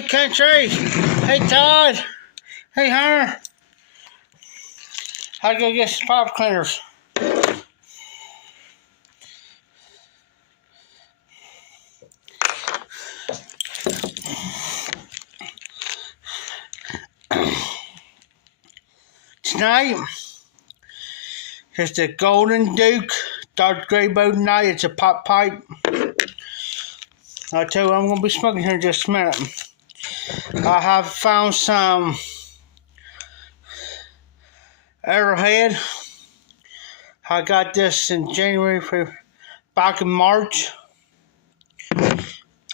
Hey, Country. Hey, Todd. Hey, Hunter. I gotta get some pipe cleaners. Tonight is the Golden Duke Dr. Graybow night. It's a pop pipe. I'll tell you what I'm going to be smoking here in just a minute. I have found some Arrowhead. I got this in January for back in March.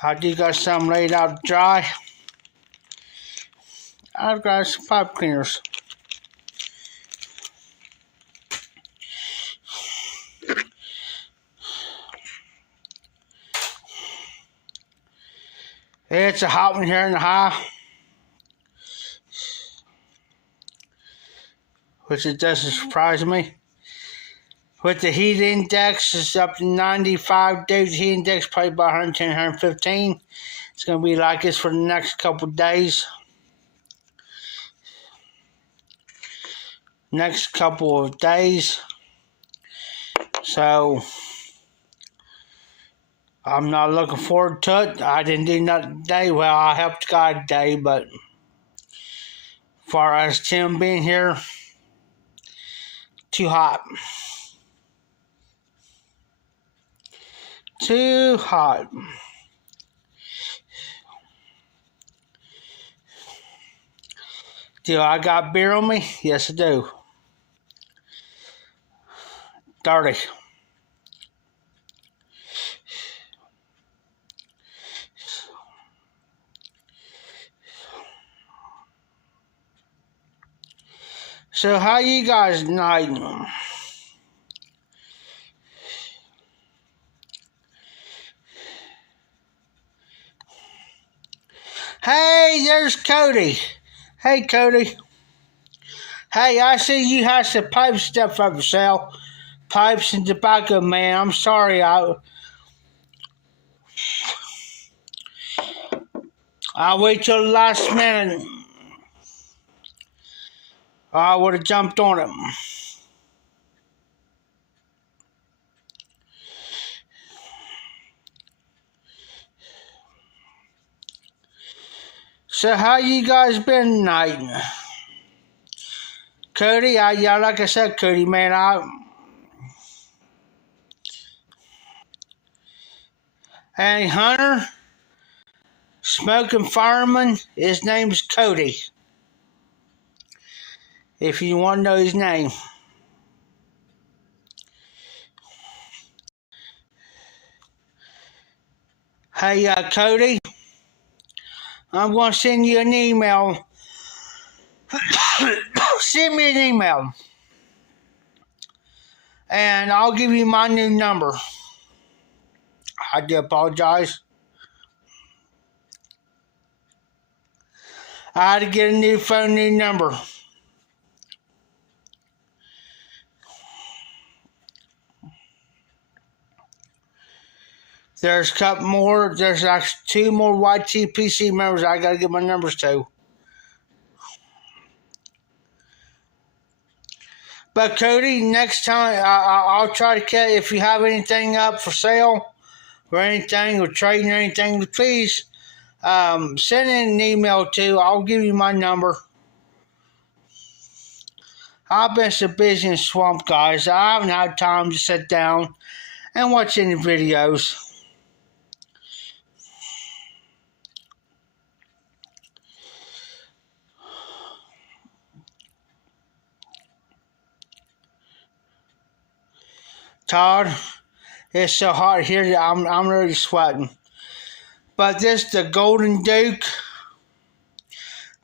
I do got some laid out dry. I've got some pipe cleaners. It's a hot one here in the high, which it doesn't surprise me. With the heat index, it's up to 95 days. Heat index probably about 110, 115. It's going to be like this for the next couple of days. Next couple of days. So, I'm not looking forward to it. I didn't do nothing today. Well, I helped God today, but as far as Tim being here, too hot. Too hot. Do I got beer on me? Yes, I do. Dirty. So how you guys tonight? Hey, there's Cody. Hey, Cody. Hey, I see you have some pipe stuff up for sale. Pipes and tobacco, man. I'm sorry. I wait till the last minute. I would have jumped on it. So how you guys been tonight? Cody, yeah, like I said, Cody, man, Hey, Hunter, smoking fireman, his name's Cody. If you want to know his name. Hey, Cody, I'm going to send you an email. Send me an email. And I'll give you my new number. I do apologize. I had to get a new phone, new number. There's a couple more. There's actually 2 more YTPC members I got to get my numbers to. But Cody, next time I'll try to catch. If you have anything up for sale or anything or trading or anything, please send in an email to. I'll give you my number. I've been so busy and swamped, guys. I haven't had time to sit down and watch any videos. Todd, it's so hot here that I'm really sweating. But this is the Golden Duke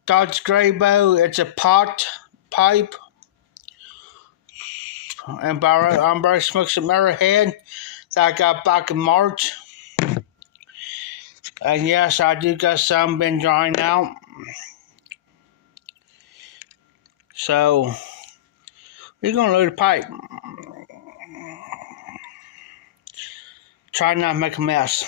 Dodge Graybow. It's a pot pipe. And I'm very smoking some Arrowhead that I got back in March. And yes, I do got some been drying out. So we're gonna load the pipe. Try not to make a mess.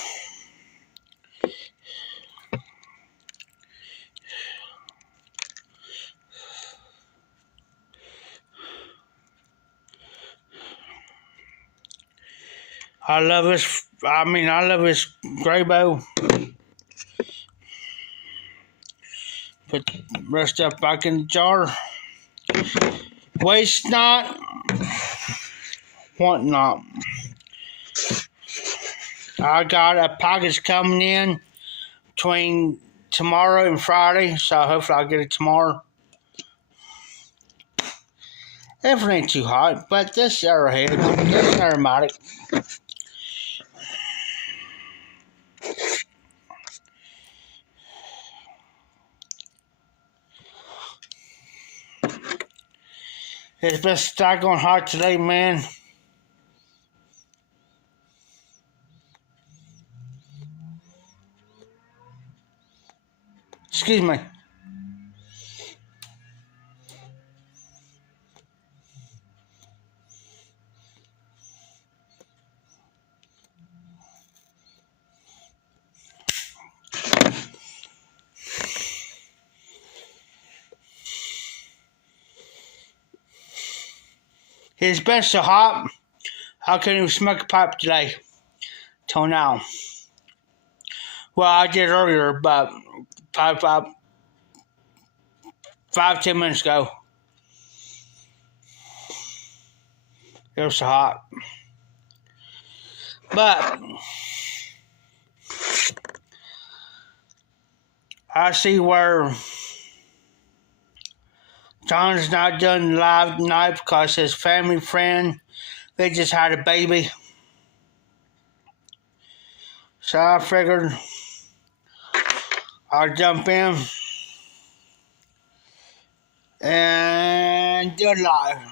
I love this Greybo. Put the rest up back in the jar. Waste not, want not. I got a package coming in between tomorrow and Friday, so hopefully I'll get it tomorrow. If it ain't too hot, but this Arrowhead, this aromatic. It's been staggering hot today, man. Excuse me. It's been so hot, I couldn't even smoke a pipe today. Till now. Well, I did earlier, but 10 minutes ago. It was so hot. But I see where John's not done live tonight because his family friend, they just had a baby. So I figured I'll jump in and do it live.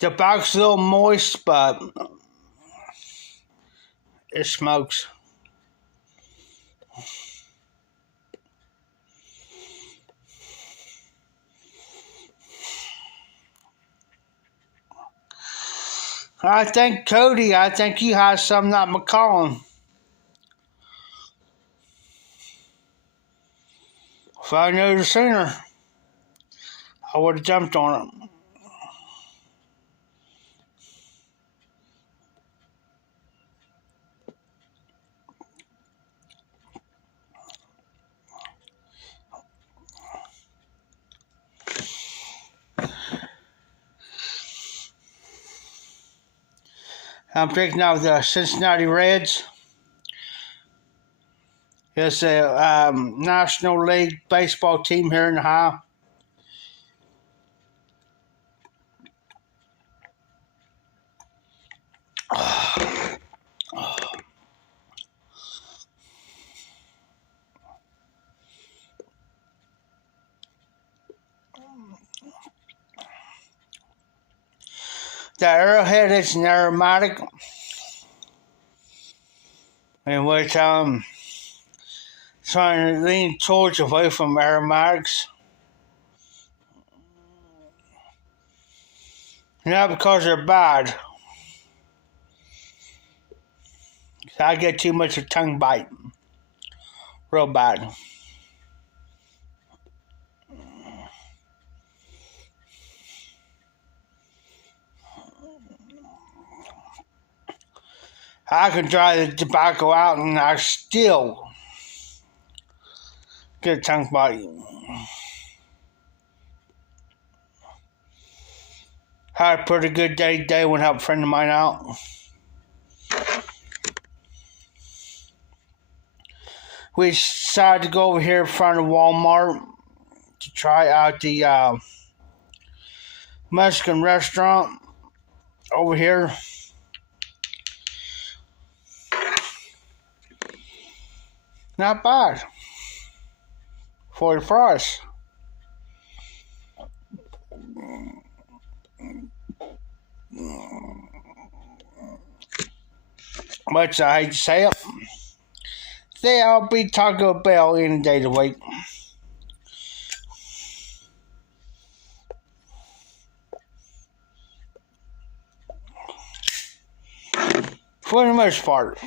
The box is a little moist, but it smokes. I think Cody, he has some that McCollum. If I knew sooner, I would have jumped on it. I'm drinking out of the Cincinnati Reds. It's a National League baseball team here in Ohio. The Arrowhead is an aromatic, in which I'm trying to lean towards away from aromatics. Not because they're bad. I get too much of tongue bite. Real bad. I can dry the tobacco out and I still get a tongue bite. Had a pretty good day today when I helped a friend of mine out. We decided to go over here in front of Walmart to try out the Mexican restaurant over here. Not bad for the price. But I hate to say it, Say I'll be Taco Bell any day of the week. For the most part.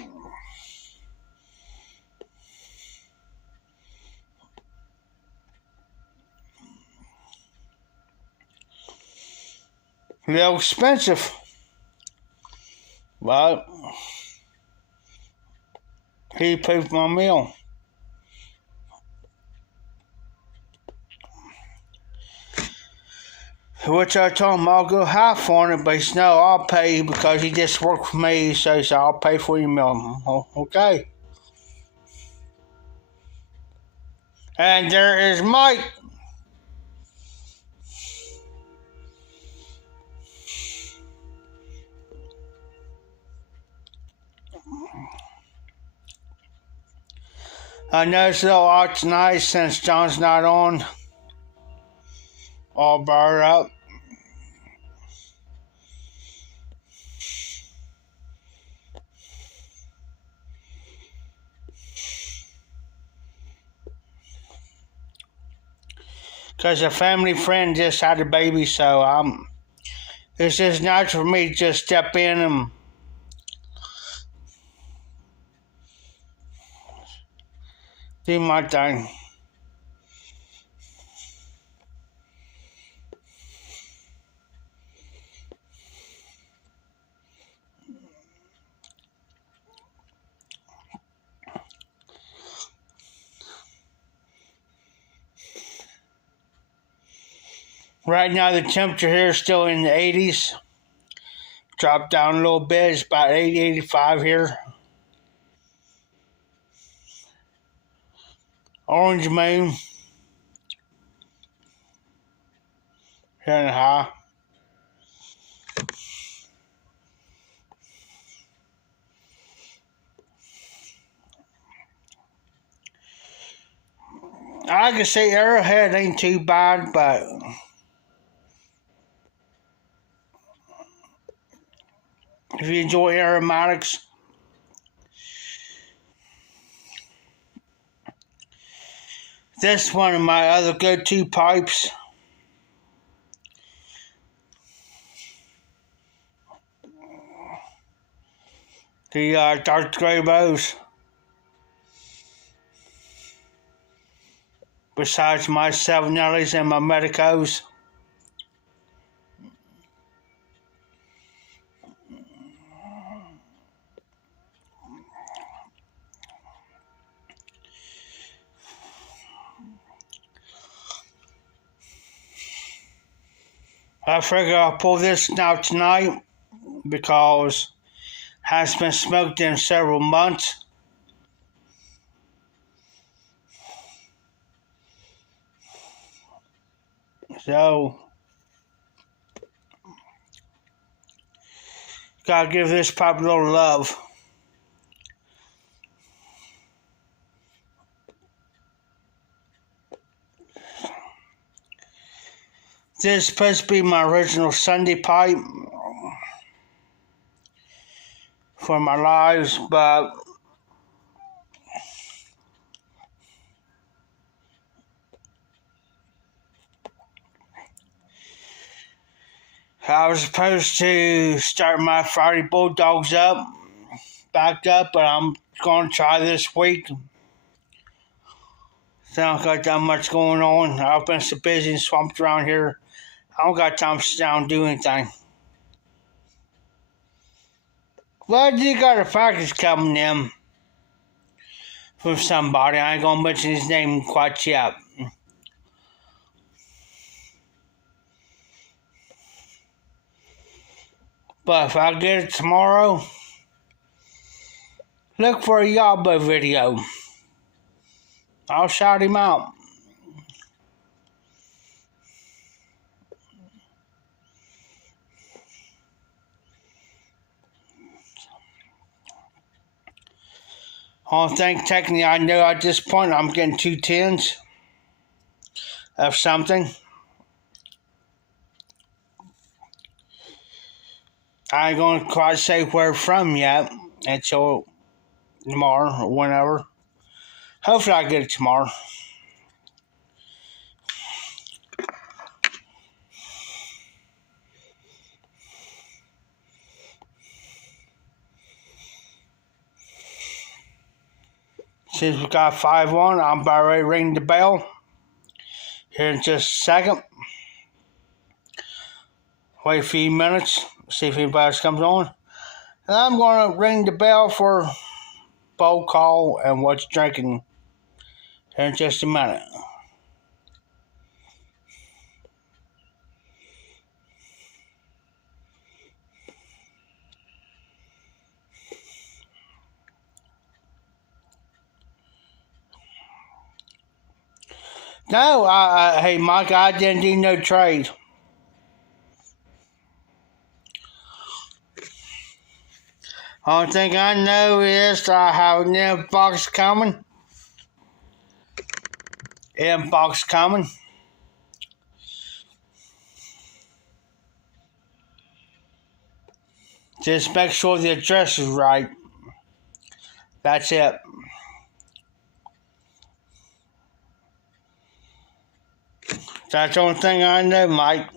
A little expensive. But he paid for my meal. Which I told him I'll go half on it, but he said, no, I'll pay because he just worked for me, so he said, I'll pay for your meal. Oh, okay. And there is Mike. I noticed a little out tonight since John's not on. All barred up. Because a family friend just had a baby, so it's just natural for me to just step in and do my thing. Right now the temperature here is still in the 80s. Dropped down a little bit. It's about 80, 85 here. Orange moon. Here in the high. I can say Arrowhead ain't too bad, but if you enjoy aromatics, this is one of my other go-to pipes. The Dark Grey Bows. Besides my 7Ls and my Medicos. I figure I'll pull this now tonight because it has been smoked in several months. So, gotta give this pipe a little love. This is supposed to be my original Sunday pipe for my lives, but I was supposed to start my Friday Bulldogs back up, but I'm going to try this week. Sounds like that much going on. I've been so busy and swamped around here. I don't got time to sit down and do anything. Well, you got a package coming in from somebody. I ain't gonna mention his name quite yet. But if I get it tomorrow, look for a Yabo video. I'll shout him out. Only thing technically I know at this point, I'm getting 2 tins of something. I ain't gonna quite say where from yet until tomorrow or whenever. Hopefully I get it tomorrow. Since we got 5-1, I'm about ready to ring the bell here in just a second. Wait a few minutes, see if anybody else comes on. And I'm going to ring the bell for bowl call and what's drinking here in just a minute. No, hey Mike, I didn't do no trade. Only thing I know is I have an inbox coming. Just make sure the address is right. That's it. That's the only thing I know, Mike.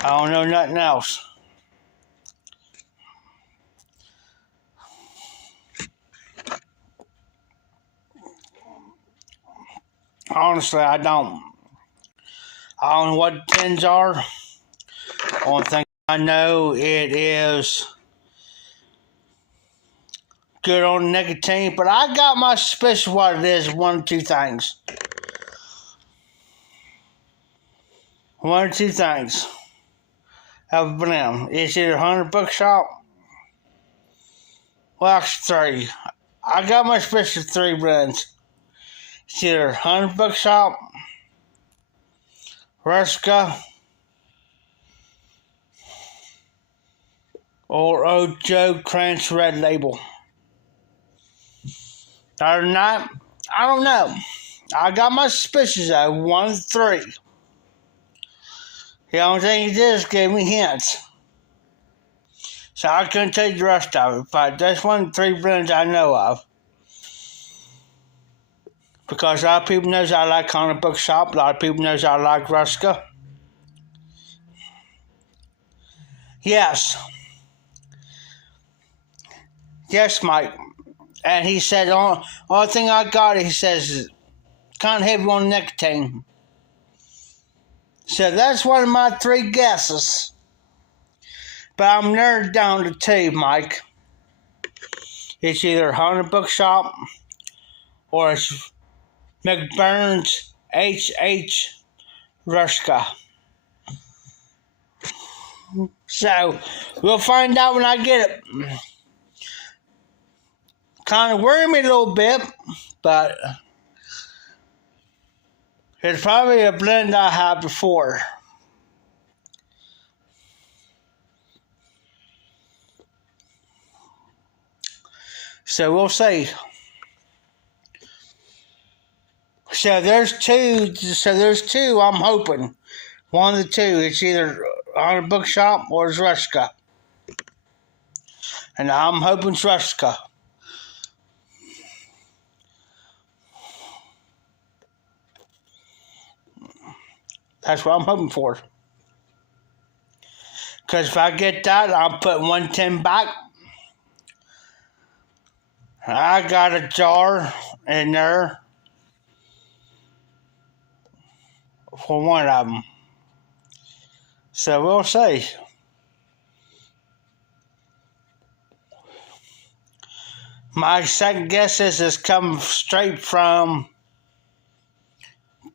I don't know nothing else. Honestly, I don't. I don't know what the tins are. Only thing I know it is good on nicotine, but I got my suspicion what it is. One or two things. One or two things. Have been in. It's either 100 Bookshop. Well, actually 3. I got my suspicion of 3 brands. It's either 100 Bookshop, Ruska, or Old Joe Crunch Red Label. Other than that, I don't know. I got my suspicions though, 1 of 3. The only thing he did is give me hints. So I couldn't tell you the rest of it, but that's 1 of 3 brands I know of. Because a lot of people knows I like Comic Book Shop, a lot of people knows I like Ruska. Yes. Yes, Mike. And he said, only thing I got, he says, is kind of heavy on nicotine. So that's 1 of my 3 guesses. But I'm narrowed down to 2, Mike. It's either 100 Bookshop or it's McBurn's H.H. Ruska. So, we'll find out when I get it. Kind of worried me a little bit, but it's probably a blend I had before. So we'll see. So there's two I'm hoping. 1 of the 2. It's either on a bookshop or it's Ruska. And I'm hoping it's Ruska. That's what I'm hoping for. Because if I get that, I'll put 110 back. I got a jar in there for 1 of them. So we'll see. My second guess is it's coming straight from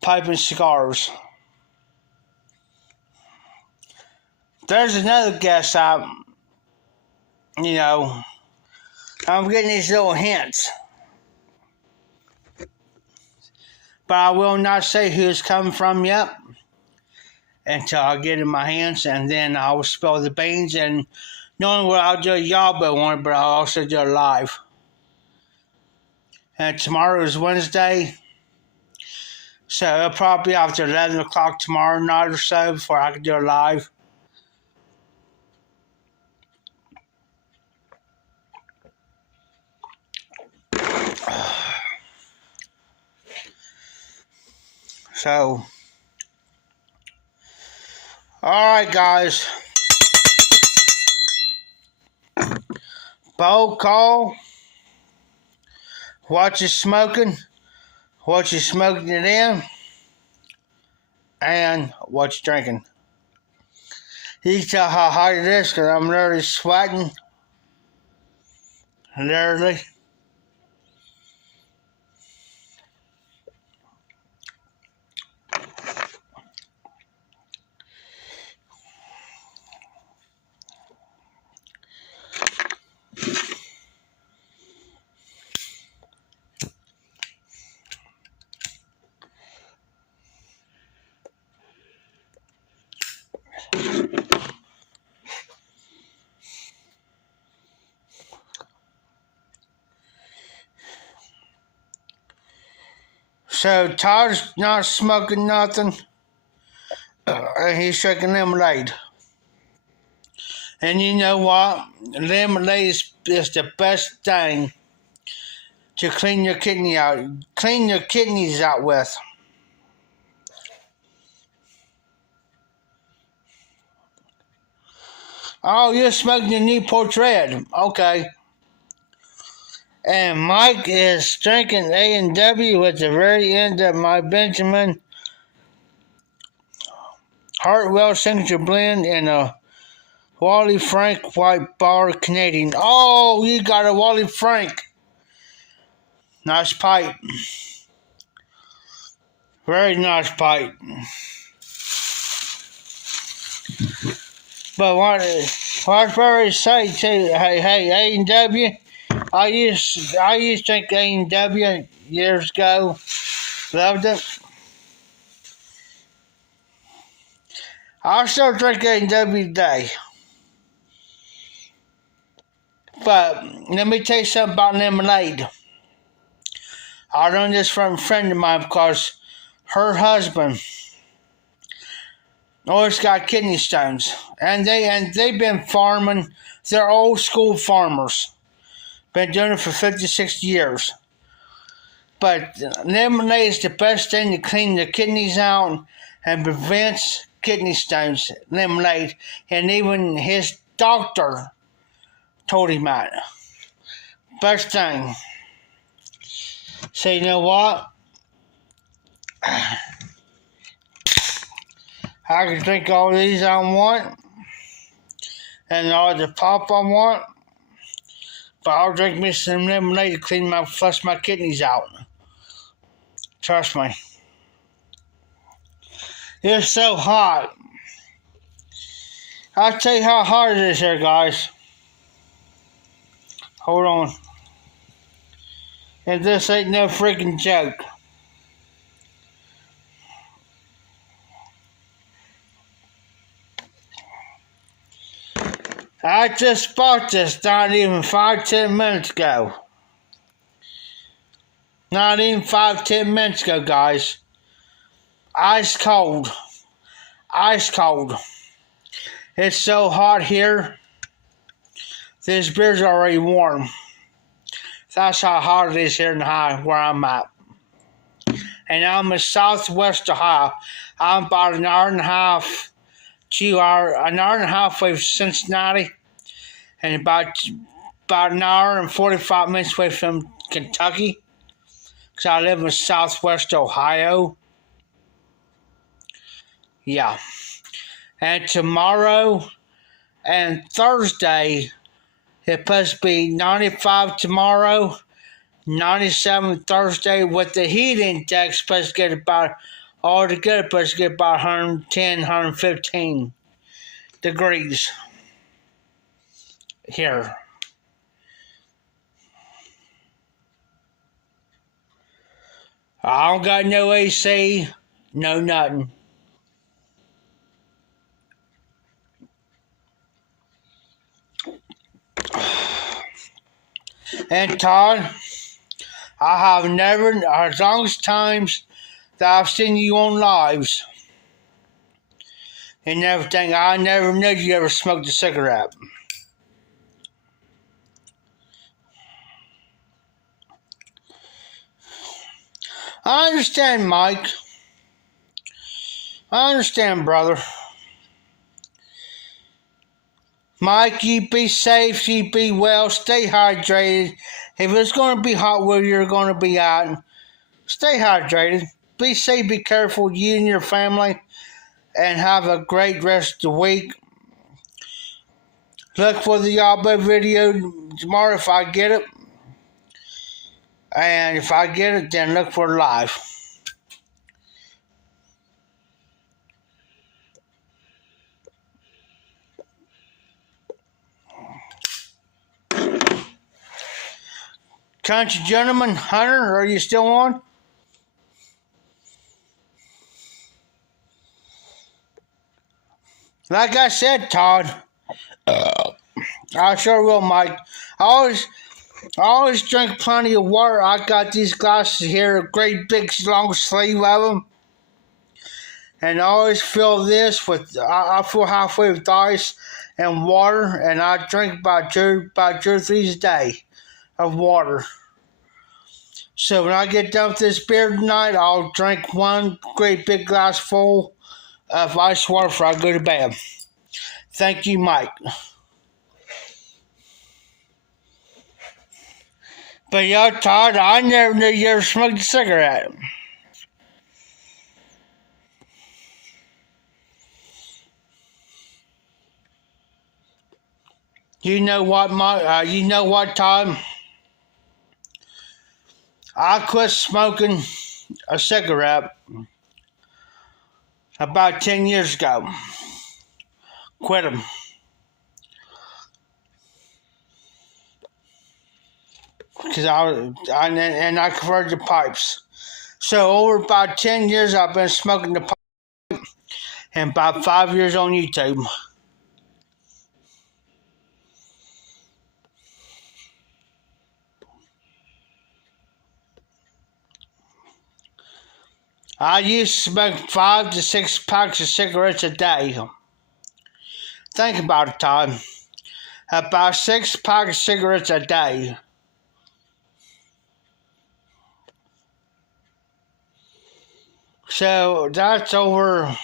Pipe and Cigars. There's another guess I'm getting these little hints. But I will not say who it's coming from yet until I get it in my hands, and then I will spill the beans. And knowing what I'll do, y'all will want it, but I'll also do it live. And tomorrow is Wednesday, so it'll probably be after 11 o'clock tomorrow night or so before I can do it live. So, alright guys. Bold call. What you smoking? What you smoking it in? And what you drinking? You can tell how hot it is because I'm literally sweating. Literally. So Todd's not smoking nothing. And he's drinking lemonade. And you know what? Lemonade is the best thing to clean your kidneys out with. Oh, you're smoking the Newport Red. Okay. And Mike is drinking A&W at the very end of my Benjamin Hartwell Signature Blend and a Wally Frank White Bar Canadian. Oh, you got a Wally Frank. Nice pipe. Very nice pipe. But what I say too, hey, A&W, I used to drink A&W years ago. Loved it. I still drink A&W today. But let me tell you something about lemonade. I learned this from a friend of mine because her husband always got kidney stones. And they've been farming. They're old school farmers. Been doing it for 50, 60 years. But lemonade is the best thing to clean the kidneys out and prevents kidney stones. Lemonade. And even his doctor told him that. Best thing. So you know what? I can drink all these I want. And all the pop I want. But I'll drink me some lemonade to flush my kidneys out. Trust me. It's so hot. I'll tell you how hot it is here, guys. Hold on. And this ain't no freaking joke. I just bought this not even 5-10 minutes ago. Not even 5-10 minutes ago, guys. Ice cold. Ice cold. It's so hot here. This beer's already warm. That's how hot it is here in Ohio, where I'm at. And I'm in southwest Ohio. I'm about an hour and a half away from Cincinnati, and about an hour and 45 minutes away from Kentucky, because I live in southwest Ohio. Yeah. And tomorrow and Thursday, it's supposed to be 95 tomorrow, 97 Thursday, with the heat index supposed to get about, altogether supposed to get about 110, 115 degrees here. I don't got no AC, no nothing. And Todd, I have never, as long as times that I've seen you on lives and everything, I never knew you ever smoked a cigarette. I understand, Mike. I understand, brother. Mike, you be safe, you be well, stay hydrated. If it's going to be hot where you're going to be at, stay hydrated. Be safe, be careful, you and your family, and have a great rest of the week. Look for the Yaba video tomorrow if I get it. And if I get it, then look for it live. Country gentleman, Hunter, are you still on? Like I said, Todd, I sure will, Mike. I always drink plenty of water. I got these glasses here, a great big long sleeve of them. And I always fill this with, I fill halfway with ice and water, and I drink about 2 or 3 a day of water. So when I get done with this beer tonight, I'll drink one great big glass full of ice water before I go to bed. Thank you, Mike. But yo, Todd, I never knew you ever smoked a cigarette. You know what, Mike? You know what, Todd? I quit smoking a cigarette about 10 years ago. Quit them. Because I converted to pipes. So over about 10 years, I've been smoking the pipe, and about 5 years on YouTube. I used to smoke 5 to 6 packs of cigarettes a day. Think about it, Todd. About 6 packs of cigarettes a day. So that's over,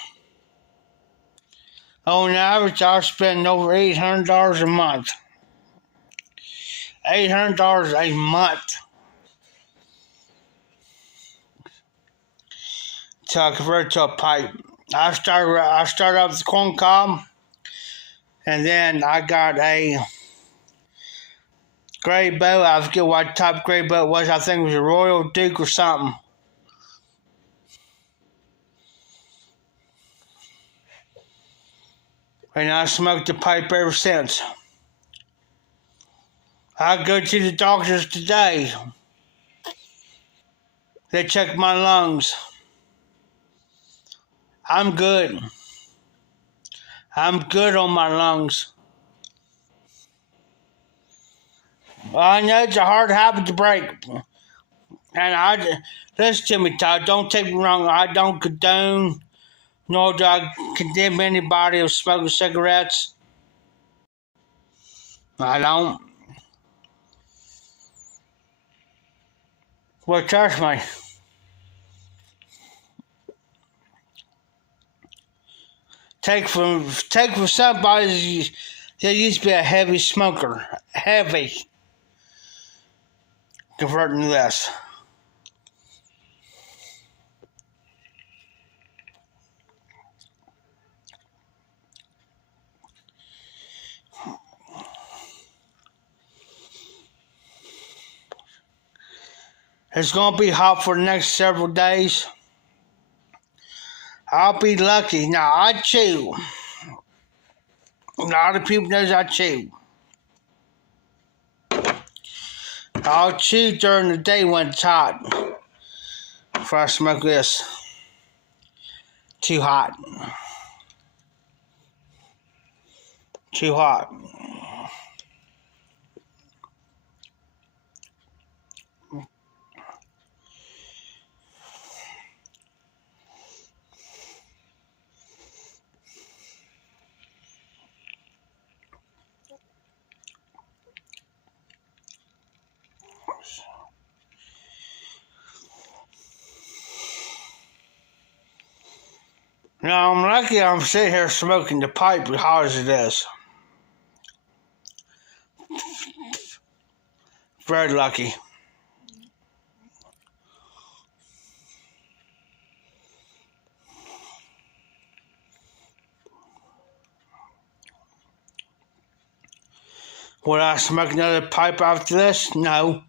on average, I spend over $800 a month. $800 a month to convert to a pipe. I started out with the corn cob, and then I got a gray bow. I forget what type of gray bow it was. I think it was a Royal Duke or something. And I smoked the pipe ever since. I go to the doctors today. They check my lungs. I'm good. I'm good on my lungs. I know it's a hard habit to break. And listen to me, Todd, don't take me wrong. I don't condone nor do I condemn anybody of smoking cigarettes. I don't. Well, trust me. Take from somebody that used to be a heavy smoker. Heavy. Converting to this. It's going to be hot for the next several days. I'll be lucky. Now, I chew. A lot of people knows I chew. I'll chew during the day when it's hot. Before I smoke this. Too hot. Too hot. Now, I'm lucky I'm sitting here smoking the pipe as hot as it is. Very lucky. Would I smoke another pipe after this? No.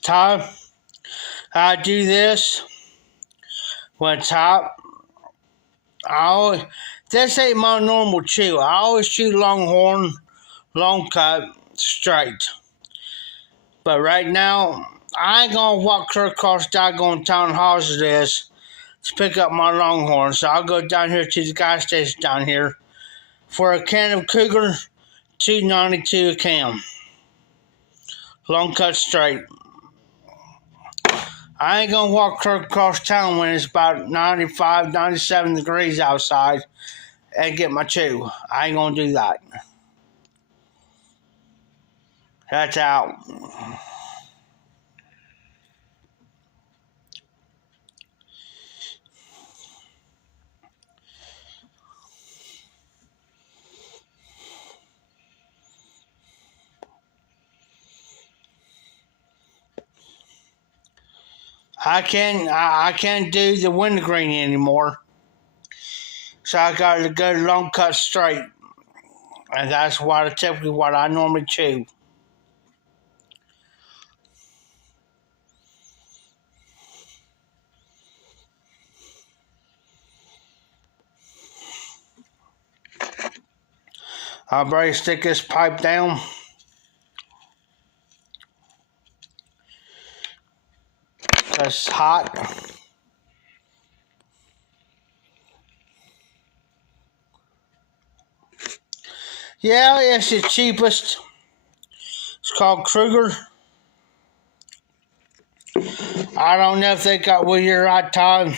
Time I do this when it's hot. This ain't my normal chew. I always chew Longhorn, long cut, straight. But right now, I ain't gonna walk across doggone town hall as it is to pick up my Longhorn. So I'll go down here to the gas station down here for a can of Cougar, $2.92 a can. Long cut straight. I ain't gonna walk across town when it's about 95, 97 degrees outside and get my chew. I ain't gonna do that. That's out. I can't do the wintergreen anymore. So I gotta go long cut straight. And that's typically what I normally chew. I'll probably stick this pipe down. It's hot. Yeah, it's the cheapest. It's called Kruger. I don't know if they got with you right time.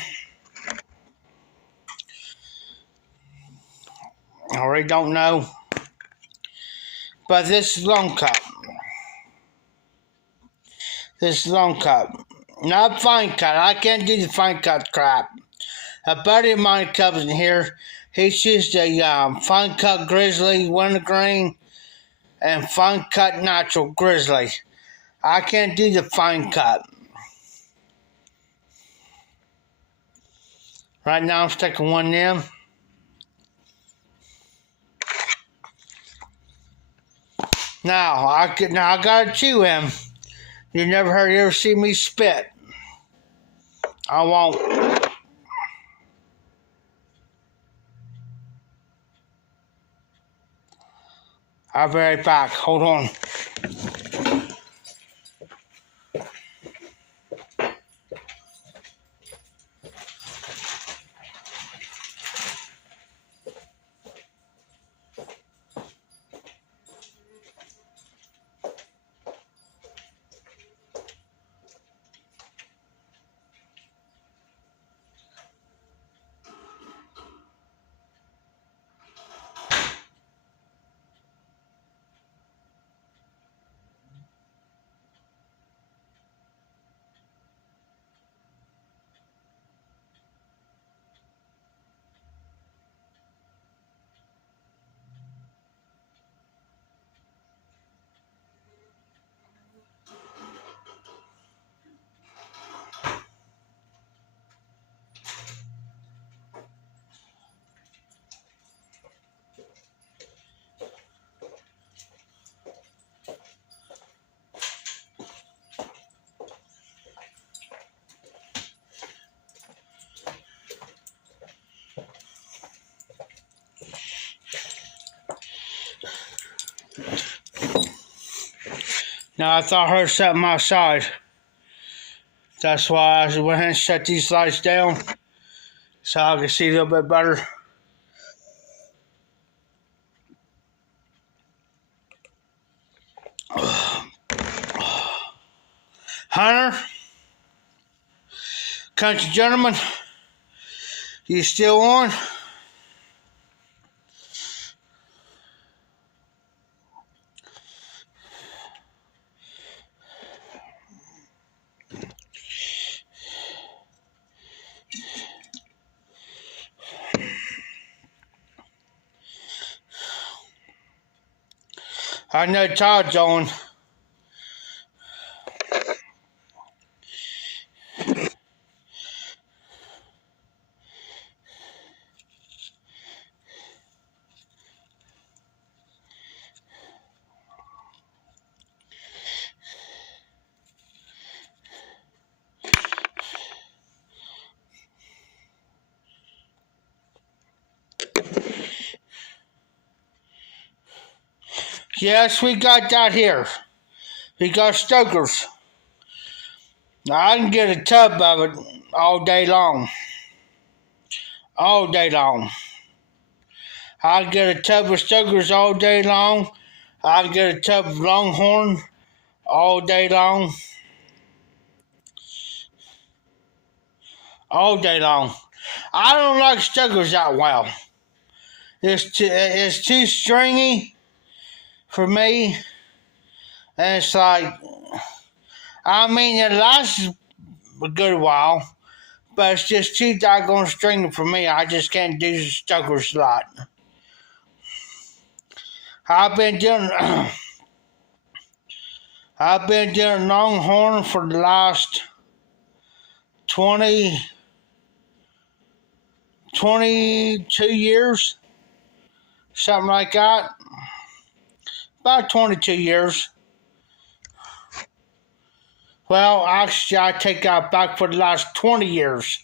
I really don't know. But this is long cut. This is long cut. Not fine cut. I can't do the fine cut crap. A buddy of mine comes in here. He chews the fine cut grizzly, wintergreen, and fine cut natural grizzly. I can't do the fine cut. Right now I'm sticking one in. Now I gotta chew him. You ever see me spit. I won't. I'll be right back. Hold on. Now I thought I heard something outside. That's why I went ahead and shut these lights down so I can see a little bit better. Hunter, country gentlemen, you still on? I know Todd's on. Yes, we got that here. We got Stoker's. I can get a tub of it all day long. All day long. I can get a tub of Stoker's all day long. I can get a tub of Longhorn all day long. All day long. I don't like Stoker's that well. It's too stringy for me. And it's like, I mean, it lasts a good while, but it's just too doggone stringy for me. I just can't do Stoker's a lot. I've been doing Longhorn for the last 22 years, something like that. About 22 years. Well, actually, I take that back. For the last 20 years,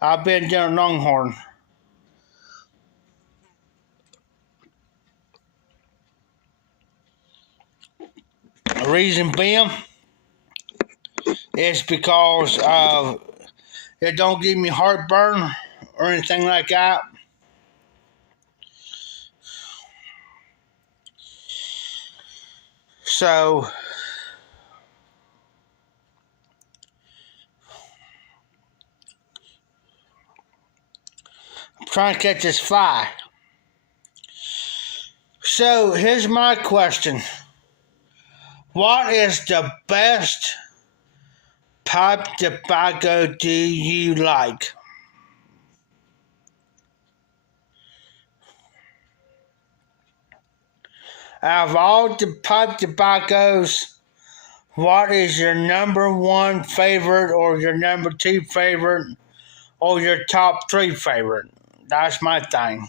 I've been doing Longhorn. The reason being is because it don't give me heartburn or anything like that. So, I'm trying to catch this fly. So, here's my question. What is the best pipe tobacco do you like? Out of all the pipe tobaccos, what is your number one favorite, or your number two favorite, or your top three favorite? That's my thing.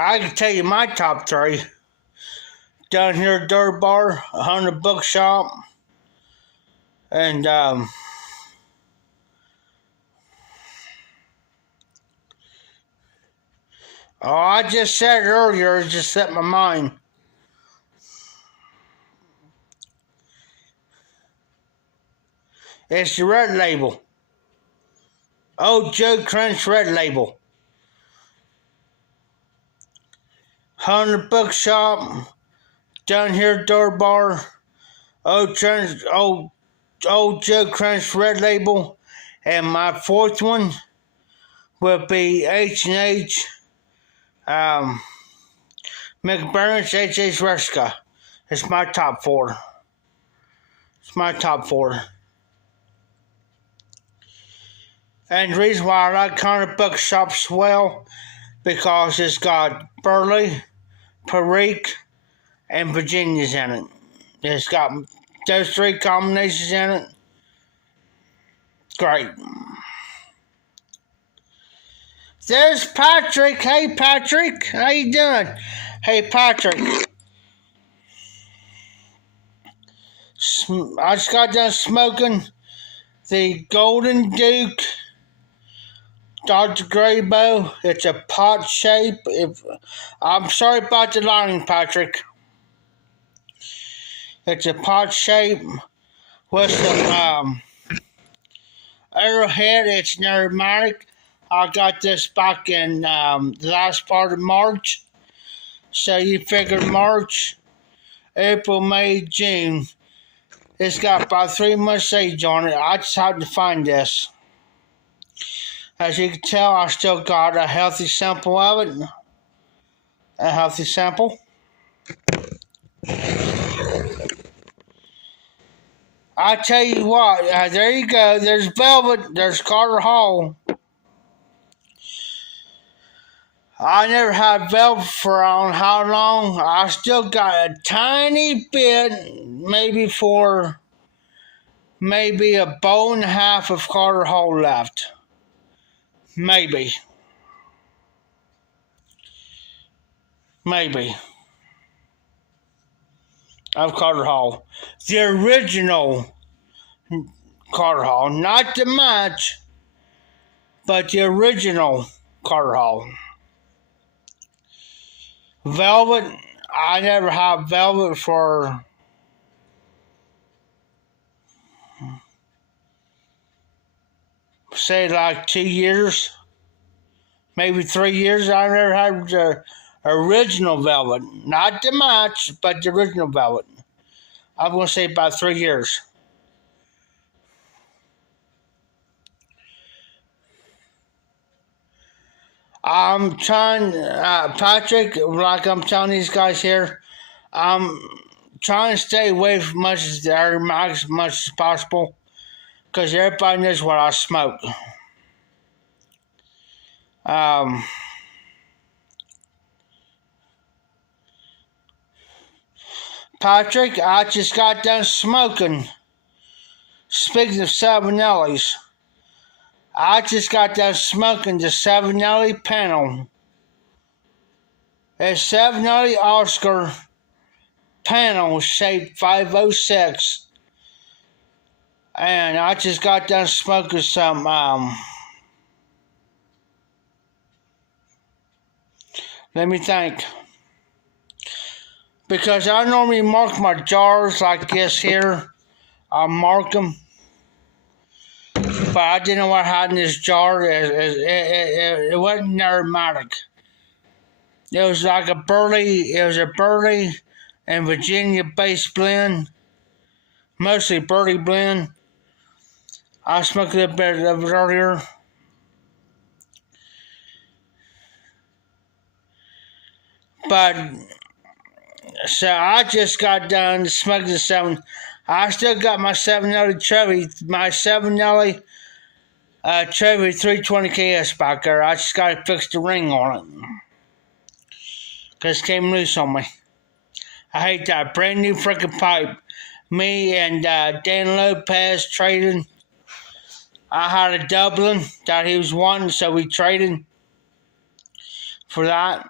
I can tell you my top three. Down here at Dirt Bar, 100 Bookshop, and oh, I just said it earlier, it just set my mind. It's the Red Label. Old Joe Crunch Red Label. 100 Bookshop, down here at Dirt Bar, old Joe Crunch Red Label, and my fourth one will be H&H, McBurn's H.H. Ruska. It's my top four. It's my top four. And the reason why I like 100 Bookshop as well, because it's got Burley, Perique, and Virginia's in it. It's got those three combinations in it. Great. There's Patrick. Hey, Patrick. How you doing? Hey, Patrick. I just got done smoking the Golden Duke Dr. Graybo. It's a pot shape. I'm sorry about the lighting, Patrick. It's a pot shape with some arrowhead. It's pneumatic. I got this back in the last part of March. So you figure March, April, May, June. It's got about 3 months age on it. I just had to find this. As you can tell, I still got a healthy sample of it. A healthy sample. I tell you what, there you go. There's Velvet. There's Carter Hall. I never had Velvet for on how long. I still got a tiny bit, maybe a bowl and a half of Carter Hall left. Maybe. Of Carter Hall. The original Carter Hall. Not the match, but the original Carter Hall. Velvet, I never had Velvet for say like 2 years, maybe 3 years. I never had the original Velvet. Not the match, but the original Velvet. I'm going to say about 3 years. I'm trying, Patrick, like I'm telling these guys here, I'm trying to stay away from much as the Air Max as much as possible because everybody knows what I smoke. Patrick, I just got done smoking. Speaking of Savinellis, I just got done smoking the Savinelli panel. It's Savinelli Oscar panel shaped 506. And I just got done smoking some, let me think. Because I normally mark my jars like this here. I mark them. But I didn't know what I had in this jar. It wasn't aromatic. It was like a Burley and Virginia-based blend. Mostly Burley blend. I smoked a little bit of it earlier. But, so I just got done smoking the 7. I still got my Savinelli Trevi, Trevi 320 KS back there. I just got to fix the ring on it. Because it came loose on me. I hate that. Brand new freaking pipe. Me and Dan Lopez traded. I had a Dublin that he was wanting, so we traded for that.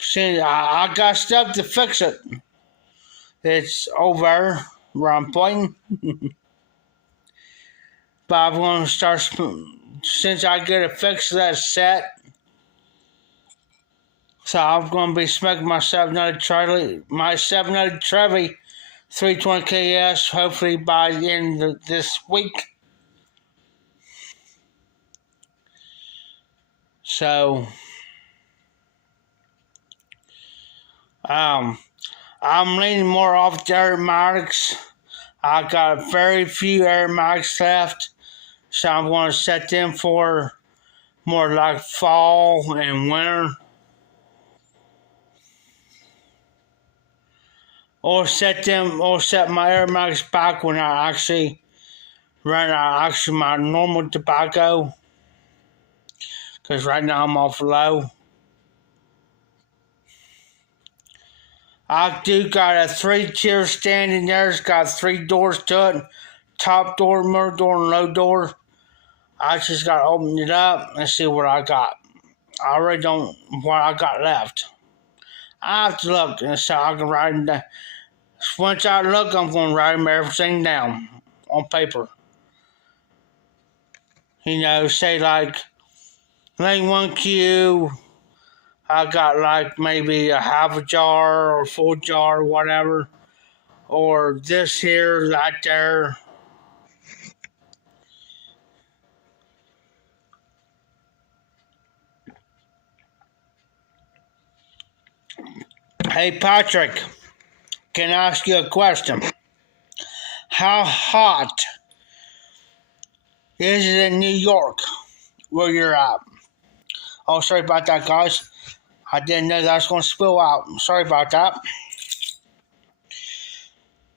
See, I got stuff to fix it. It's over where I'm pointing. But I'm going to start, since I get a fix of that set. So I'm going to be smoking my 700 Trevi 320 KS, hopefully by the end of this week. So, I'm leaning more off the aromatics. I got very few aromatics left, so I'm going to set them for more like fall and winter. Or set my aromatics back when I actually run out my normal tobacco. Because right now I'm off low. I do got a 3-tier standing there. It's got 3 doors to it. Top door, middle door, and low door. I just got to open it up and see what I got. I already don't what I got left. I have to look and so I can write them down. Once I look, I'm going to write everything down on paper. You know, say like Lane 1Q, I got like maybe a half a jar or a full jar or whatever. Or this here, that there. Hey Patrick, can I ask you a question? How hot is it in New York where you're at? Oh, sorry about that, guys. I didn't know that was going to spill out. Sorry about that.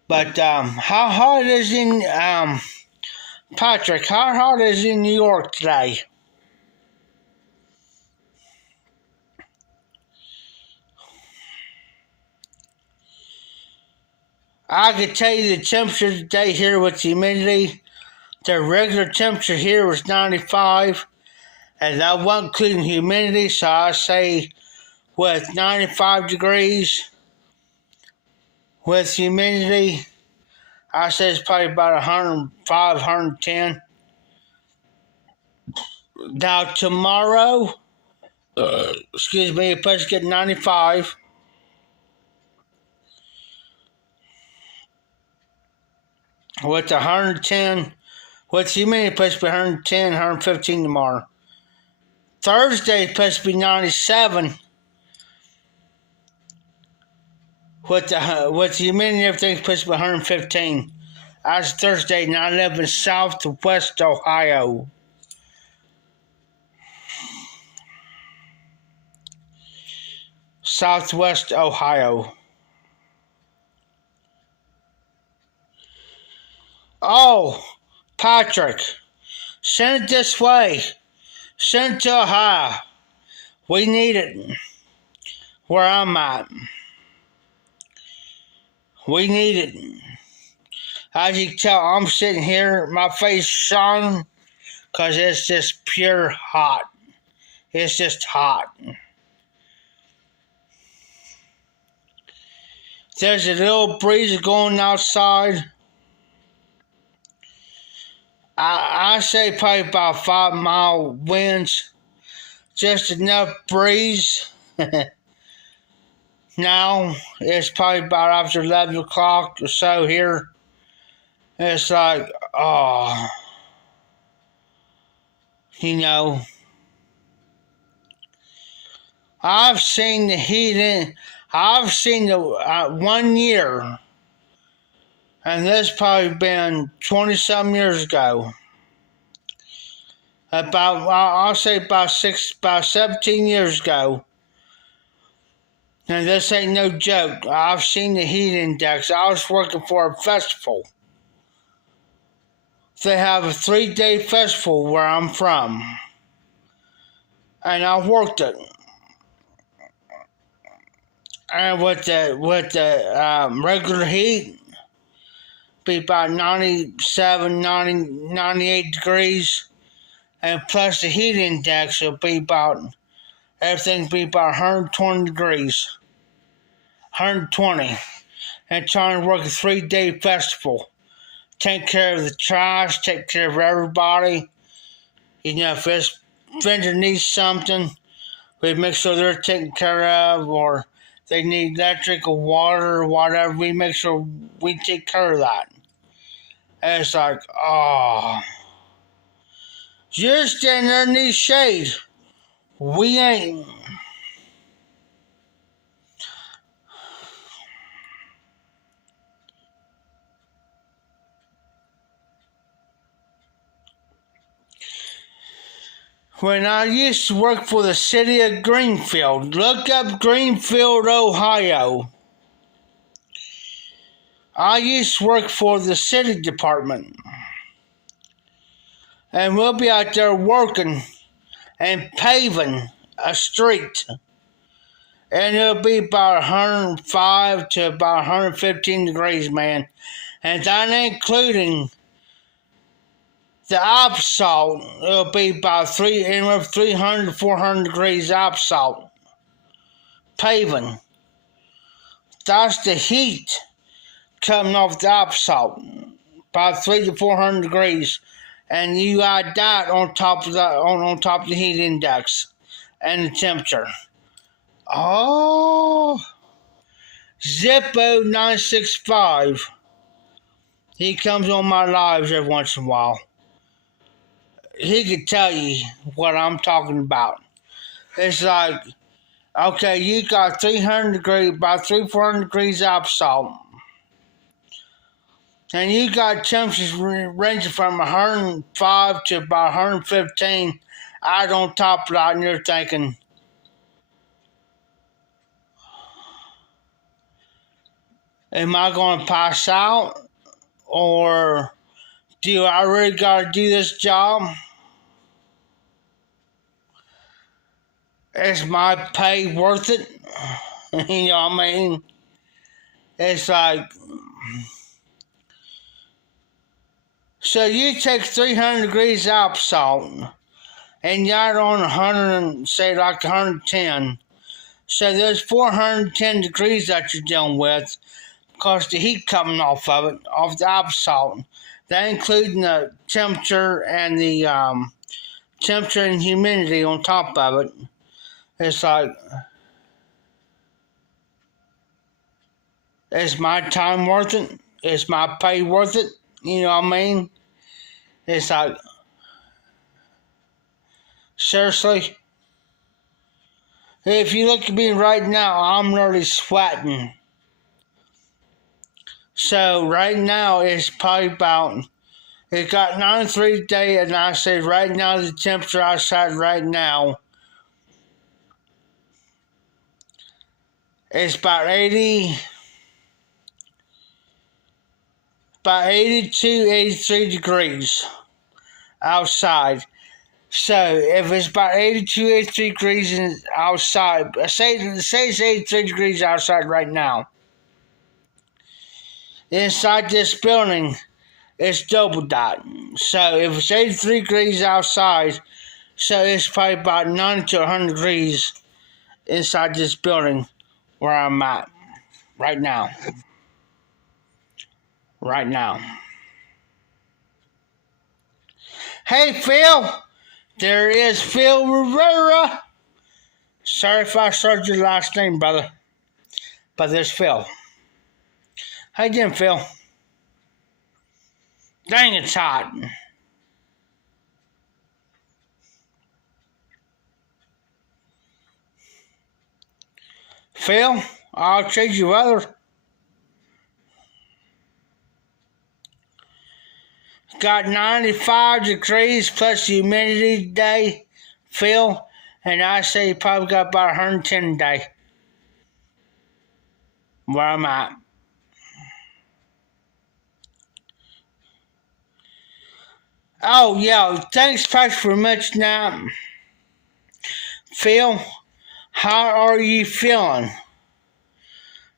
But how hot is in Patrick? How hot is in New York today? I could tell you the temperature today here with the humidity. The regular temperature here was 95, and that wasn't including humidity. So I say with 95 degrees with humidity, I say it's probably about 105, 110. Now tomorrow, excuse me, it's supposed to get 95. With 110, with humidity, it's supposed to be 110, 115 tomorrow. Thursday is supposed to be 97. With the humidity and everything, it's supposed to be 115. That's Thursday, and I live in Southwest Ohio. Southwest Ohio. Oh, Patrick, send it this way. Send it to Ohio. We need it where I'm at. We need it. As you can tell, I'm sitting here, my face shining, because it's just pure hot. It's just hot. There's a little breeze going outside. I say probably about 5-mile winds. Just enough breeze. Now, it's probably about after 11 o'clock or so here. It's like, oh, you know. I've seen the heat in, I've seen the 1 year. And this probably been 20-some years ago. I'll say about 17 years ago. And this ain't no joke. I've seen the heat index. I was working for a festival. They have a 3-day festival where I'm from. And I worked it. And with the regular heat, be about 97, 90, 98 degrees, and plus the heat index will be about, everything be about 120 degrees, 120, and trying to work a 3-day festival. Take care of the trash, take care of everybody. You know, if this vendor needs something, we make sure they're taken care of, or they need electric or water or whatever, we make sure we take care of that. And it's like, oh, you're standing underneath shade. We ain't. When I used to work for the city of Greenfield, look up Greenfield, Ohio. I used to work for the city department. And we'll be out there working and paving a street. And it'll be about 105 to about 115 degrees, man. And that ain't including the asphalt. It'll be about 300 to 400 degrees asphalt. Paving. That's the heat coming off the asphalt. About 300 to 400 degrees. And you add that on top of the heat index and the temperature. Oh, Zippo965. He comes on my lives every once in a while. He could tell you what I'm talking about. It's like, okay, you got 300 degrees, about 400 degrees absolute. And you got temperatures ranging from 105 to about 115 out on top of that, and you're thinking, am I going to pass out? Or do I really got to do this job? Is my pay worth it? You know what I mean? It's like, so you take 300 degrees absolute and you're on 100, say like 110. So there's 410 degrees that you're dealing with because the heat coming off of it, off the absolute. That including the temperature and the temperature and humidity on top of it. It's like, is my time worth it? Is my pay worth it? You know what I mean? It's like, seriously? If you look at me right now, I'm literally sweating. So right now it's probably about, it got 93 today, and I say right now the temperature outside right now is about 82, 83 degrees outside. So if it's about 82, 83 degrees outside, say it's 83 degrees outside right now. Inside this building, it's double that. So if it's 83 degrees outside, so it's probably about 90 to 100 degrees inside this building where I'm at right now. Right now. Hey, Phil. There is Phil Rivera. Sorry if I started your last name, brother. But there's Phil. How you doing, Phil? Dang, it's hot. Phil, I'll trade you weather. Got 95 degrees plus humidity today, Phil, and I say you probably got about 110 a day. Where I'm at. Oh, yeah, thanks, Patrick, for mentioning that. Phil, how are you feeling?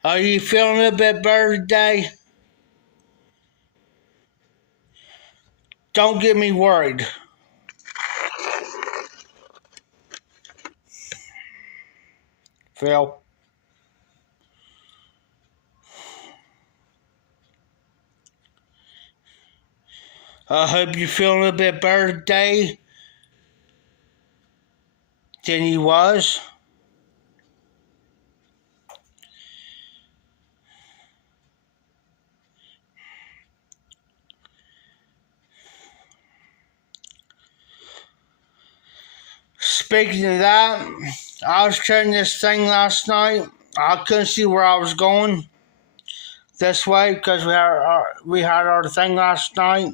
Are you feeling a little bit better today? Don't get me worried. Phil. I hope you feel a little bit better today than you was. Speaking of that, I was trying this thing last night. I couldn't see where I was going this way because we had our thing last night.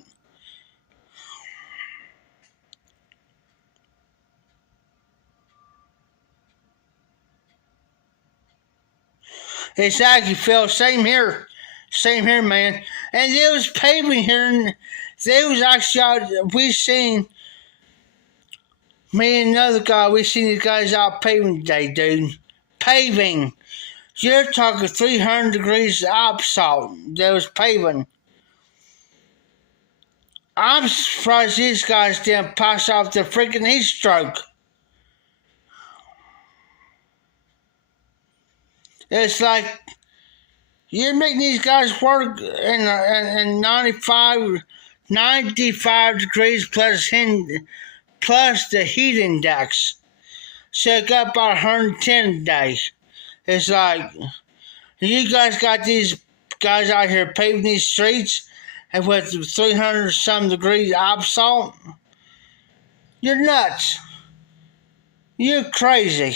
Exactly, Phil. Same here, man. And there was paving here, and there was actually out. We seen me and another guy. We seen the guys out paving today, dude. Paving. You're talking 300 degrees absolute. There was paving. I'm surprised these guys didn't pass off the freaking heat stroke. It's like you're making these guys work in 95 degrees plus the heat index. So it got about 110 today. It's like, you guys got these guys out here paving these streets and with 300 some degrees absolute? You're nuts. You're crazy.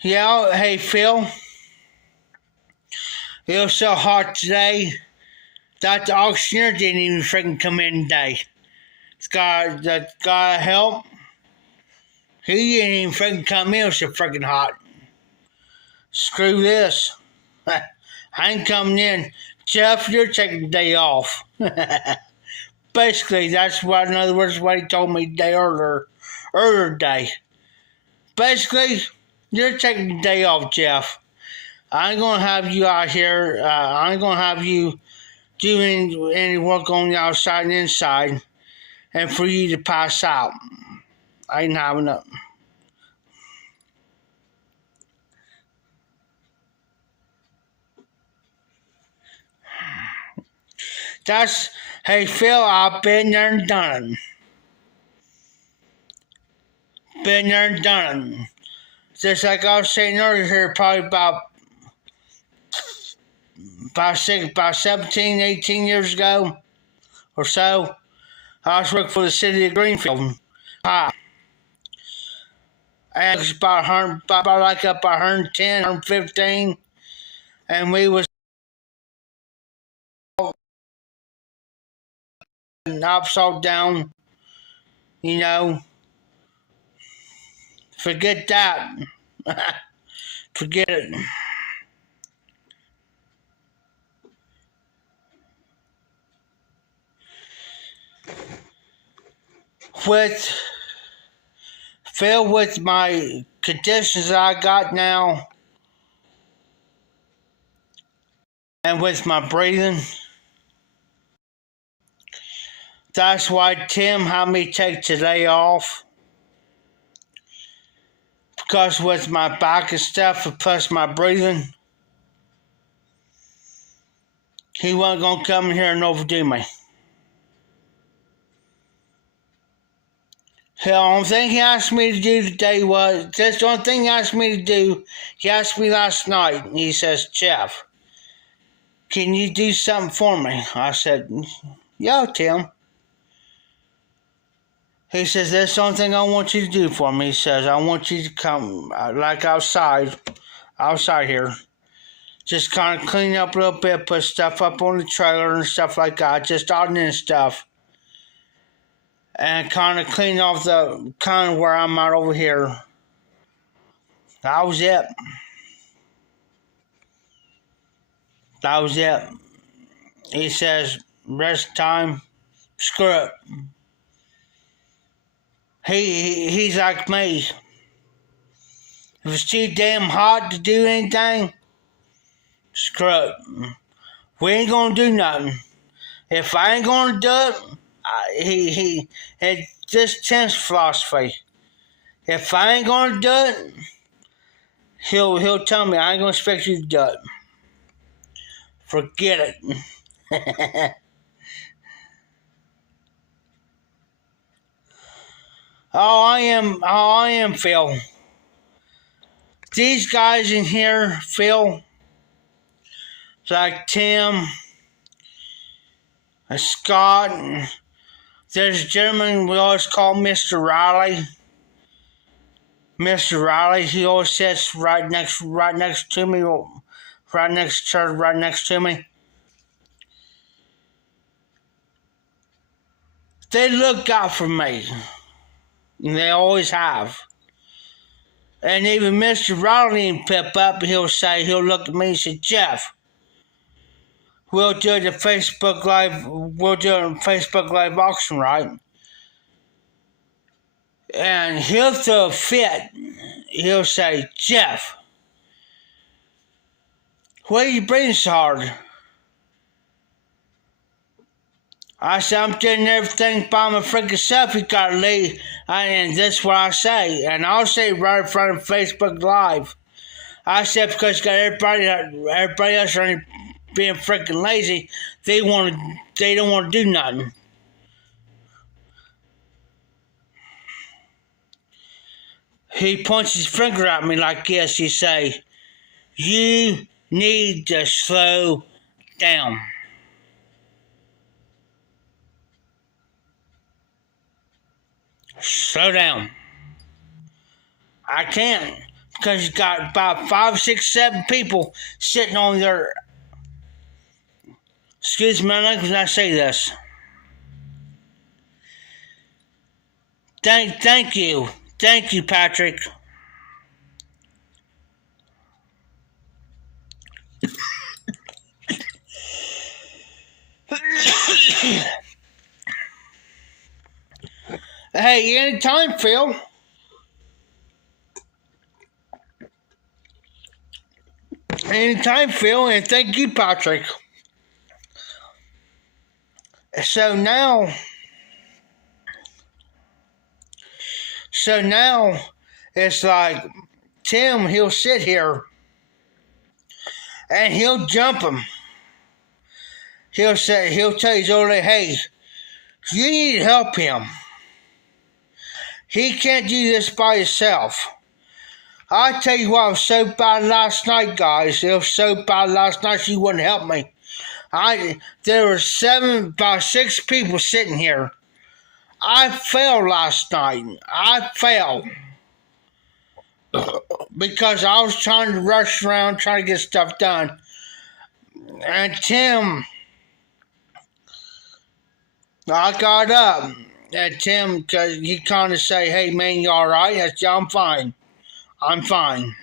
Yeah, hey Phil. It was so hot today that the auctioneer didn't even freaking come in today. That guy help. He didn't even freaking come in. It was so freaking hot. Screw this. I ain't coming in. Jeff, you're taking the day off. Basically, that's what, in other words, what he told me the day earlier today. Basically, you're taking the day off, Jeff. I ain't gonna have you out here. I ain't gonna have you doing any work on the outside and inside, and for you to pass out. I ain't having it. Hey Phil, I've been there and done it. Been there and done it. Just like I was saying earlier here, probably about 17, 18 years ago or so, I was working for the city of Greenfield. And it was about 110, 115, and we was upside down, forget that. Forget it. With my conditions I got now, and with my breathing, that's why Tim had me take today off. Because with my back and stuff, plus my breathing, he wasn't going to come in here and overdo me. The only thing he asked me to do today was, that's the only thing he asked me to do. He asked me last night, and he says, Jeff, can you do something for me? I said, yeah, Tim. He says, that's the only thing I want you to do for me. He says, I want you to come, like outside here. Just kind of clean up a little bit, put stuff up on the trailer and stuff like that, just ordinary stuff. And kind of clean off the kind of where I'm at over here. That was it. He says, rest of the time, screw it. He's like me. If it's too damn hot to do anything, screw it. We ain't gonna do nothing. If I ain't gonna do it, it's just Tim's philosophy. If I ain't gonna do it, he'll tell me I ain't gonna expect you to do it. Forget it. I am, Phil. These guys in here, Phil, like Tim, Scott, there's a gentleman we always call Mr. Riley. Mr. Riley, he always sits right next to me, right next to me. They look out for me. And they always have. And even Mr. Riley and pip up, he'll look at me and say, Jeff, we'll do a Facebook Live auction, right? And he'll throw a fit. He'll say, Jeff, why are you breathing so hard? I said, I'm doing everything by my freaking self. You gotta leave. And that's what I say. And I'll say right in front of Facebook Live. I said, because you got everybody else being freaking lazy. They don't want to do nothing. He points his finger at me like this. He say, "You need to slow down." Slow down. I can't, because you got about 5, 6, 7 people sitting on their. Excuse me, when I say this. Thank you, Patrick. Hey, anytime, Phil. Anytime, Phil, and thank you, Patrick. So now it's like Tim, he'll sit here and he'll jump him. He'll tell his old lady, "Hey, you need to help him. He can't do this by himself." I tell you what, I was so bad last night, guys. It was so bad last night she wouldn't help me. There were about 6 people sitting here. I fell last night. I fell. Because I was trying to rush around, trying to get stuff done. And Tim, I got up. And Tim, cause he kind of say, "Hey man, you alright?" I said, "I'm fine. I'm fine."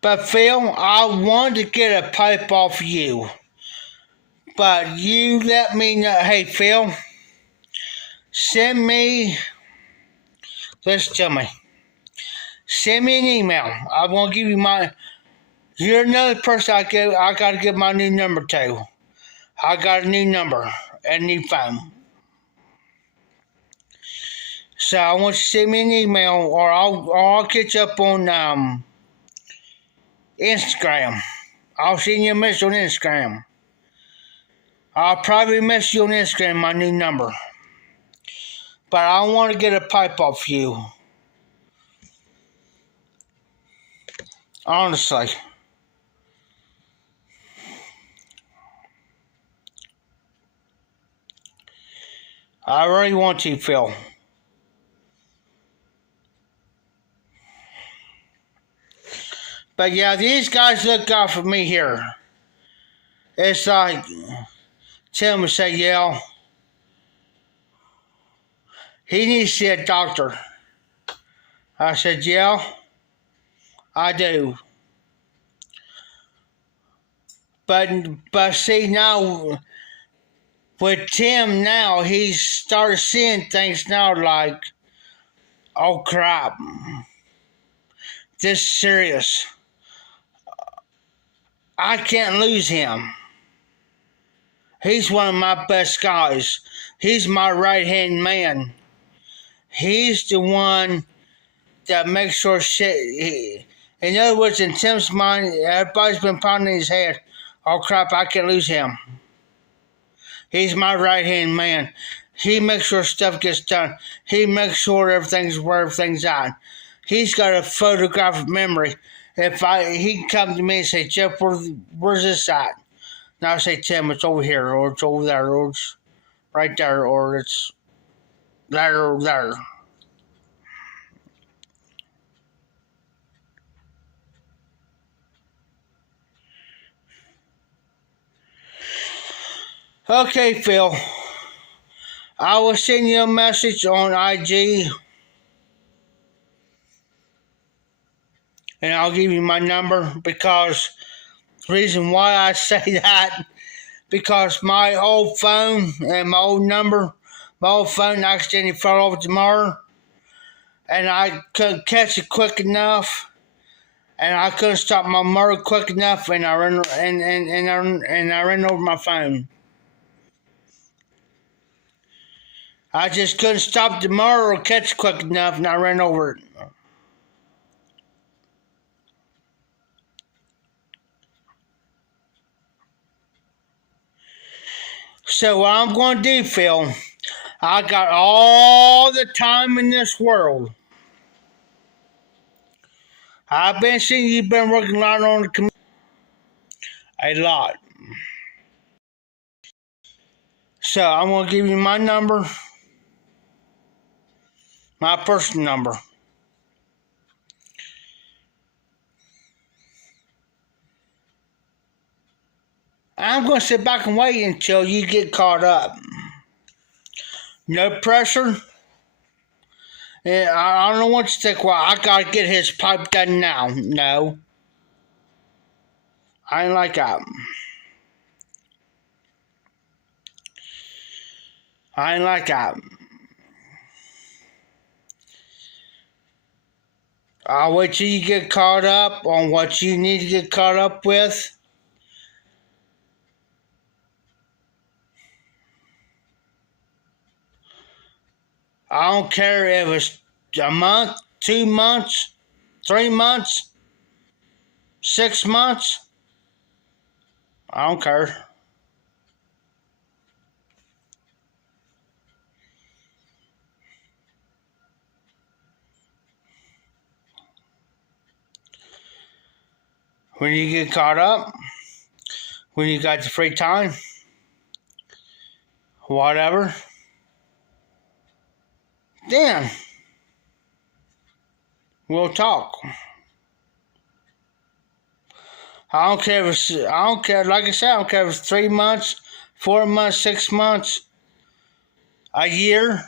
But Phil, I wanted to get a pipe off you. But you let me know. Hey Phil, send me, listen to me. Send me an email. I want to give you you're another person I got to give my new number to. I got a new number and a new phone. So I want you to send me an email, or I'll get you up on Instagram. I'll send you a message on Instagram. I'll probably message you on Instagram my new number. But I want to get a pipe off you. Honestly. I really want to, Phil. But yeah, these guys look out for me here. It's like, Tim would say, "Yeah, he needs to see a doctor." I said, "Yeah, I do." But see now, with Tim now, he's started seeing things now like, "Oh crap, this is serious. I can't lose him. He's one of my best guys. He's my right-hand man. He's the one that makes sure shit." In other words, in Tim's mind, everybody's been pounding his head. "Oh crap, I can't lose him. He's my right-hand man. He makes sure stuff gets done. He makes sure everything's where everything's at. He's got a photographic memory. If he can come to me and say, 'Jeff, where's this at?' Now I say, 'Tim, it's over here, or it's over there, or it's right there, or it's there or there.'" Okay, Phil. I will send you a message on IG, and I'll give you my number, because the reason why I say that, because my old phone and my old phone accidentally fell over tomorrow, and I couldn't catch it quick enough, and I couldn't stop my motor quick enough, and I ran over my phone. I just couldn't stop the motor or catch it quick enough, and I ran over it. So what I'm going to do, Phil, I got all the time in this world. I've been seeing you've been working a lot on the community. A lot. So I'm going to give you my number, my personal number. I'm going to sit back and wait until you get caught up. No pressure. Yeah, I don't want you to think, well, I got to get his pipe done now. No. I ain't like that. I ain't like that. I'll wait till you get caught up on what you need to get caught up with. I don't care if it's a month, 2 months, 3 months, 6 months. I don't care. When you get caught up, when you got the free time, whatever, then we'll talk. I don't care if it's, I don't care, like I said, I don't care if it's 3 months, 4 months, 6 months, a year.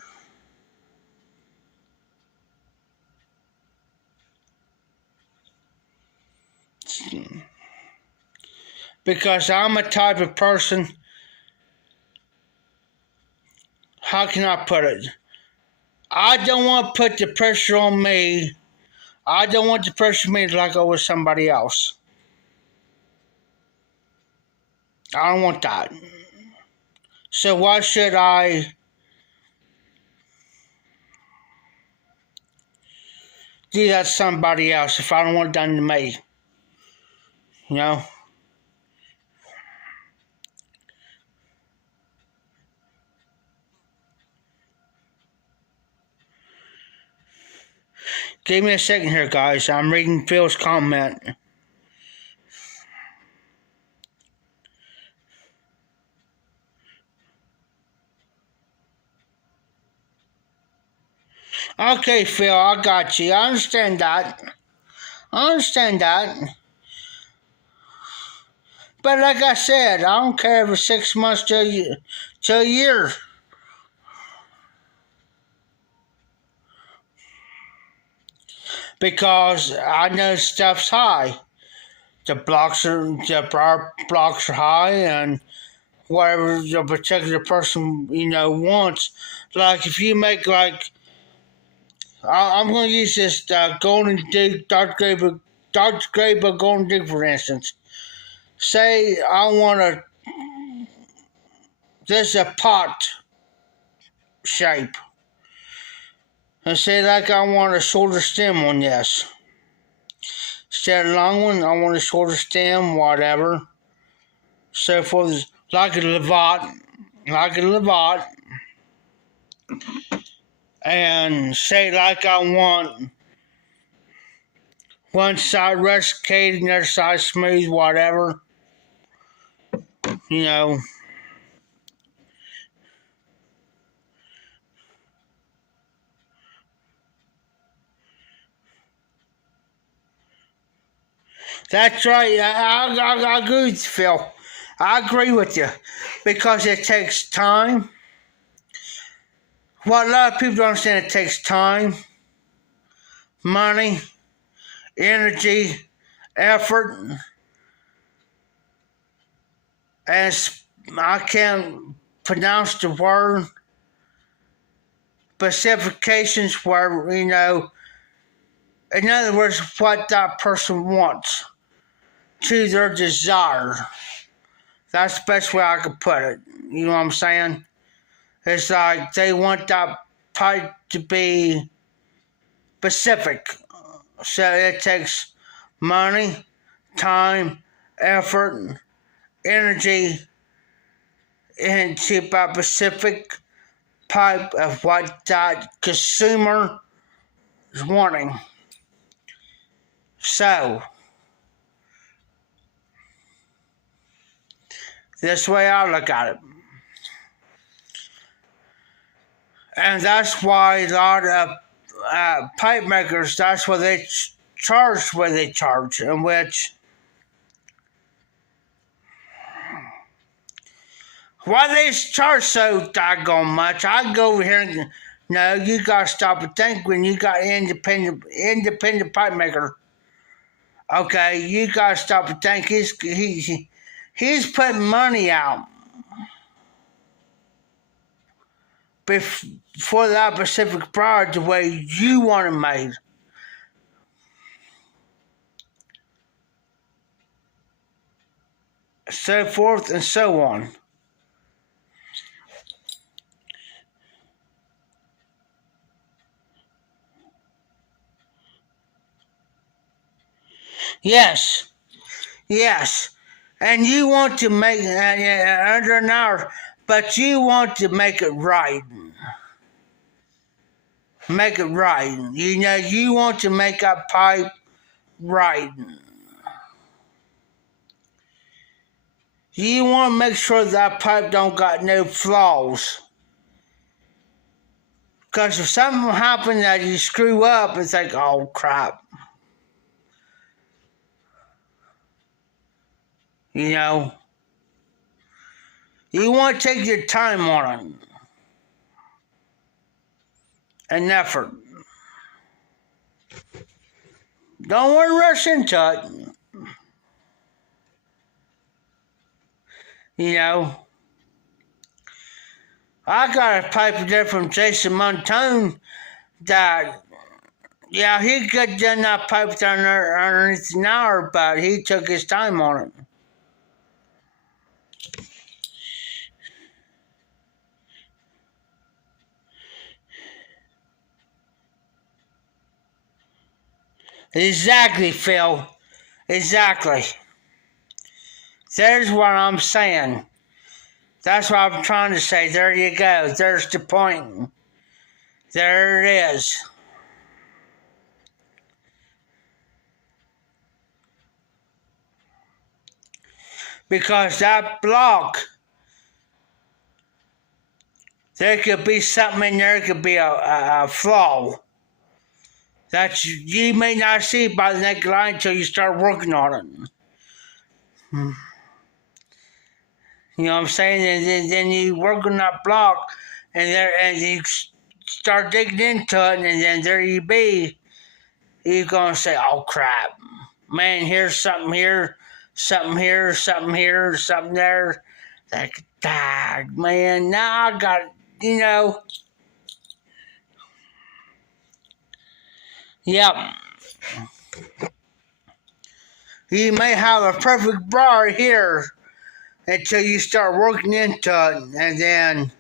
Because I'm a type of person, how can I put it? I don't want to put the pressure on me. I don't want the pressure on me like I was somebody else. I don't want that. So why should I do that to somebody else if I don't want it done to me? You know? Give me a second here, guys. I'm reading Phil's comment. Okay, Phil, I got you. I understand that. But like I said, I don't care if it's 6 months to a year. Because I know stuff's high. The our blocks are high, and whatever the particular person wants. Like if you make I'm going to use this Golden Duke, Dr. Graybill Golden Duke for instance. Say I want this is a pot shape. And say like I want a shorter stem on this. Instead of a long one, I want a shorter stem, whatever. So for this, like a Levant. And say like I want one side rusticated, the other side smooth, whatever. You know. That's right. I agree with you, Phil. I agree with you. Because it takes time. What a lot of people don't understand, it takes time, money, energy, effort, and I can't pronounce the word, specifications where, in other words, what that person wants to their desire. That's the best way I could put it. You know what I'm saying? It's like they want that pipe to be specific. So it takes money, time, effort, energy, into by Pacific Pipe of what that consumer is wanting. So, this way I look at it. And that's why a lot of pipe makers, that's what they charge what they charge, in which, why they charge so doggone much? I go over here and, no, you gotta stop and think when you got independent pipe maker. Okay, you gotta stop and think he's putting money out for that specific product the way you want it made. So forth and so on. Yes, yes. And you want to make under an hour, but you want to make it right. Make it right. You know, you want to make a pipe right. You want to make sure that pipe don't got no flaws. Because if something happens that you screw up, it's like, oh crap. You know, you want to take your time on it and effort. Don't want to rush into it. You know, I got a pipe there from Jason Montone that, yeah, he could done that pipe down there underneath an hour, but he took his time on it. Exactly, Phil. Exactly. There's what I'm saying. That's what I'm trying to say. There you go. There's the point. There it is. Because that block, there could be something in there, could be a flaw that you may not see by the naked eye until you start working on it. You know what I'm saying? And then you work on that block, and you start digging into it, and then there you be. You're gonna say, "Oh crap, man! Here's something here, something here, something here, something there." Like, dang, man! Now I got, you know. Yep. You may have a perfect bar here until you start working into it, and then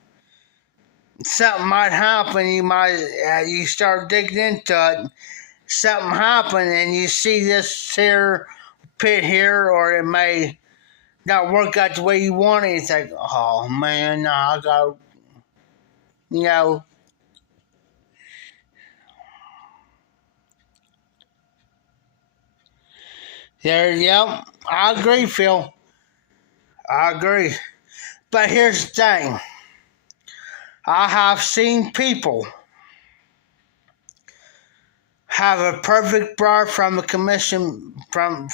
something might happen. You start digging into it, something happen, and you see this here pit here, or it may not work out the way you want it. It's like, oh man, nah, I got, you know. Yep, I agree, Phil. I agree. But here's the thing. I have seen people have a perfect bar from a commission, from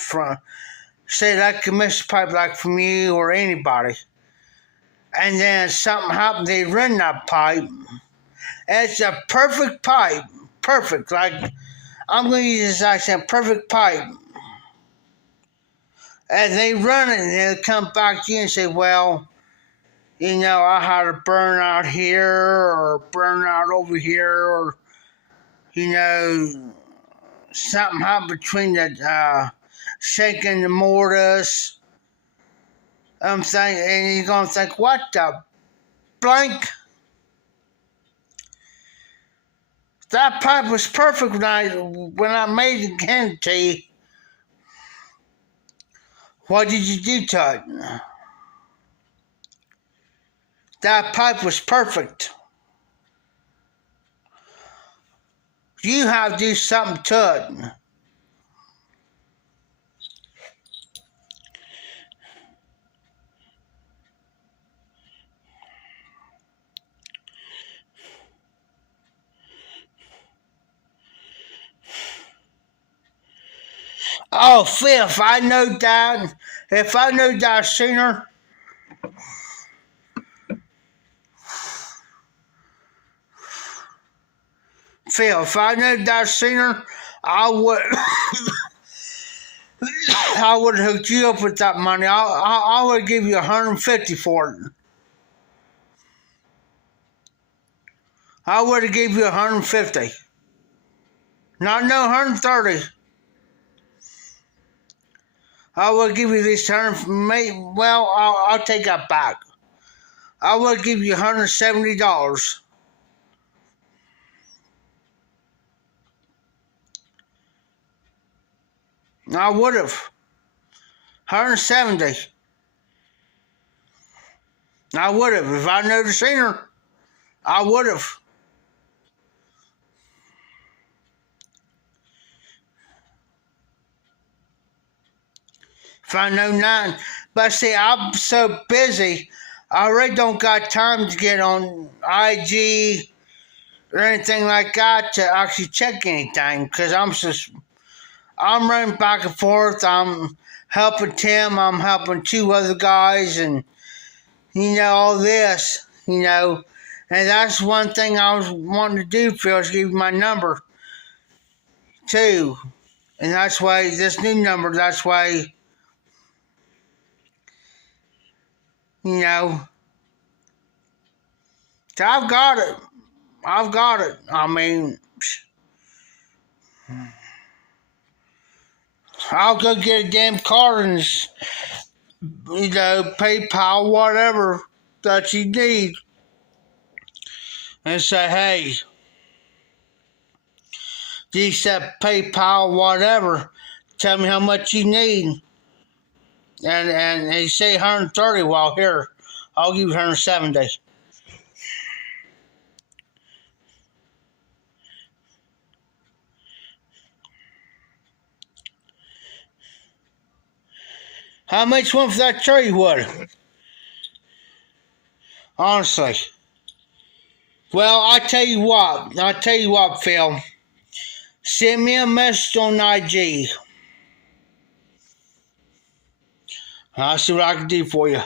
say that commission pipe like from you or anybody. And then something happened, they run that pipe. It's a perfect pipe. Perfect. Like, I'm going to use this accent, perfect pipe. And they run it and they'll come back to you and say, well, you know, I had a burnout here or burnout over here, or, you know, something happened between the shaking the mortise. I'm saying, and you're going to think, what the blank? That pipe was perfect when I made it again to you. What did you do to it? That pipe was perfect. You have to do something to it. Oh, Phil, if I know that sooner, Phil, if I knew that sooner, I would, I would have hooked you up with that money. I would give you 150 for it. I would have give you 150. Not no 130. I would give you this 100. Well, I'll take that back. I would give you $170. I would have. 170. I would have. If I knew the sooner, I would have. If I know nine. But see, I'm so busy, I really don't got time to get on IG or anything like that to actually check anything because I'm running back and forth. I'm helping Tim. I'm helping two other guys, and all this. And that's one thing I was wanting to do, Phil, is give you my number too, and that's why this new number. That's why So I've got it. I've got it. I mean, I'll go get a damn card and PayPal, whatever that you need, and say, hey, do you accept PayPal, whatever? Tell me how much you need, and they say 130. Well, here, I'll give you 170. How much went for that cherry wood? Honestly. Well, I tell you what, Phil. Send me a message on IG. I'll see what I can do for you.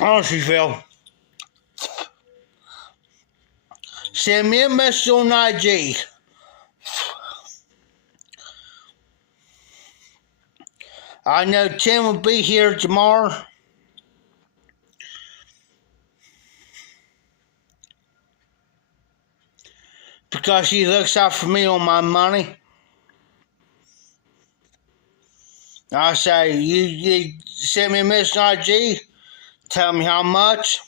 Honestly, Phil. Send me a message on IG. I know Tim will be here tomorrow. Because he looks out for me on my money. I say, you send me a message on IG. Tell me how much.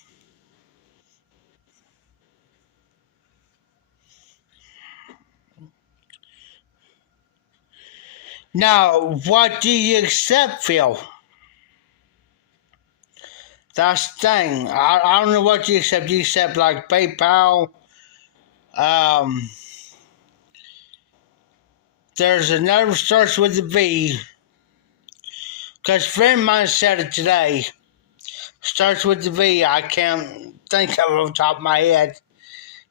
Now, what do you accept, Phil? That's the thing. I don't know what you accept. You accept like PayPal. There's another starts with a V. Because a friend of mine said it today. Starts with the V. I can't think of it off the top of my head.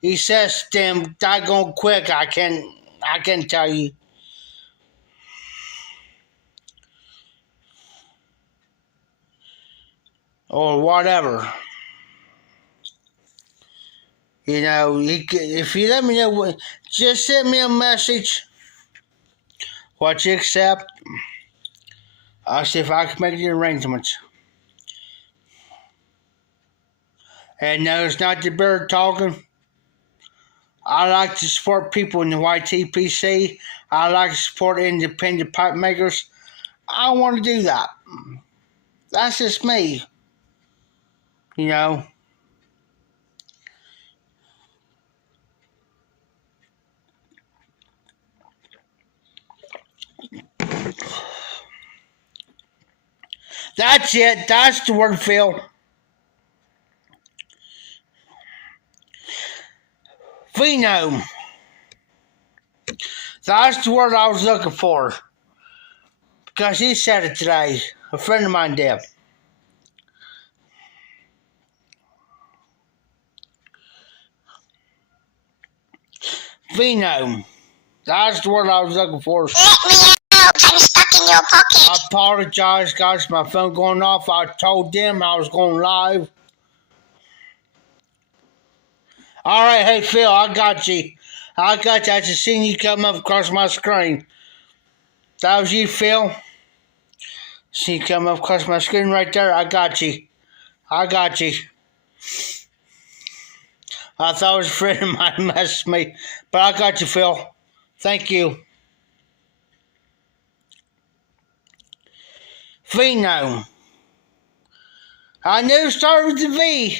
He says, damn, doggone quick, I can tell you. Or whatever. If you let me know, just send me a message. What you accept. I'll see if I can make the arrangements. And no, it's not the bird talking. I like to support people in the YTPC. I like to support independent pipe makers. I want to do that. That's just me. That's it. That's the word, Phil. Phenome. That's the word I was looking for. Because he said it today. A friend of mine did. Phenome. That's the word I was looking for. Let me out. I'm stuck in your pocket. I apologize, guys. My phone going off. I told them I was going live. All right, hey, Phil, I got you. I just seen you come up across my screen. That was you, Phil? See you come up across my screen right there. I got you. I thought it was a friend of mine messaged me. But I got you, Phil. Thank you. Phenome. I knew it started with the V.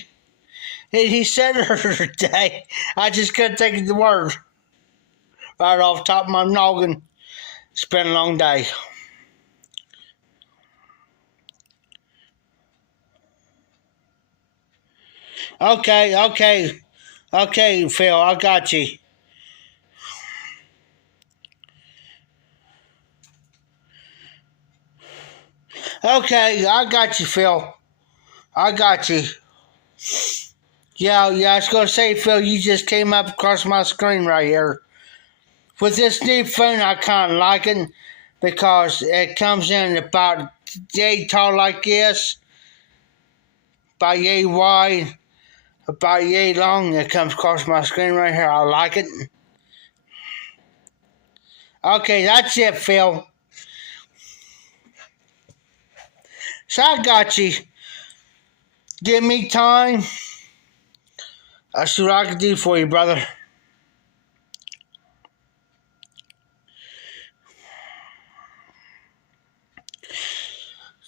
He said it earlier today. I just couldn't think of the word. Right off the top of my noggin. It's been a long day. Okay, Phil, I got you. Okay, I got you, Phil. I got you. Yeah, I was going to say, Phil, you just came up across my screen right here. With this new phone, I kind of like it because it comes in about yay tall like this, about yay wide, about yay long. It comes across my screen right here. I like it. Okay, that's it, Phil. So I got you. Give me time. I'll see what I can do for you, brother.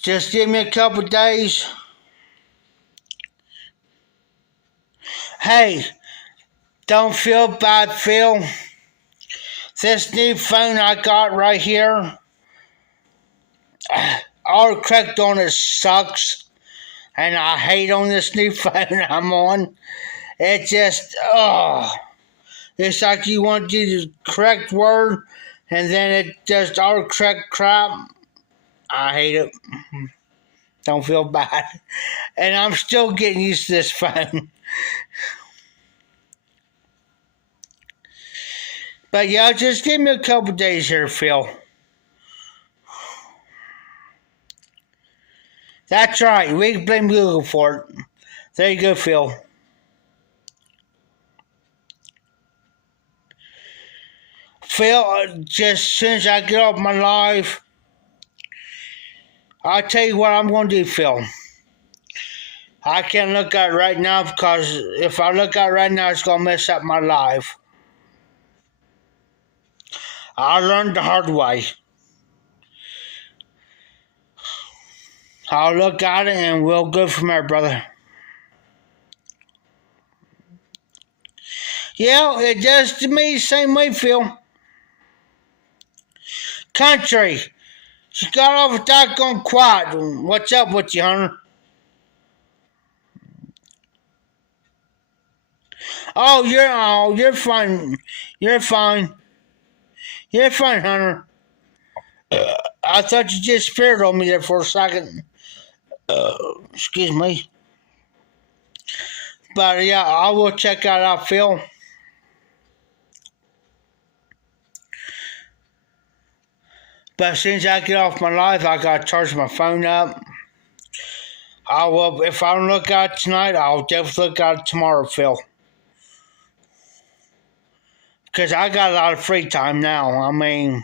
Just give me a couple days. Hey, don't feel bad, Phil. This new phone I got right here, all cracked on it sucks. And I hate on this new phone I'm on. It just, it's like you want to do the correct word and then it just all correct crap. I hate it. Don't feel bad. And I'm still getting used to this phone. But yeah, just give me a couple days here, Phil. That's right. We can blame Google for it. There you go, Phil. Phil, just as soon as I get off my live, I'll tell you what I'm going to do, Phil. I can't look at it right now because if I look at it right now, it's going to mess up my live. I learned the hard way. I'll look at it and we'll go from there, brother. Yeah, it does to me, same way, Phil. Country. She got off a doggone quiet. What's up with you, Hunter? Oh, you're fine. You're fine. You're fine, Hunter. I thought you just speared on me there for a second. Excuse me. But yeah, I will check that out, Phil. But as soon as I get off my live, I gotta charge my phone up. I will. If I don't look at it tonight, I'll definitely look at it tomorrow, Phil. Because I got a lot of free time now. I mean,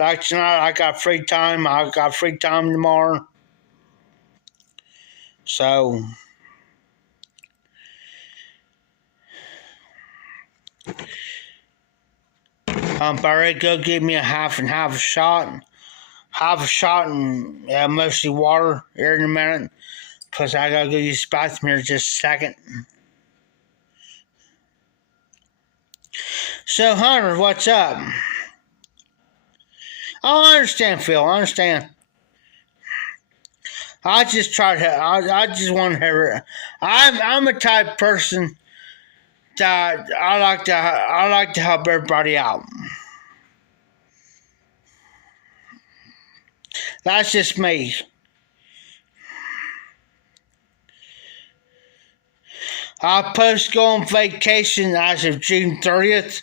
like tonight, I got free time. I got free time tomorrow. So, Barry, go give me a half and half a shot. Half a shot and mostly water here in a minute. Plus, I gotta go use the bathroom here in just a second. So, Hunter, what's up? Oh, I understand, Phil. I understand. I just try to. I just want to her. I'm a type of person that I like to help everybody out. That's just me. I post to go on vacation as of June 30th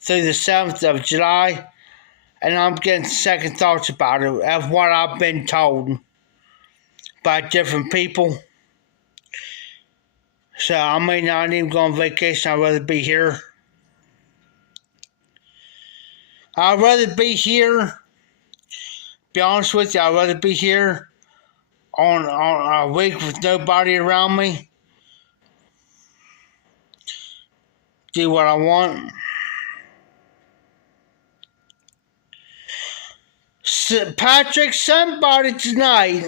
through the 7th of July, and I'm getting second thoughts about it of what I've been told by different people. So I may not even go on vacation. I'd rather be here. I'd rather be here. Be honest with you, I'd rather be here on a week with nobody around me. Do what I want. Patrick, somebody tonight,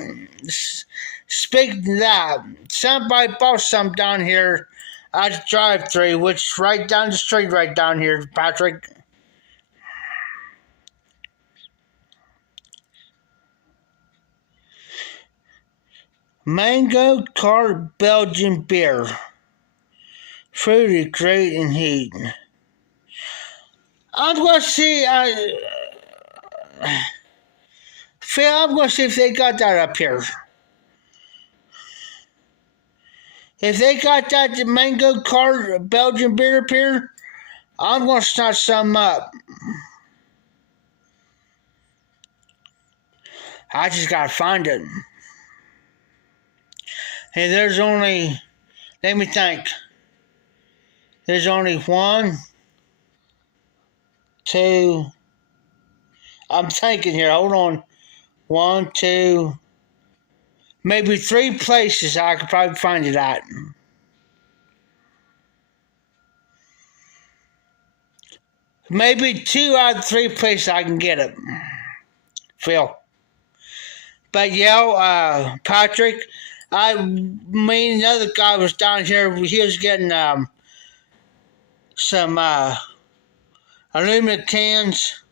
speaking of that, somebody bought some down here at the drive-thru, which is right down the street right down here, Patrick. Mango Cart Belgian beer. Fruity, great, and heat. I'm going to see, Phil, I'm going to see if they got that up here. If they got that Mango Cart Belgian beer up here, I'm going to start some up. I just got to find it. And there's only, let me think. There's only 1, 2, I'm thinking here, hold on. 1, 2, maybe 3 places I could probably find it at. Maybe 2 out of 3 places I can get it. Phil. But yeah, Patrick, me and the other guy was down here. He was getting some aluminum cans,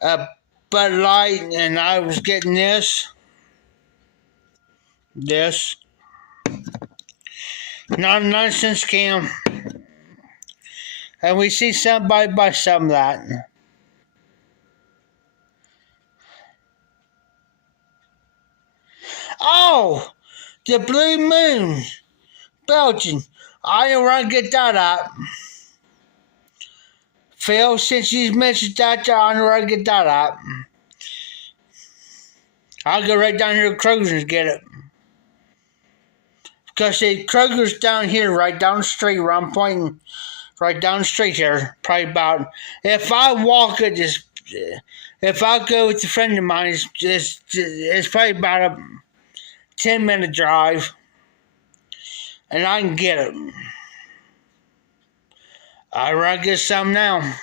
Bud Light, and I was getting this. Not a nonsense can. And we see somebody buy some of that. Oh, the Blue Moon, Belgian. I know where I can get that at. Phil, since you mentioned that, I know where I can get that at. I'll go right down here to Kroger's and get it. Because the Kroger's down here, right down the street where I'm pointing, right down the street here. Probably about, if I walk it, if I go with a friend of mine, it's probably about a 10-minute drive. And I can get it. I'll get some now.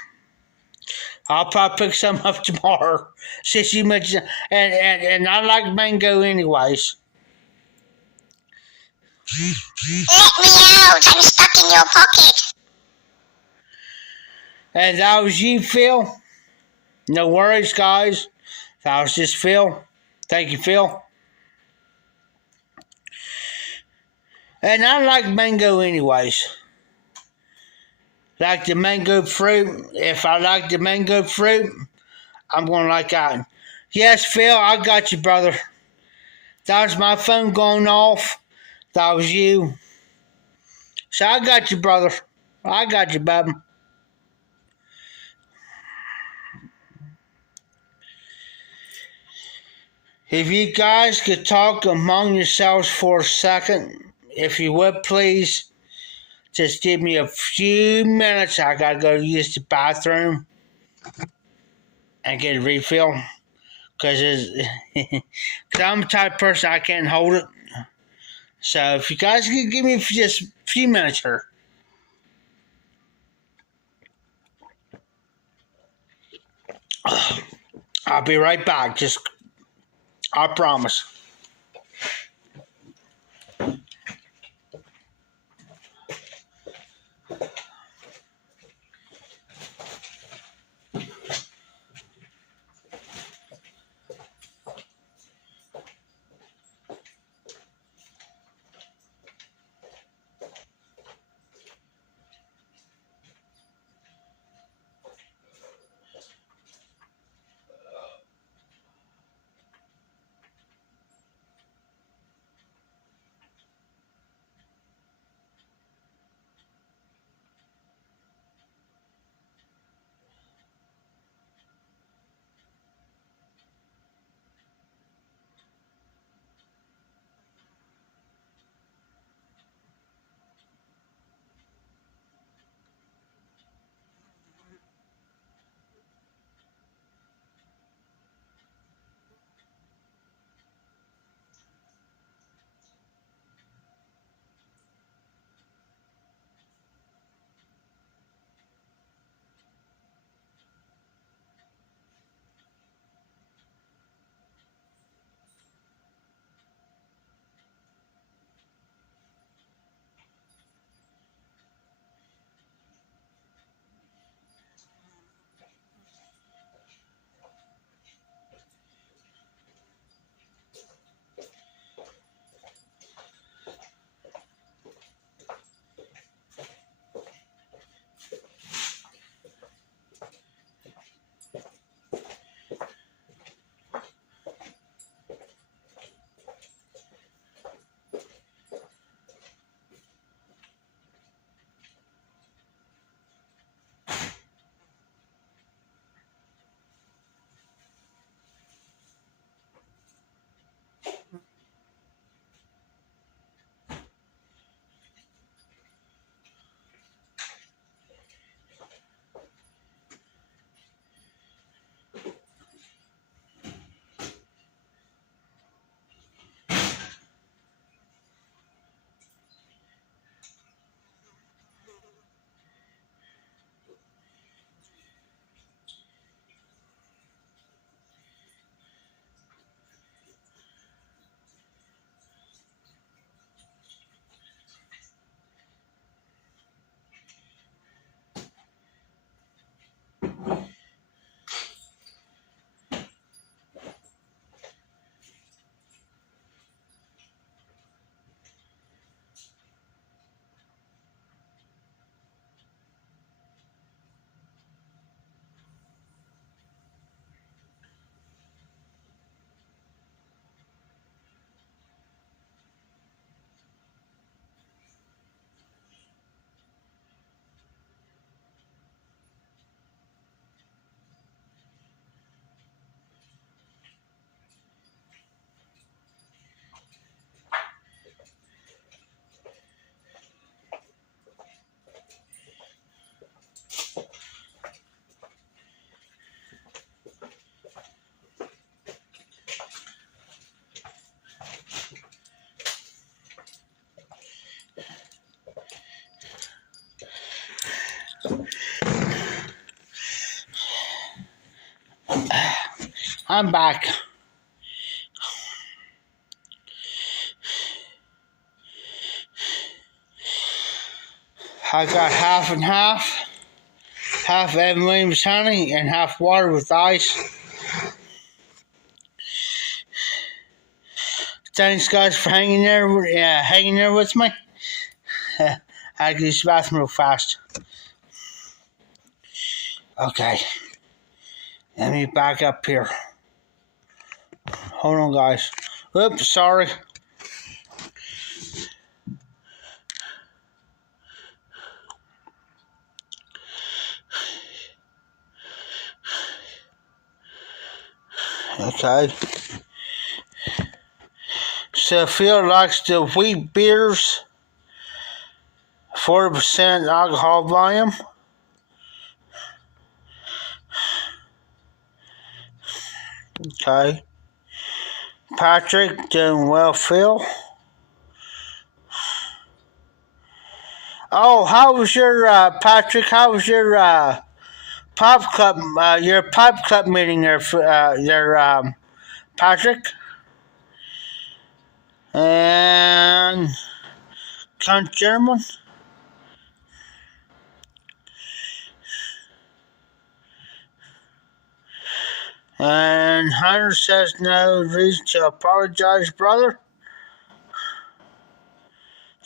I'll probably pick some up tomorrow. Since you mentioned, and I like mango anyways. Let me out! I'm stuck in your pocket. And that was you, Phil. No worries, guys. That was just Phil. Thank you, Phil. And I like mango anyways. Like the mango fruit. If I like the mango fruit, I'm going to like that. Yes, Phil, I got you, brother. That was my phone going off. That was you. So I got you, brother. I got you, bub. If you guys could talk among yourselves for a second, if you would please, just give me a few minutes. I gotta go use the bathroom and get a refill. Because I'm the type of person I can't hold it. So if you guys could give me just a few minutes here. I'll be right back. I promise. I'm back. I got half and half. Half Evan Williams honey and half water with ice. Thanks guys for hanging there with me. I had to use the bathroom real fast. Okay. Let me back up here. Hold on guys. Oops, sorry. Okay. So Phil likes the wheat beers, 40% alcohol volume. Okay. Patrick, doing well, Phil. Oh, how was your Patrick? How was your pipe club meeting there, Patrick? And Cunt Gentleman. And Hunter says no reason to apologize, brother.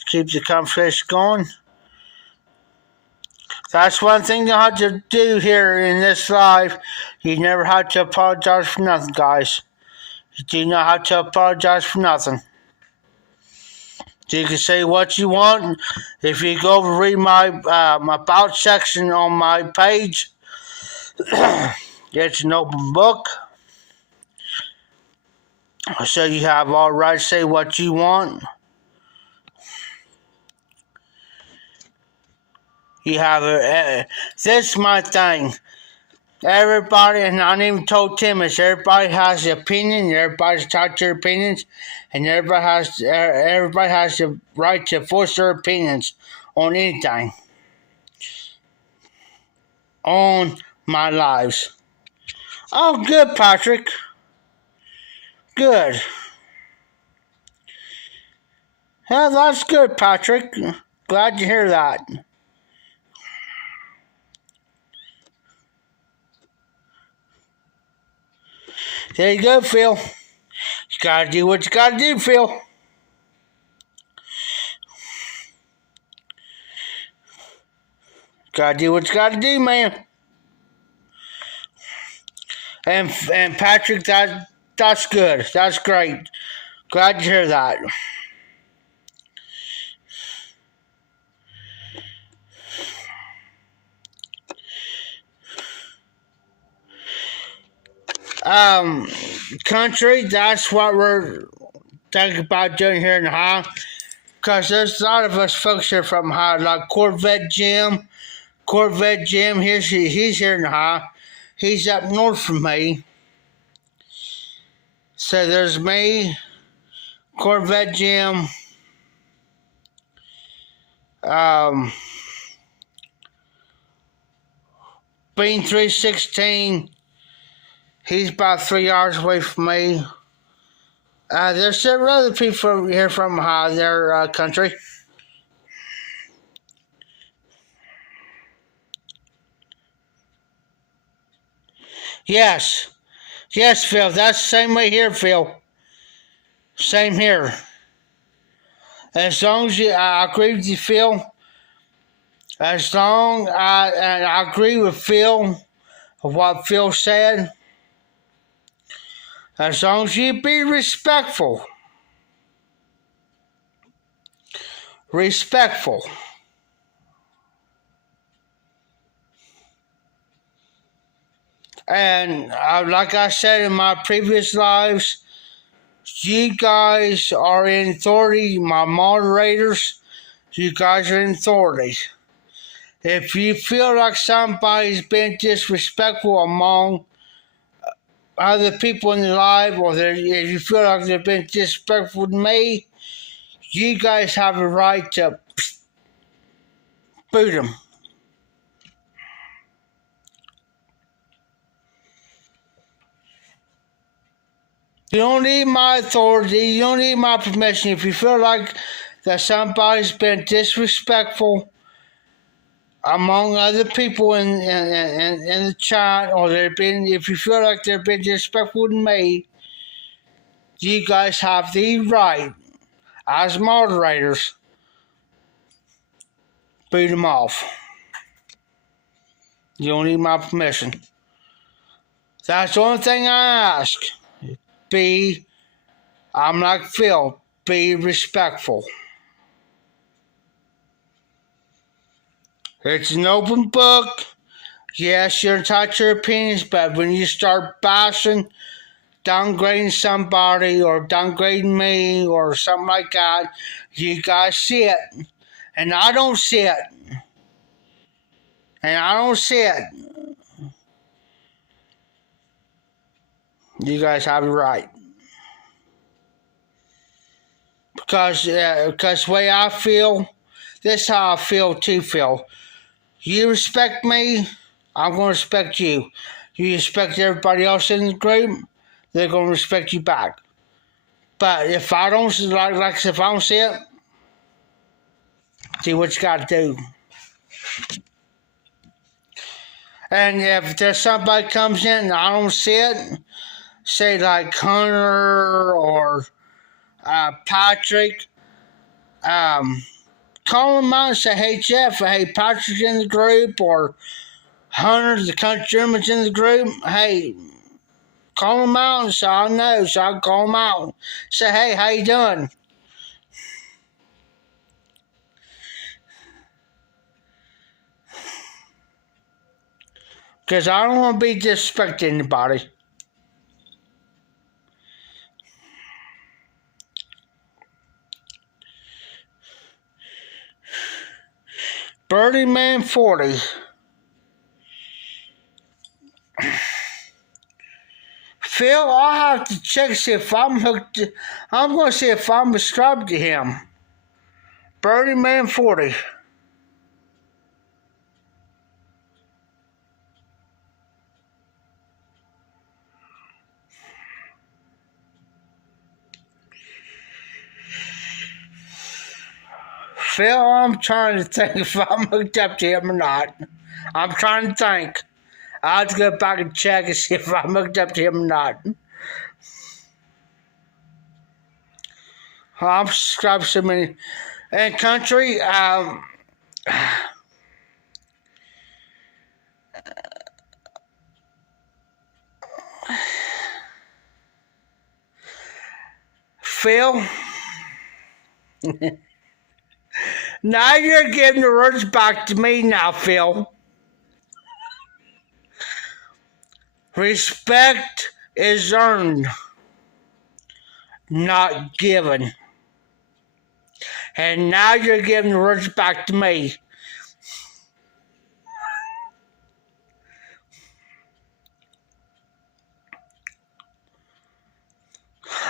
Keep the conversation going. That's one thing you have to do here in this life. You never have to apologize for nothing, guys. You do not have to apologize for nothing. You can say what you want. If you go over read my about section on my page, it's an open book. So you have all right to say what you want. You have this is my thing. Everybody, and I even told Tim, is everybody has an opinion, everybody's entitled to their opinions, and everybody has the right to voice their opinions on anything. On my lives. Oh, good, Patrick. Good. Yeah, that's good, Patrick. Glad to hear that. There you go, Phil. You gotta do what you gotta do, Phil. Gotta do what you gotta do, man. And Patrick, that's good. That's great. Glad to hear that. Country, that's what we're thinking about doing here in Ohio. Because there's a lot of us folks here from Ohio, like Corvette Jim, he's here in Ohio. He's up north from me. So there's me, Corvette Jim, Bean 316. He's about 3 hours away from me. There's several other people here from their country. Yes, Phil. That's the same way here, Phil. Same here. As long as I agree with you, Phil. As long as I agree with Phil, of what Phil said. As long as you be respectful. And like I said in my previous lives, you guys are in authority, my moderators. You guys are in authority. If you feel like somebody's been disrespectful among other people in the live, or if you feel like they've been disrespectful to me, you guys have a right to boot them. You don't need my authority. You don't need my permission. If you feel like that somebody's been disrespectful among other people in the chat, or if you feel like they've been disrespectful to me, you guys have the right, as moderators, boot them off. You don't need my permission. That's the only thing I ask. I'm like Phil, be respectful. It's an open book. Yes, you're entitled to your opinions, but when you start bashing, downgrading somebody or downgrading me or something like that, you guys see it. And I don't see it. You guys have it right. Because the way I feel, this is how I feel too, Phil. You respect me, I'm going to respect you. You respect everybody else in the group, they're going to respect you back. But if I don't, if I don't see it, see what you got to do. And if there's somebody comes in and I don't see it, say like Hunter or Patrick, call them out and say, hey Jeff, hey Patrick's in the group, or Hunter, the country German's in the group, hey, call them out and say, I know, so I call them out. Say, hey, how you doing? Because I don't want to be disrespecting anybody. Birdie Man 40. Phil, I'll have to check to see if I'm hooked. I'm going to see if I'm subscribed to him. Birdie Man 40. Phil, I'm trying to think if I'm hooked up to him or not. I'm trying to think. I'll have to go back and check and see if I'm hooked up to him or not. I'm subscribed to so many. And country, Phil, now you're giving the words back to me now, Phil. Respect is earned, not given. And now you're giving the words back to me.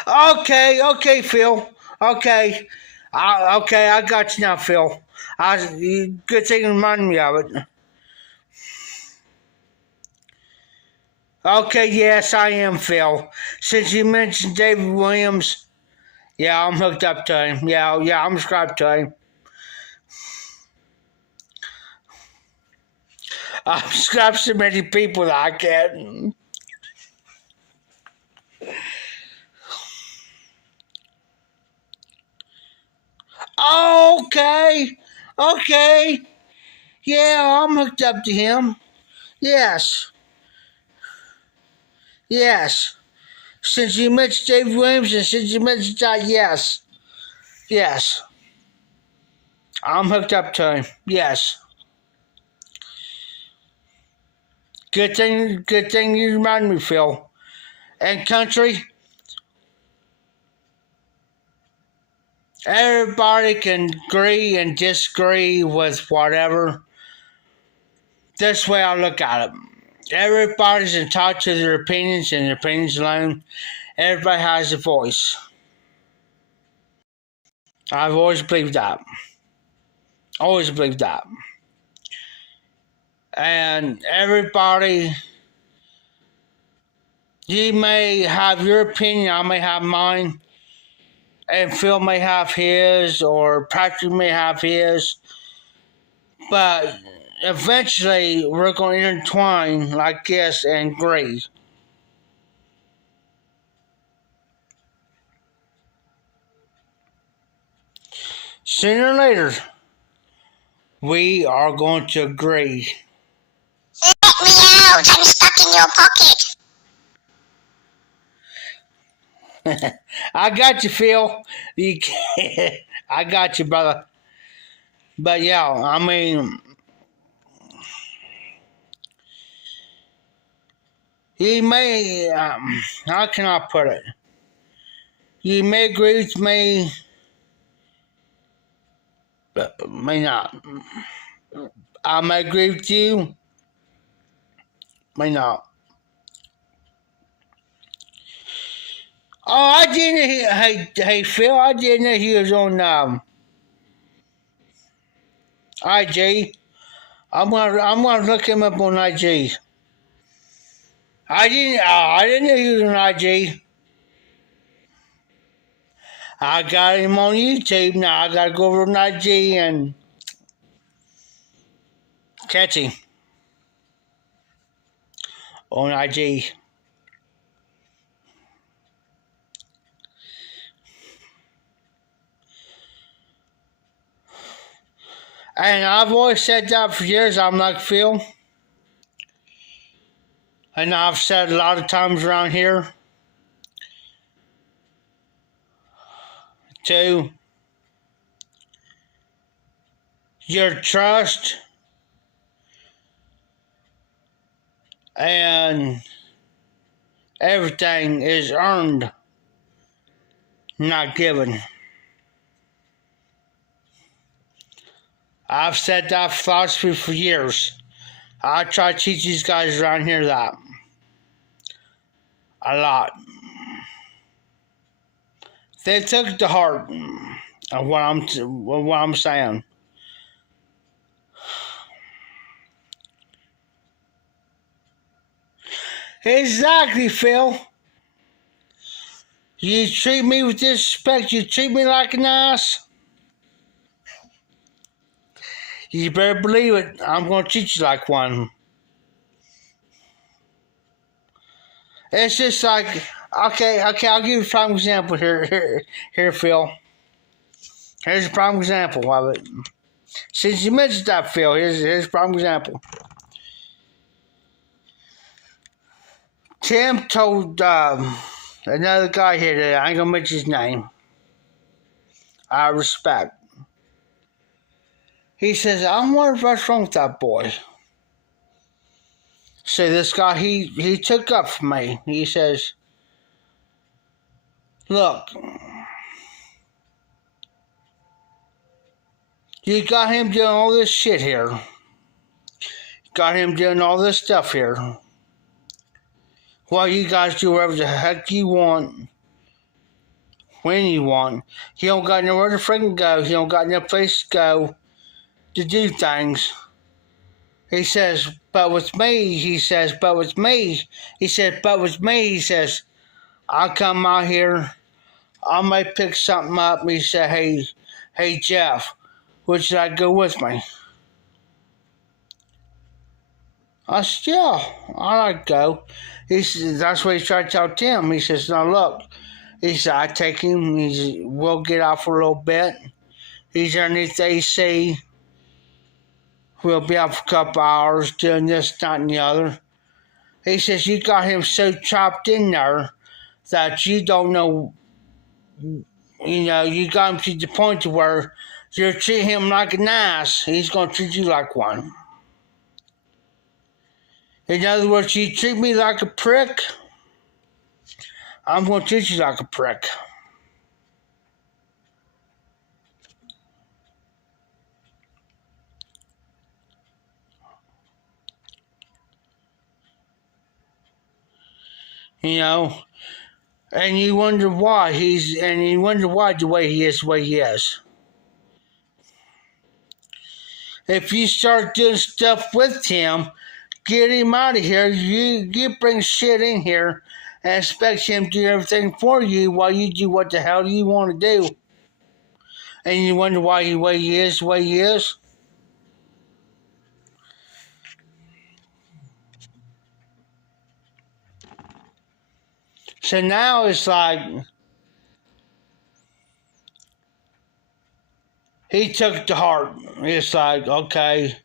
Okay, Phil. Okay, I got you now, Phil. Good thing you reminded me of it. Okay, yes, I am, Phil. Since you mentioned David Williams, yeah, I'm hooked up to him. Yeah, I'm subscribed to him. I've subscribed to so many people that I can't. Okay. Yeah, I'm hooked up to him. Yes. Since you mentioned David Williams and since you mentioned that, yes. I'm hooked up to him. Yes. Good thing you reminded me, Phil. And country, everybody can agree and disagree with whatever. This way I look at it. Everybody's entitled to their opinions and their opinions alone. Everybody has a voice. I've always believed that. And everybody You may have your opinion, I may have mine, and Phil may have his, or Patrick may have his, but eventually we're going to intertwine like this and agree. Sooner or later, we are going to agree. Let me out. I'm stuck in your pocket. I got you, Phil. You can't. I got you, brother. But yeah, I mean, he may, how can I put it? You may agree with me, but may not. I may agree with you, may not. Oh, I didn't hear, hey, Phil, I didn't know he was on, IG. I'm gonna look him up on IG. I didn't know he was on IG. I got him on YouTube now. I gotta go over on IG and catch him on IG. And I've always said that for years. I'm like Phil. And I've said a lot of times around here too. Your trust and everything is earned, not given. I've said that philosophy for years. I try to teach these guys around here that a lot. They took it to heart of what I'm saying. Exactly, Phil. You treat me with disrespect. You treat me like an ass. You better believe it. I'm going to treat you like one. It's just like, okay, I'll give you a prime example here, Phil. Here's a prime example of it. Since you mentioned that, Phil, here's a prime example. Tim told another guy here that I ain't gonna mention his name. I respect. He says, I'm wondering what's wrong with that boy. So this guy, he took up for me. He says, look, you got him doing all this shit here. Got him doing all this stuff here. Well, you guys do whatever the heck you want, when you want. He don't got nowhere to freaking go. He don't got no place to go to do things. He says, but with me, he says, I'll come out here, I might pick something up. He said, hey, Jeff, would you like to go with me? I said, yeah, I like to go. He said, that's what he tried to tell Tim. He says, now look, he said, I take him, we'll get out for a little bit. He's underneath the AC. We'll be out for a couple hours doing this, that, and the other. He says, you got him so chopped in there that you don't know, you got him to the point to where you're treating him like an ass. He's going to treat you like one. In other words, you treat me like a prick, I'm going to treat you like a prick. And you wonder why the way he is. If you start doing stuff with him, get him out of here. You bring shit in here and expect him to do everything for you while you do what the hell you want to do. And you wonder why he is the way he is. So now it's like he took it to heart. It's like, okay,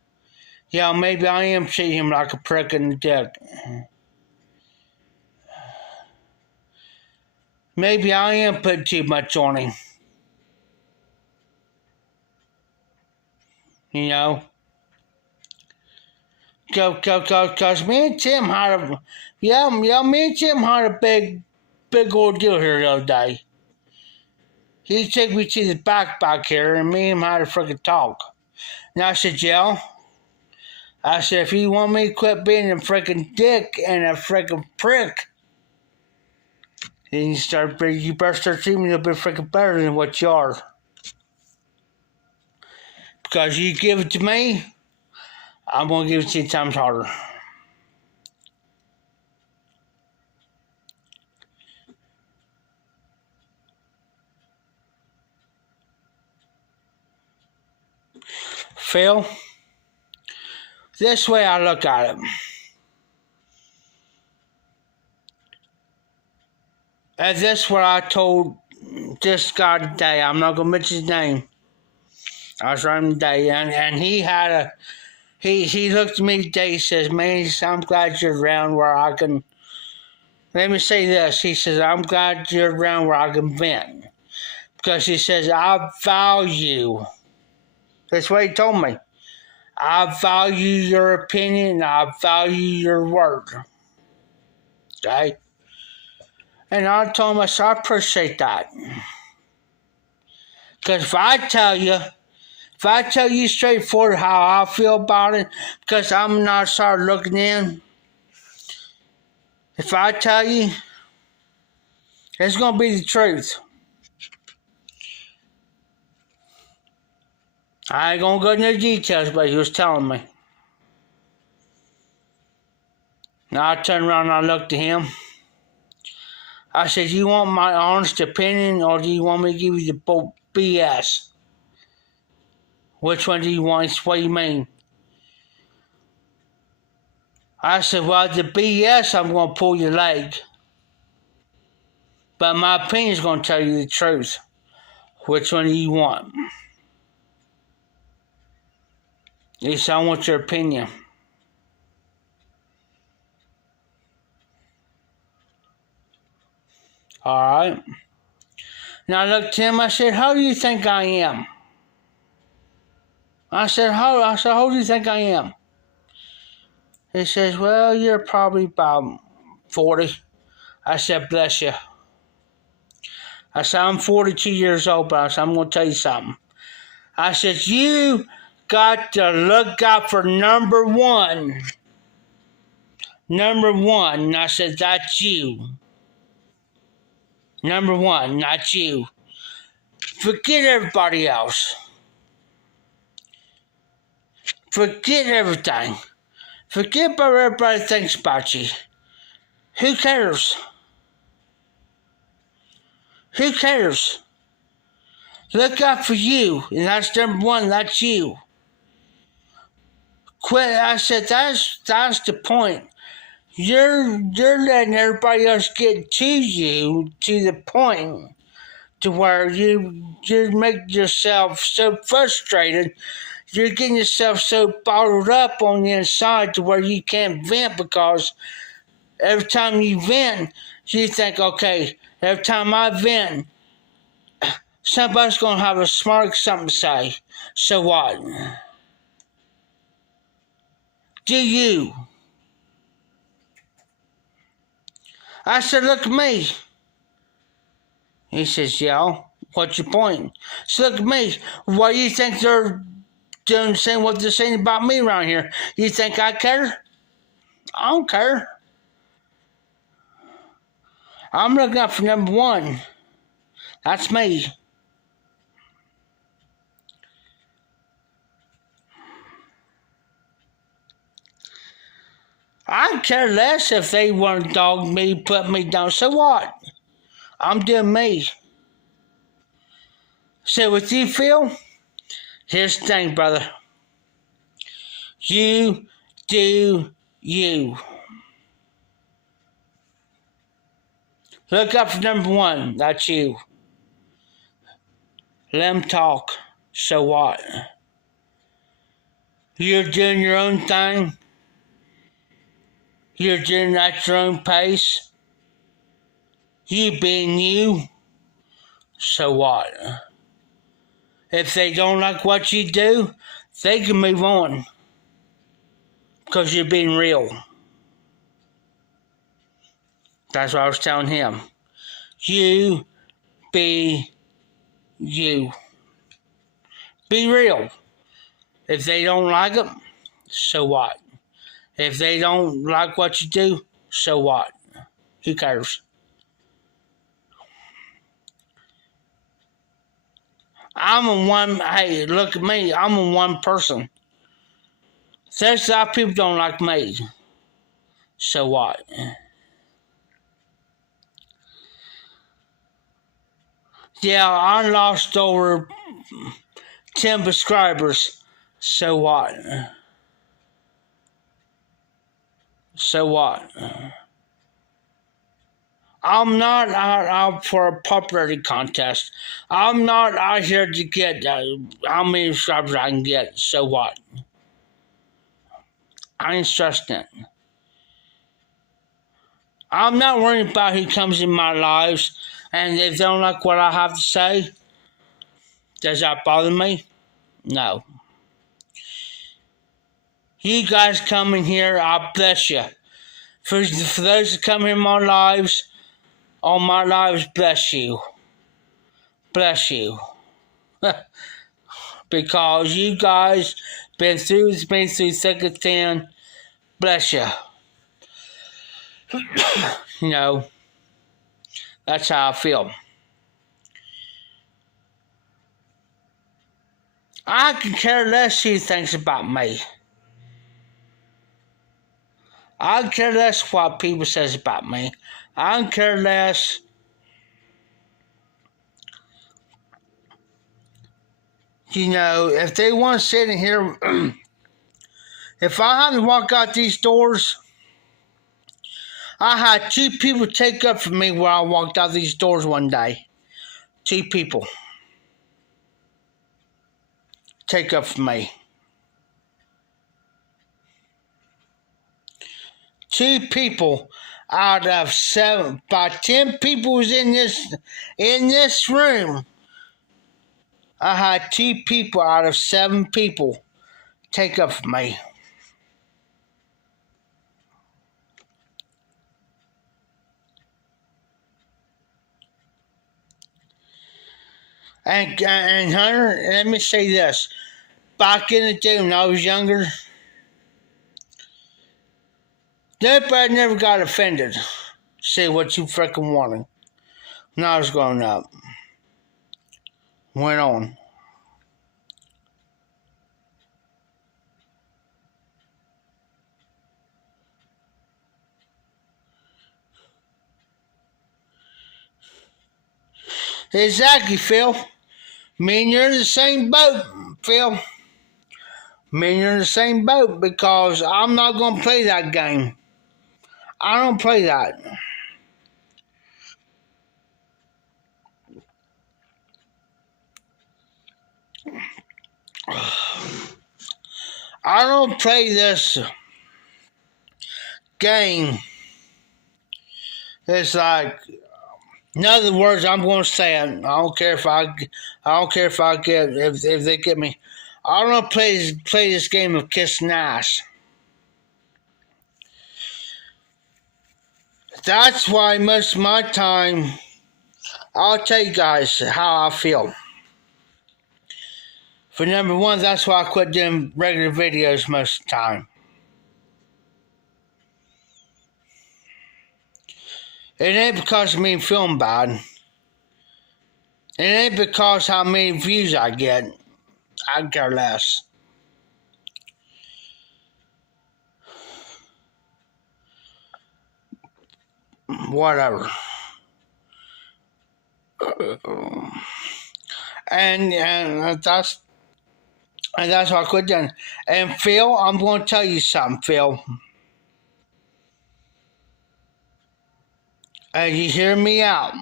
yeah, maybe I am treating him like a prick in the dick. Maybe I am putting too much on him. You know? Cause me and Tim had a, me and Tim had a big ordeal here the other day. He took me to the back here, and me and him had a freaking talk. And I said, I said, if you want me to quit being a freaking dick and a freaking prick, then you better start treating me a little bit freaking better than what you are. Because you give it to me, I'm going to give it 10 times harder. Phil, this way I look at it. And this is what I told this guy today. I'm not going to mention his name. I was writing today, and he had a, he looked at me today, he says, man, I'm glad you're around where I can, let me say this, he says, I'm glad you're around where I can vent. Because he says, I value, that's what he told me. I value your opinion, I value your word. Okay? And I told him, I said, I appreciate that. Because if I tell you straightforward how I feel about it, because I'm not started looking in, if I tell you, it's going to be the truth. I ain't going to go into the details, but he was telling me. Now I turned around and I looked at him. I said, you want my honest opinion, or do you want me to give you the BS? Which one do you want? What do you mean? I said, well, the BS, I'm going to pull your leg. But my opinion is going to tell you the truth. Which one do you want? He said, I want your opinion. All right. Now I looked at him, I said, how do you think I am? I said, how do you think I am? He says, well, you're probably about 40. I said, bless you. I said, I'm 42 years old, but I said, I'm going to tell you something. I said, you got to look out for number one. Number one. And I said, that's you. Number one, not you. Forget everybody else. Forget everything. Forget about what everybody thinks about you. Who cares? Who cares? Look out for you, and that's number one, that's you. Quit, I said, that's the point. You're letting everybody else get to you to the point to where you make yourself so frustrated, you're getting yourself so bottled up on the inside to where you can't vent, because every time you vent, you think, okay, every time I vent, somebody's going to have a smart something to say. So what? Do you? I said, look at me. He says, yeah, what's your point? So look at me. Why do you think they're doing saying what they're saying about me around here? You think I care? I don't care. I'm looking out for number one. That's me. I care less if they want to dog me, put me down. So what? I'm doing me. So with you, Phil, here's the thing, brother. You do you. Look up for number one. That's you. Let them talk. So what? You're doing your own thing. You're doing at your own pace. You being you. So what? If they don't like what you do, they can move on. Because you're being real. That's what I was telling him. You be you. Be real. If they don't like it, so what? If they don't like what you do, so what? Who cares? Hey, look at me. I'm a one person. There's a lot of people don't like me. So what? Yeah, I lost over 10 subscribers. So what? So what? I'm not out for a popularity contest. I'm not out here to get how many subscribers I can get. So what? I ain't stressed it. I'm not worried about who comes in my lives, and if they don't like what I have to say, does that bother me? No. You guys come in here, I bless you. For those that come in my lives, all my lives, bless you. Bless you. Because you guys been through thick and thin. Bless you. You know, that's how I feel. I can care less who thinks about me. I care less what people says about me. I don't care less. You know, if they want to sit in here, if I had to walk out these doors, I had 2 people take up for me when I walked out these doors one day. 2 people take up for me. 2 people out of 7, about 10 people was in this room. I had 2 people out of 7 people take up for me. And Hunter, let me say this. Back in the day when I was younger, nobody never got offended. Say what you freaking wanted. When I was growing up. Went on. Exactly, Phil. Me and you're in the same boat, Phil. Me and you're in the same boat because I'm not going to play that game. I don't play that. I don't play this game. It's like, in other words, I'm going to say it. I don't care if if they get me. I don't play this game of kissing ass. That's why most of my time, I'll tell you guys how I feel. For number one, that's why I quit doing regular videos most of the time. It ain't because of me feeling bad. It ain't because how many views I get. I care less. whatever. And that's what I quit doing. And Phil, I'm going to tell you something, Phil. And you hear me out.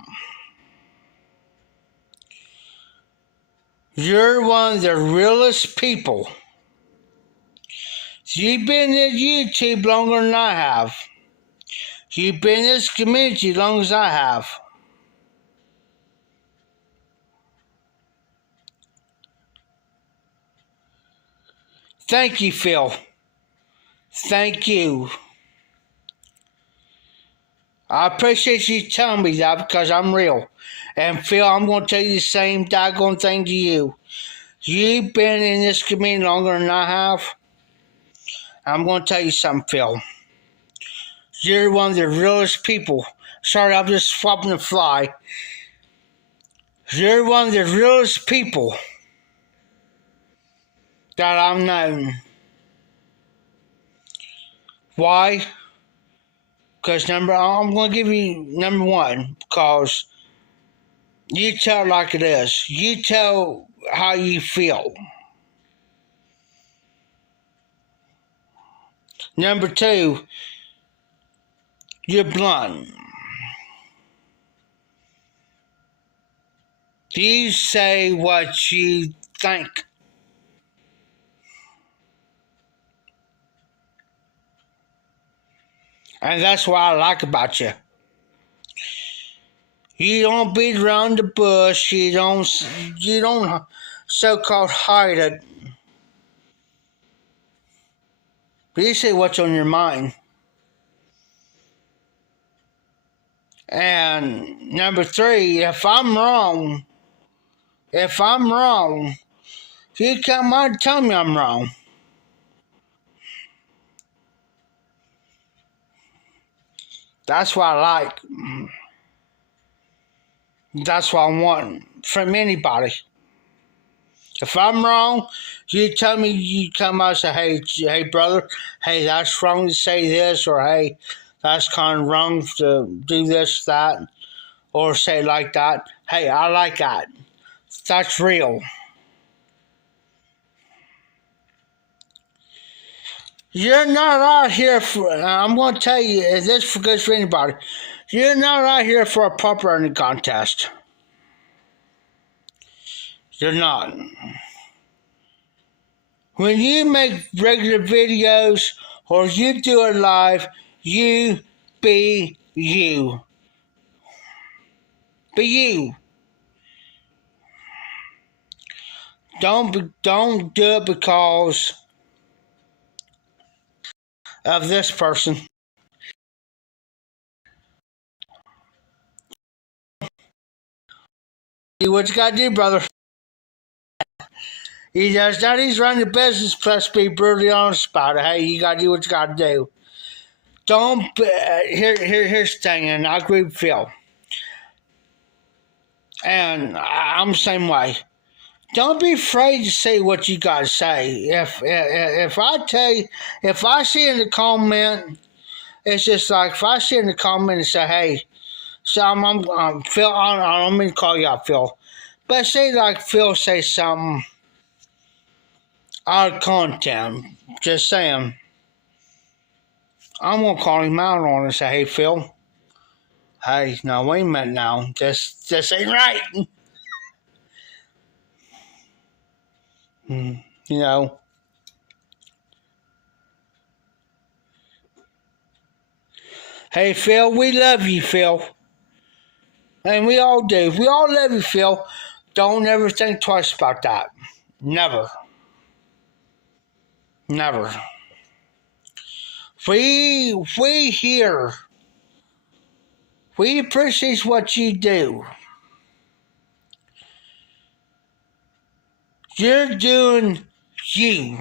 You're one of the realest people. You've been in YouTube longer than I have. You've been in this community as long as I have. Thank you, Phil. Thank you. I appreciate you telling me that because I'm real. And Phil, I'm going to tell you the same daggone thing to you. You've been in this community longer than I have. I'm going to tell you something, Phil. You're one of the realest people. Sorry, I'm just swapping the fly. You're one of the realest people that I've known. Why? Because I'm going to give you number one, because you tell it like it is. You tell how you feel. Number two, you're blunt. You say what you think. And that's what I like about you. You don't beat around the bush. You don't so-called hide it. But you say what's on your mind. And number three, if I'm wrong, you come out and tell me I'm wrong. That's what I like. That's what I want from anybody. If I'm wrong, you tell me, you come out and say, hey, brother, hey, that's wrong to say this, or hey, that's kind of wrong to do this, that, or say like that. Hey, I like that. That's real. You're not out here for, I'm going to tell you, this goes for anybody. You're not out here for a popularity contest. You're not. When you make regular videos or you do it live, you be you. Be you. Don't do it because of this person. Do what you gotta do, brother. He does that. He's running the business. Plus, be brutally honest about it. Hey, you gotta do what you gotta do. Don't. Here's the thing, and I agree with Phil. And I'm the same way. Don't be afraid to say what you gotta say. If I tell you, if I see in the comment, it's just like if I see in the comment and say, hey, so I'm Phil. I don't mean to call you out, Phil, but say like Phil say something out of content. Just saying, I'm gonna call him out on it and say, hey, Phil. Hey, now wait a minute now. This ain't right. You know. Hey, Phil, we love you, Phil. And we all do. We all love you, Phil. Don't ever think twice about that. Never. Never. We here. We appreciate what you do. You're doing you.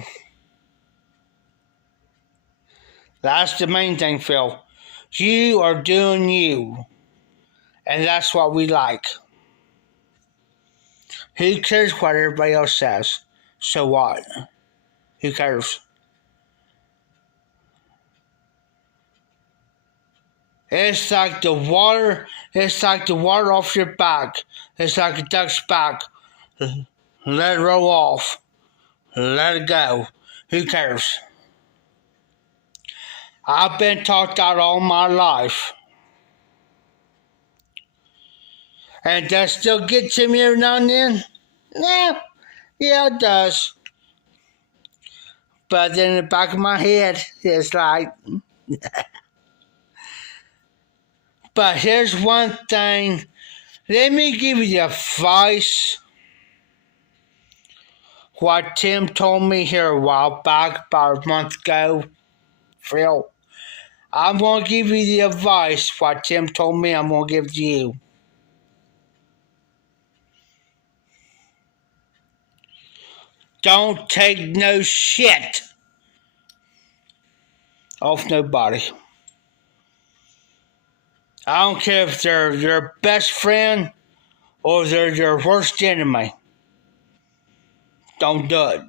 That's the main thing, Phil. You are doing you. And that's what we like. Who cares what everybody else says? So what? Who cares? It's like the water. It's like the water off your back. It's like a duck's back. Let it roll off. Let it go. Who cares? I've been taught that all my life. And that still gets to me every now and then? Yeah, it does. But in the back of my head, it's like... But here's one thing. Let me give you the advice. What Tim told me here a while back, about a month ago. Phil, I'm going to give you the advice. What Tim told me, I'm going to give to you. Don't take no shit off nobody. I don't care if they're your best friend or they're your worst enemy. Don't do it.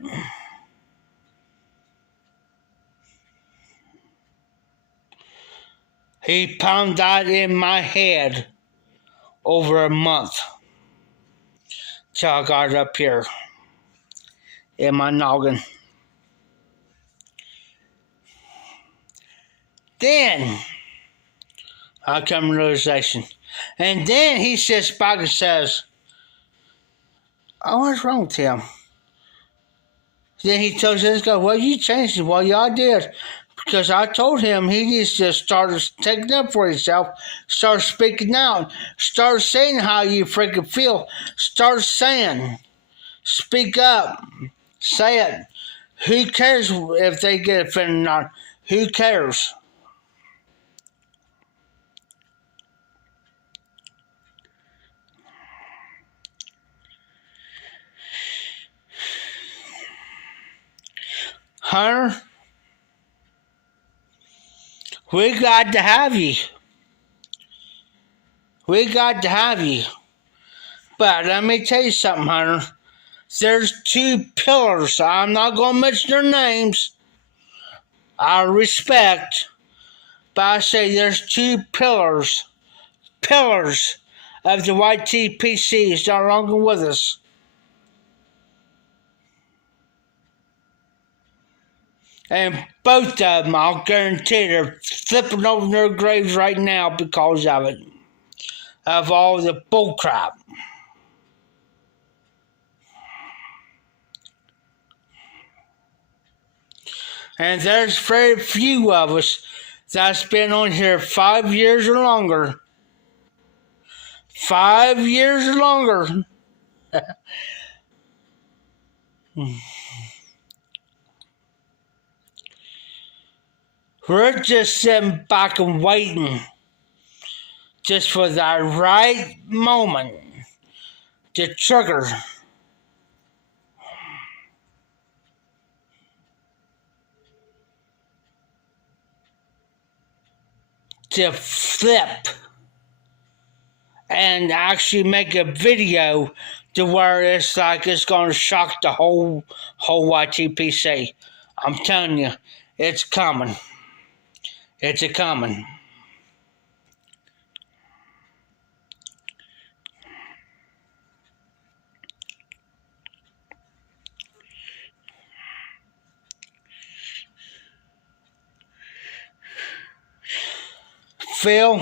He pounded that in my head over a month till I got it up here in my noggin. Then I come to realization. And then he sits back and says, "Oh, what's wrong with him?" Then he tells this guy, "Well, you changed it." "Well, yeah, I did. Because I told him he needs to start taking up for himself, start speaking out, start saying how you freaking feel, start saying, speak up, say it. Who cares if they get offended or not? Who cares?" Hunter, we got to have you. We got to have you. But let me tell you something, Hunter. There's two pillars. I'm not going to mention their names. I respect. But I say there's two pillars. Pillars of the YTPC is no longer with us. And both of them, I'll guarantee, they're flipping over their graves right now because of it. Of all the bullcrap. And there's very few of us that's been on here 5 years or longer. 5 years or longer. We're just sitting back and waiting just for that right moment to trigger. To flip and actually make a video to where it's like it's going to shock the whole YTPC. I'm telling you, it's coming. It's a coming. Phil,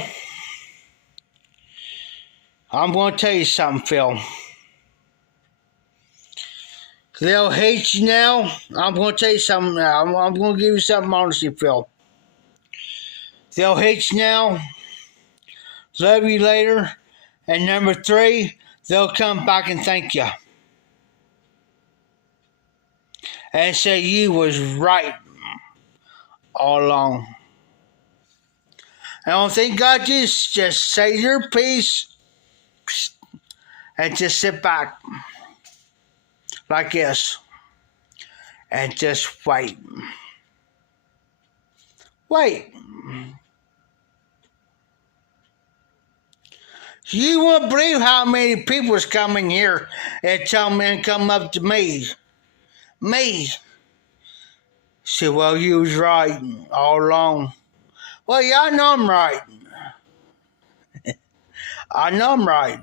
I'm going to tell you something, Phil. They'll hate you now. I'm going to tell you something now. I'm going to give you something honestly, Phil. They'll hate you now, love you later, and number 3, they'll come back and thank you. And say you was right all along. I don't think God just say your piece and just sit back like this and just wait. Wait. You won't believe how many people's coming here and tell me and come up to me. Say, "Well, you was right all along." Well, yeah, I know I'm right. I know I'm right.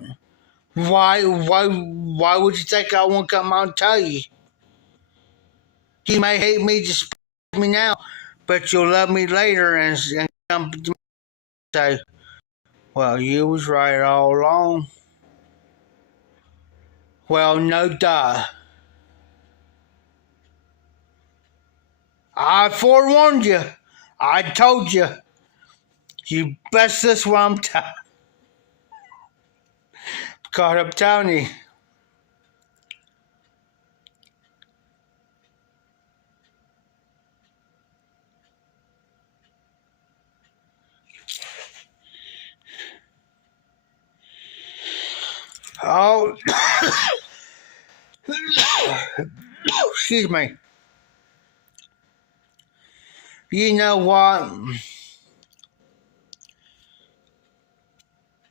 Why would you think I won't come out and tell you? You may hate me, despise me now, but you'll love me later and come to me and say, well, you was right all along. Well, no duh. I forewarned you. I told you. You best this what I'm telling. Because I'm telling you. Oh, excuse me. You know what,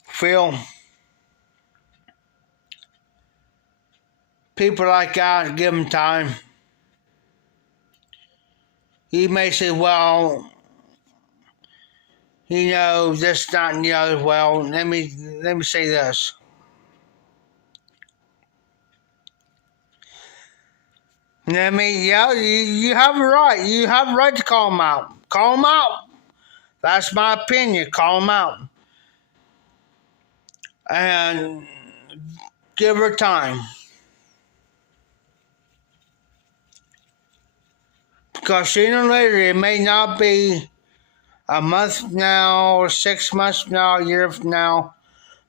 Phil? People like that, give them time. You may say, well, you know, this, that, and the other. Well, let me say this. You have a right. You have a right to call them out. Call them out. That's my opinion. Call them out. And give her time. Because sooner or later, it may not be a month from now, or 6 months from now, a year from now,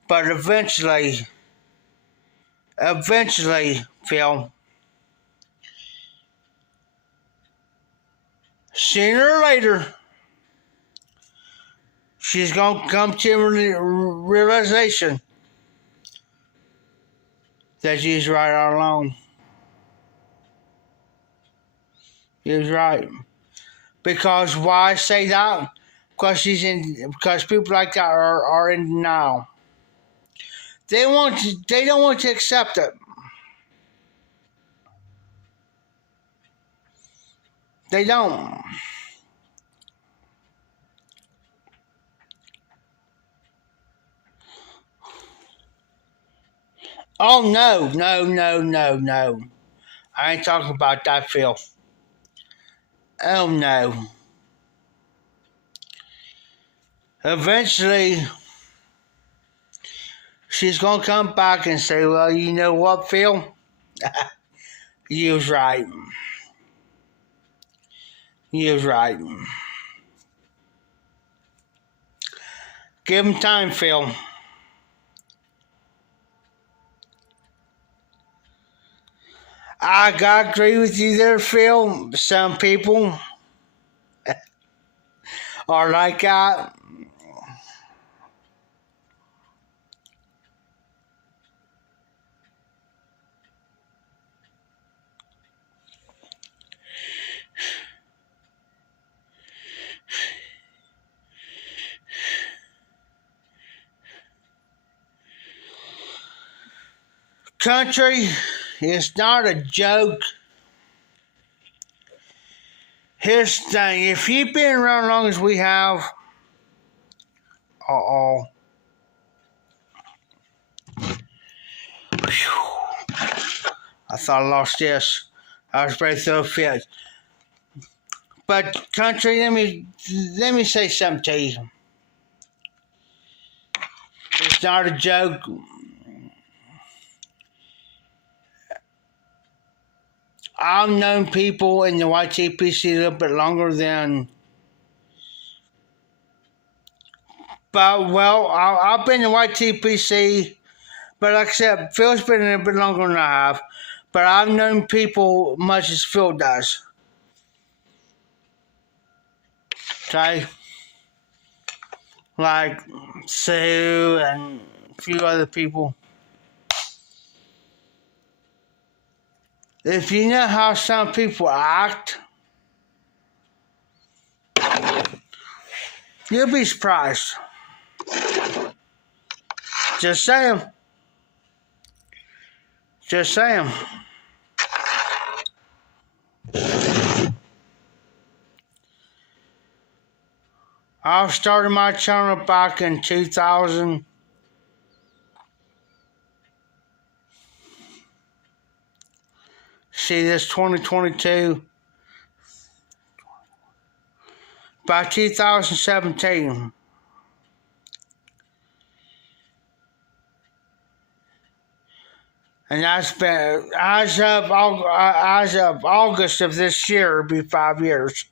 but eventually, Phil, sooner or later, she's going to come to a realization that she's right all along. She's right. Because why I say that? Because people like that are in denial. They don't want to accept it. They don't. Oh no. I ain't talking about that, Phil. Oh no. Eventually, she's gonna come back and say, well, you know what, Phil? You was right. You was right. Give him time, Phil. I gotta agree with you there, Phil. Some people are like that. Country is not a joke. Here's the thing, if you've been around as long as we have, I thought I lost this. I was ready to throw a fit. But country, let me say something to you. It's not a joke. I've known people in the YTPC a little bit longer than, but well, I've been in YTPC, but like I said, Phil's been in it a bit longer than I have. But I've known people much as Phil does. Okay? Like Sue and a few other people. If you know how some people act, you'll be surprised. Just saying. Just saying. I started my channel back in 2000. see this 2022. By 2017. And that's been, as of August of this year, it'll be 5 years.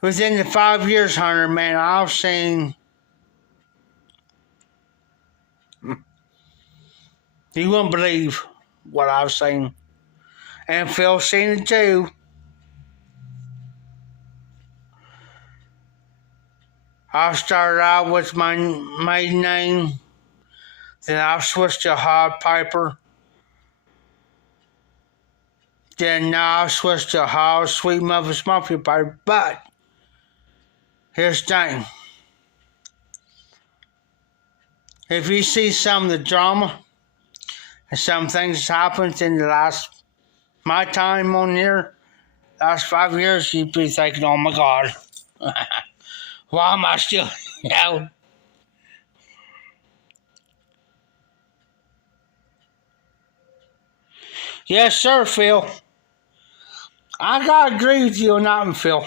Within the 5 years, Hunter, man, I've seen. You wouldn't believe what I've seen. And Phil's seen it too. I started out with my maiden name. Then I've switched to Hod Piper. Then now I've switched to Hod Sweet Memphis Mafia Piper. But here's the thing. If you see some of the drama and some things that's happened in the my time on here, last 5 years, you'd be thinking, oh my God, why am I still, Yes, sir, Phil. I gotta agree with you on that one, Phil.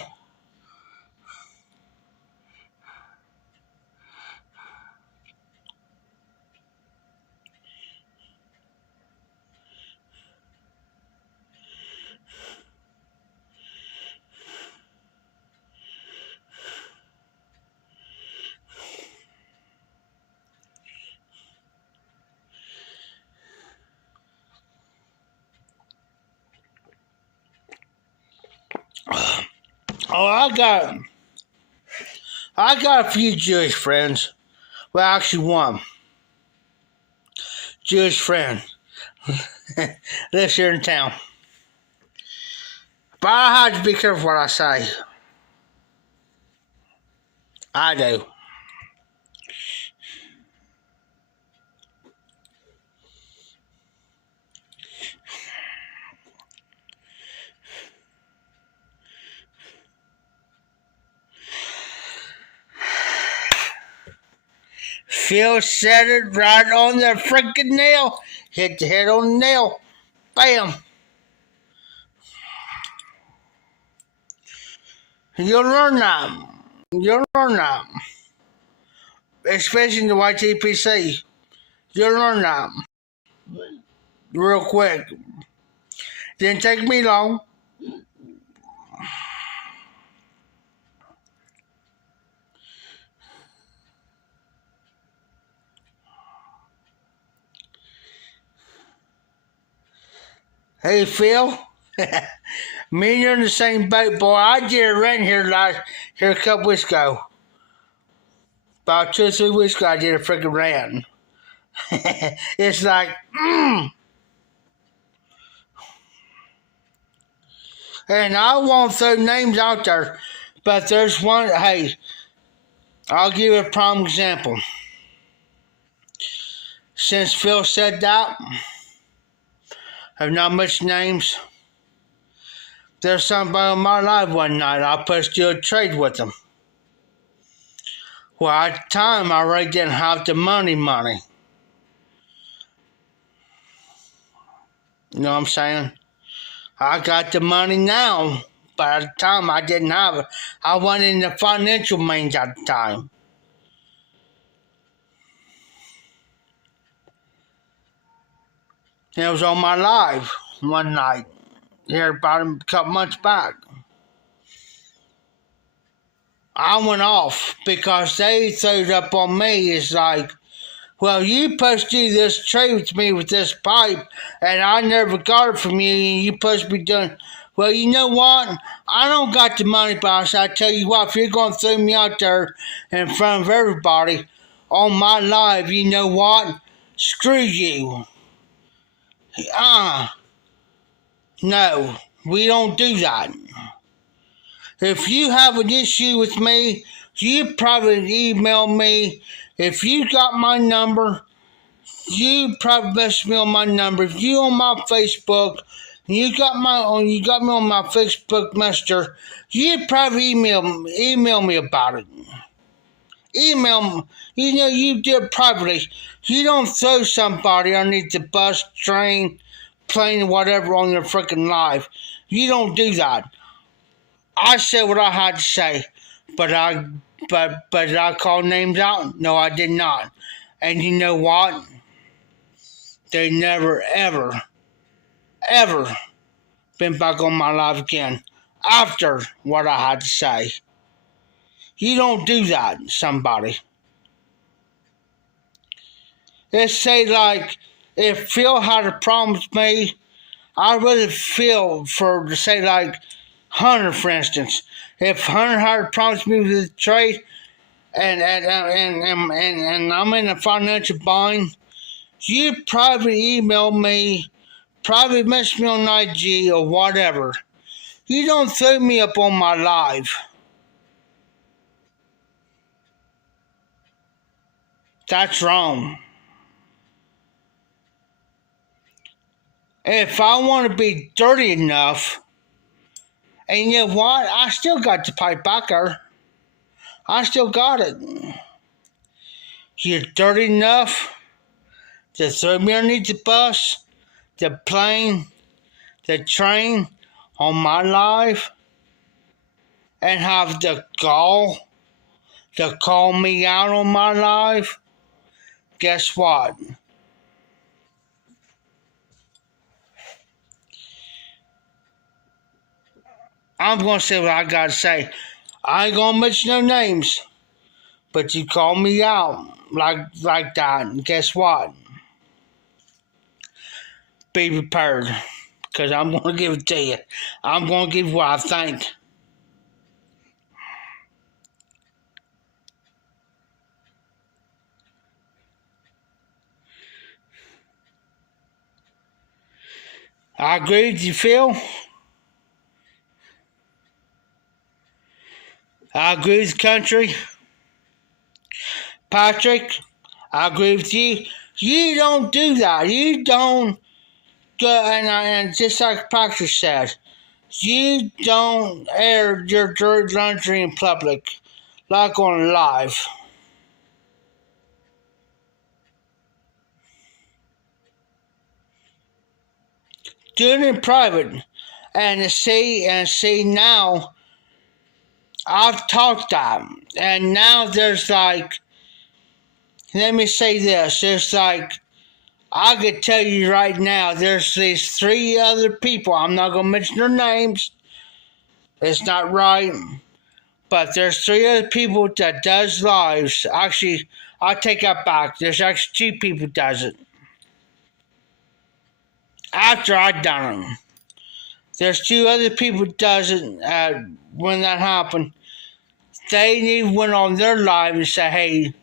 Oh, I got a few Jewish friends. Well, actually, one Jewish friend lives here in town. But I have to be careful what I say. I do. Phil said it right on the freaking nail. Hit the head on the nail. Bam. You'll learn that. You'll learn that. Especially in the YTPC. You'll learn that. Real quick. Didn't take me long. Hey, Phil. Me and you're in the same boat, boy. I did a rent here a couple weeks ago. About 2 or 3 weeks ago, I did a freaking rant. It's like, And I won't throw names out there, but there's one. Hey, I'll give you a prime example. Since Phil said that, I've not much names. There's somebody on my live one night. I supposed to do a trade with them. Well, at the time, I really didn't have the money. You know what I'm saying? I got the money now, but at the time, I didn't have it. I wasn't in the financial means at the time. It was on my live one night, here about a couple months back. I went off because they threw it up on me. It's like, well, you supposed to do this trade with me with this pipe, and I never got it from you, and you supposed to be doing. Well, you know what? I don't got the money, boss. I tell you what, if you're going to throw me out there in front of everybody on my live, you know what? Screw you. No, we don't do that. If you have an issue with me, you probably email me. If you got my number, you probably message me on my number. If you on my Facebook, you got me on my Facebook Messenger, you probably email me about it. Email me. You know, you do it privately. You don't throw somebody underneath the bus, train, playing whatever on your freaking live. You don't do that. I said what I had to say, but did I call names out? No, I did not. And you know what? They never, ever, ever been back on my live again after what I had to say. You don't do that, somebody. Let's say, like, if Phil had a problem with me, I'd rather Phil to say, like, Hunter, for instance. If Hunter had a problem with me with the trade, and I'm in a financial bind, you probably email me, probably message me on IG or whatever. You don't throw me up on my live. That's wrong. If I want to be dirty enough, and you know what? I still got the pipe backer. I still got it. You're dirty enough to throw me underneath the bus, the plane, the train, on my life, and have the gall to call me out on my life? Guess what? I'm going to say what I got to say. I ain't going to mention no names. But you call me out like that. And guess what? Be prepared. Because I'm going to give it to you. I'm going to give what I think. I agree with you, Phil. I agree with the country. Patrick, I agree with you. You don't do that. You don't go, and just like Patrick said, you don't air your dirty laundry in public, like on live. Do it in private. And see now, I've talked that, and now there's like, let me say this, there's like, I could tell you right now, there's these 3 other people, I'm not going to mention their names, it's not right, but there's 3 other people that does lives. Actually, I take that back, there's actually 2 people does it. After I done them. There's 2 other people does it when that happened. They even went on their live and said, hey,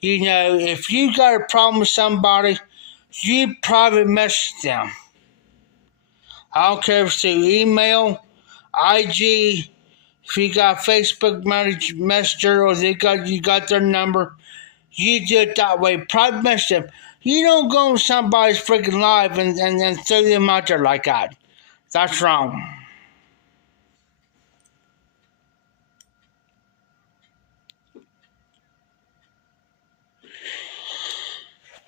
you know, if you got a problem with somebody, you probably message them. I don't care if it's through email, IG, if you got Facebook Messenger or you got their number, you do it that way. Probably message them. You don't go on somebody's freaking live and throw them out there like that. That's wrong.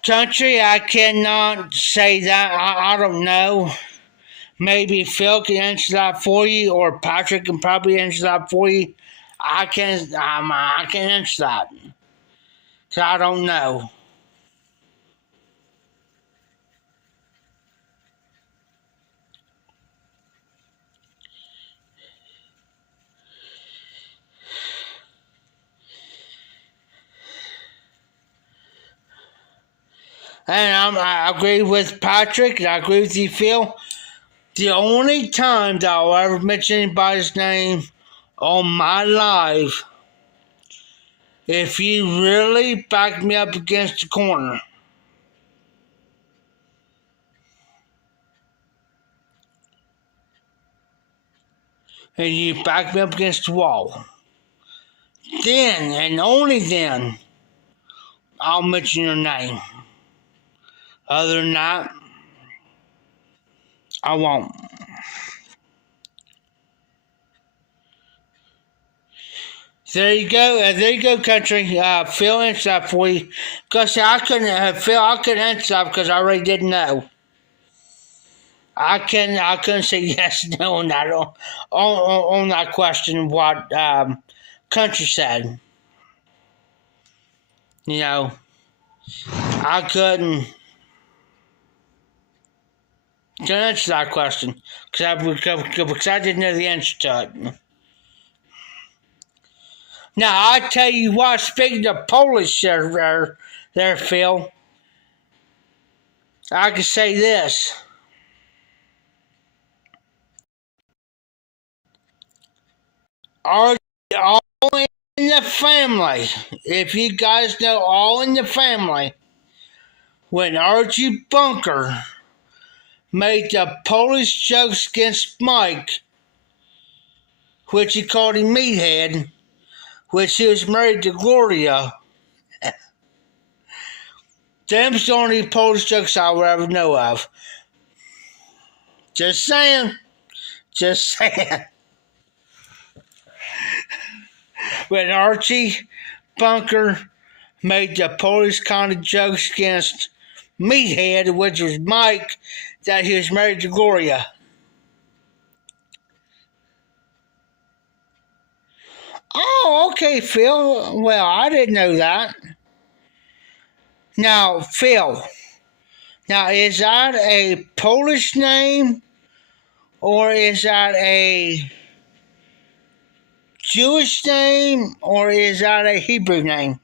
Country, I cannot say that. I don't know. Maybe Phil can answer that for you, or Patrick can probably answer that for you. I can't answer that. 'Cause I don't know. And I agree with Patrick, and I agree with you, Phil. The only time that I'll ever mention anybody's name on my live, if you really back me up against the corner. And you back me up against the wall. Then, and only then, I'll mention your name. Other than that, I won't. There you go, country. Phil answered that for you. Because I couldn't answer that because I already didn't know. I couldn't say yes no on that on that question. What country said? You know, I couldn't answer that question because I didn't know the answer to it. Now I tell you what. Speaking of Polish, there, Phil, I can say this. All in the Family. If you guys know All in the Family, when Archie Bunker made the Polish jokes against Mike, which he called him Meathead, which he was married to Gloria. Them's the only Polish jokes I will ever know of. Just saying. Just saying. When Archie Bunker made the Polish kind of jokes against Meathead, which was Mike, that he was married to Gloria. Oh, okay, Phil. Well, I didn't know that. Now, Phil, is that a Polish name or is that a Jewish name or is that a Hebrew name?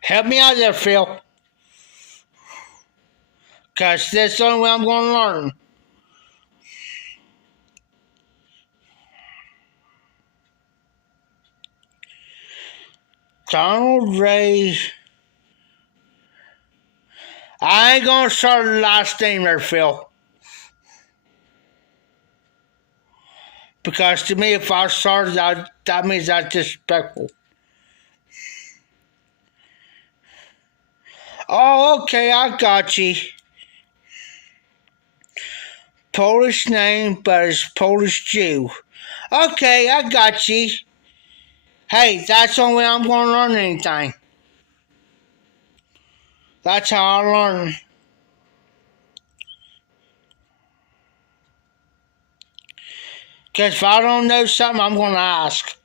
Help me out there, Phil. Because that's the only way I'm going to learn. Donald Ray. I ain't going to start the last name there, Phil. Because to me, if I started that means that's disrespectful. Oh, okay, I got you. Polish name, but it's Polish Jew. Okay, I got you. Hey, that's the only way I'm going to learn anything. That's how I learn. Because if I don't know something, I'm going to ask.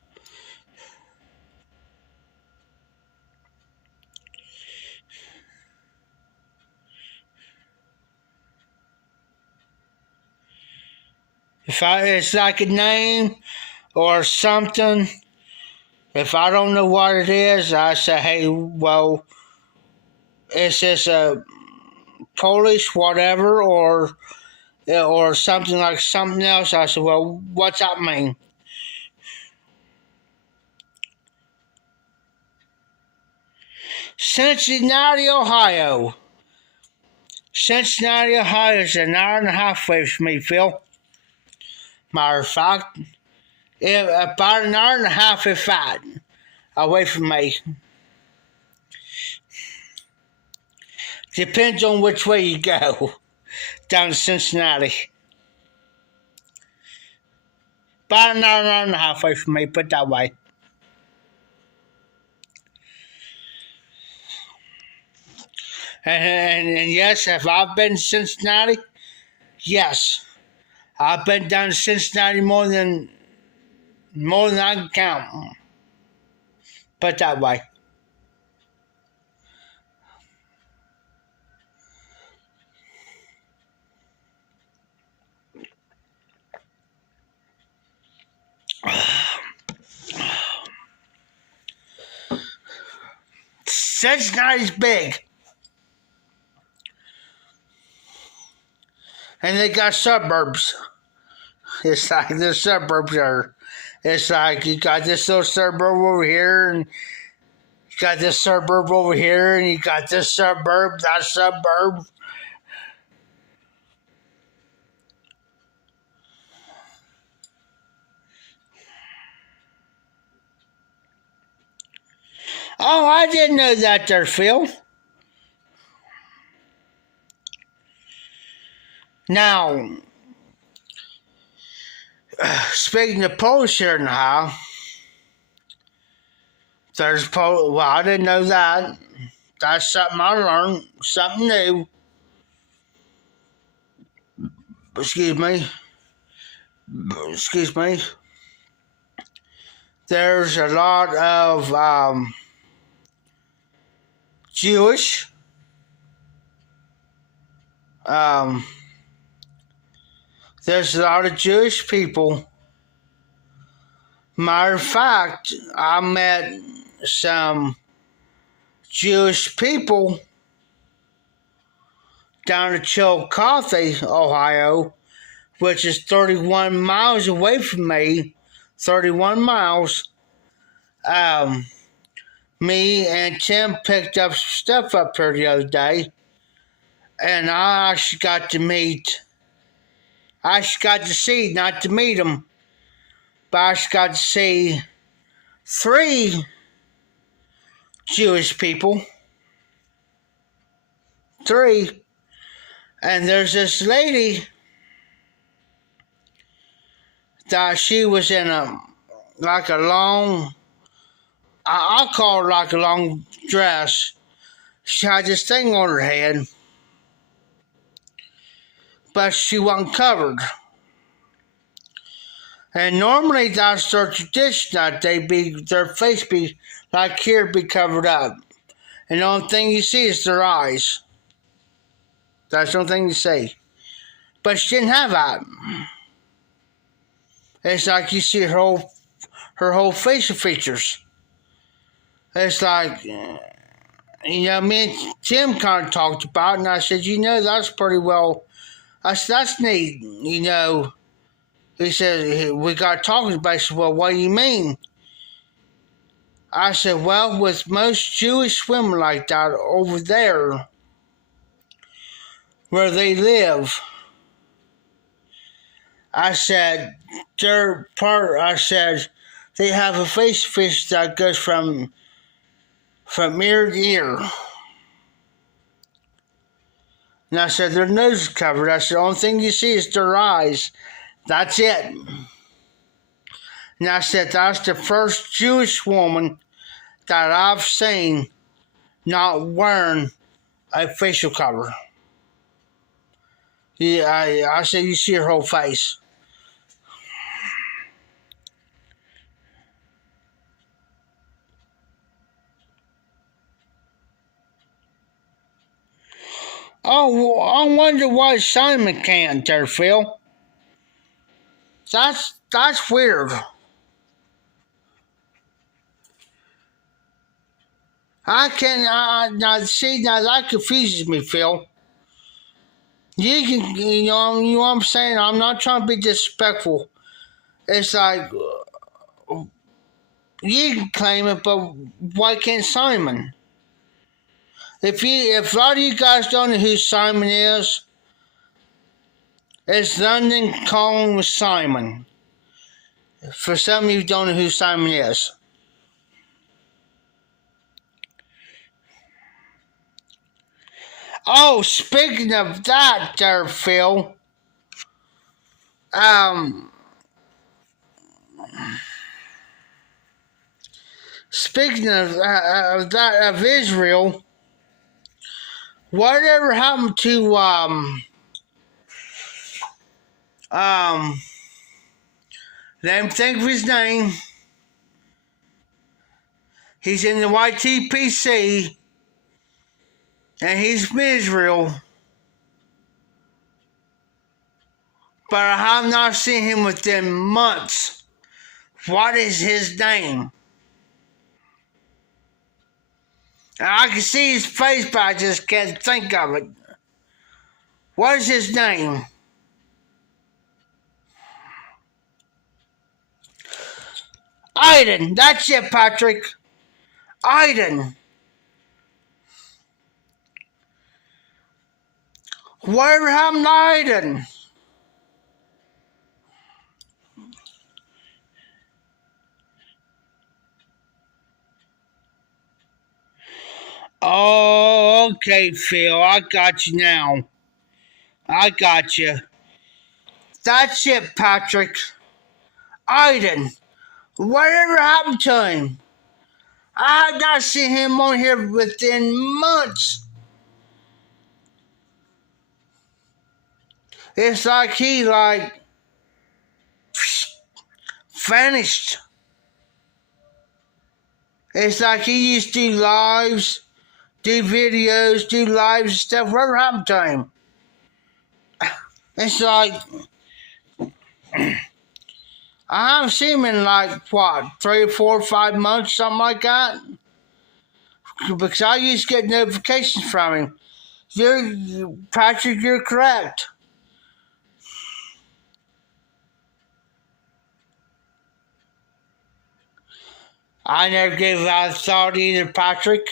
If it's like a name or something, if I don't know what it is, I say, hey, well, is this a Polish whatever or something like something else? I said, well, what's that mean? Cincinnati, Ohio. Cincinnati, Ohio is an hour and a half away from me, Phil. Matter of fact, about an hour and a half, if that, away from me. Depends on which way you go down to Cincinnati. About an hour and a half away from me, put that way. And yes, have I been to Cincinnati? Yes. I've been down to Cincinnati more than I can count. Put that way. Cincinnati's big. And they got suburbs. It's like the suburbs are. It's like you got this little suburb over here, and you got this suburb over here, and you got this suburb, that suburb. Oh, I didn't know that there, Phil. Now, speaking of Polish here in Ohio, well, I didn't know that. That's something I learned, something new. Excuse me. Excuse me. There's a lot of Jewish there's a lot of Jewish people. Matter of fact, I met some Jewish people down in Chillicothe, Ohio, which is 31 miles away from me. 31 miles. Me and Tim picked up some stuff up here the other day, and I actually got to see, not to meet them, but I actually got to see 3 Jewish people. 3. And there's this lady that she was in a long, I'll call it like a long dress. She had this thing on her head, but she wasn't covered. And normally that's their tradition, that their face be like here, be covered up. And the only thing you see is their eyes. That's the only thing you see. But she didn't have that. It's like you see her whole facial features. It's like, me and Tim kind of talked about it, and I said, that's pretty well, that's neat, He said, we got talking about it. I said, well, what do you mean? I said, well, with most Jewish women like that over there, where they live, I said, they have a face that goes from ear to ear. And I said, their nose is covered. I said, the only thing you see is their eyes. That's it. And I said, that's the first Jewish woman that I've seen not wearing a facial cover. Yeah, I said, you see her whole face. Oh, I wonder why Simon can't there, Phil. That's weird. I can now that confuses me, Phil. You can, you know what I'm saying? I'm not trying to be disrespectful. It's like, you can claim it, but why can't Simon? If a lot of you guys don't know who Simon is, it's London Calling with Simon. For some of you who don't know who Simon is. Oh, speaking of that there, Phil. Speaking of Israel, whatever happened to let me think of his name. He's in the YTPC, and he's from Israel, but I have not seen him within months. What is his name? I can see his face, but I just can't think of it. What is his name? Aiden. That's it, Patrick. Aiden. Whatever happened to Aiden? Oh, okay, Phil. I got you now. I got you. That's it, Patrick. Aiden. Whatever happened to him? I have not seen him on here within months. It's like he vanished. It's like he used to do lives, do videos, do lives and stuff. Whatever happened to him? It's like I haven't seen him in 3 or 4 or 5 months, something like that. Because I used to get notifications from him. Patrick, you're correct. I never gave that thought either, Patrick.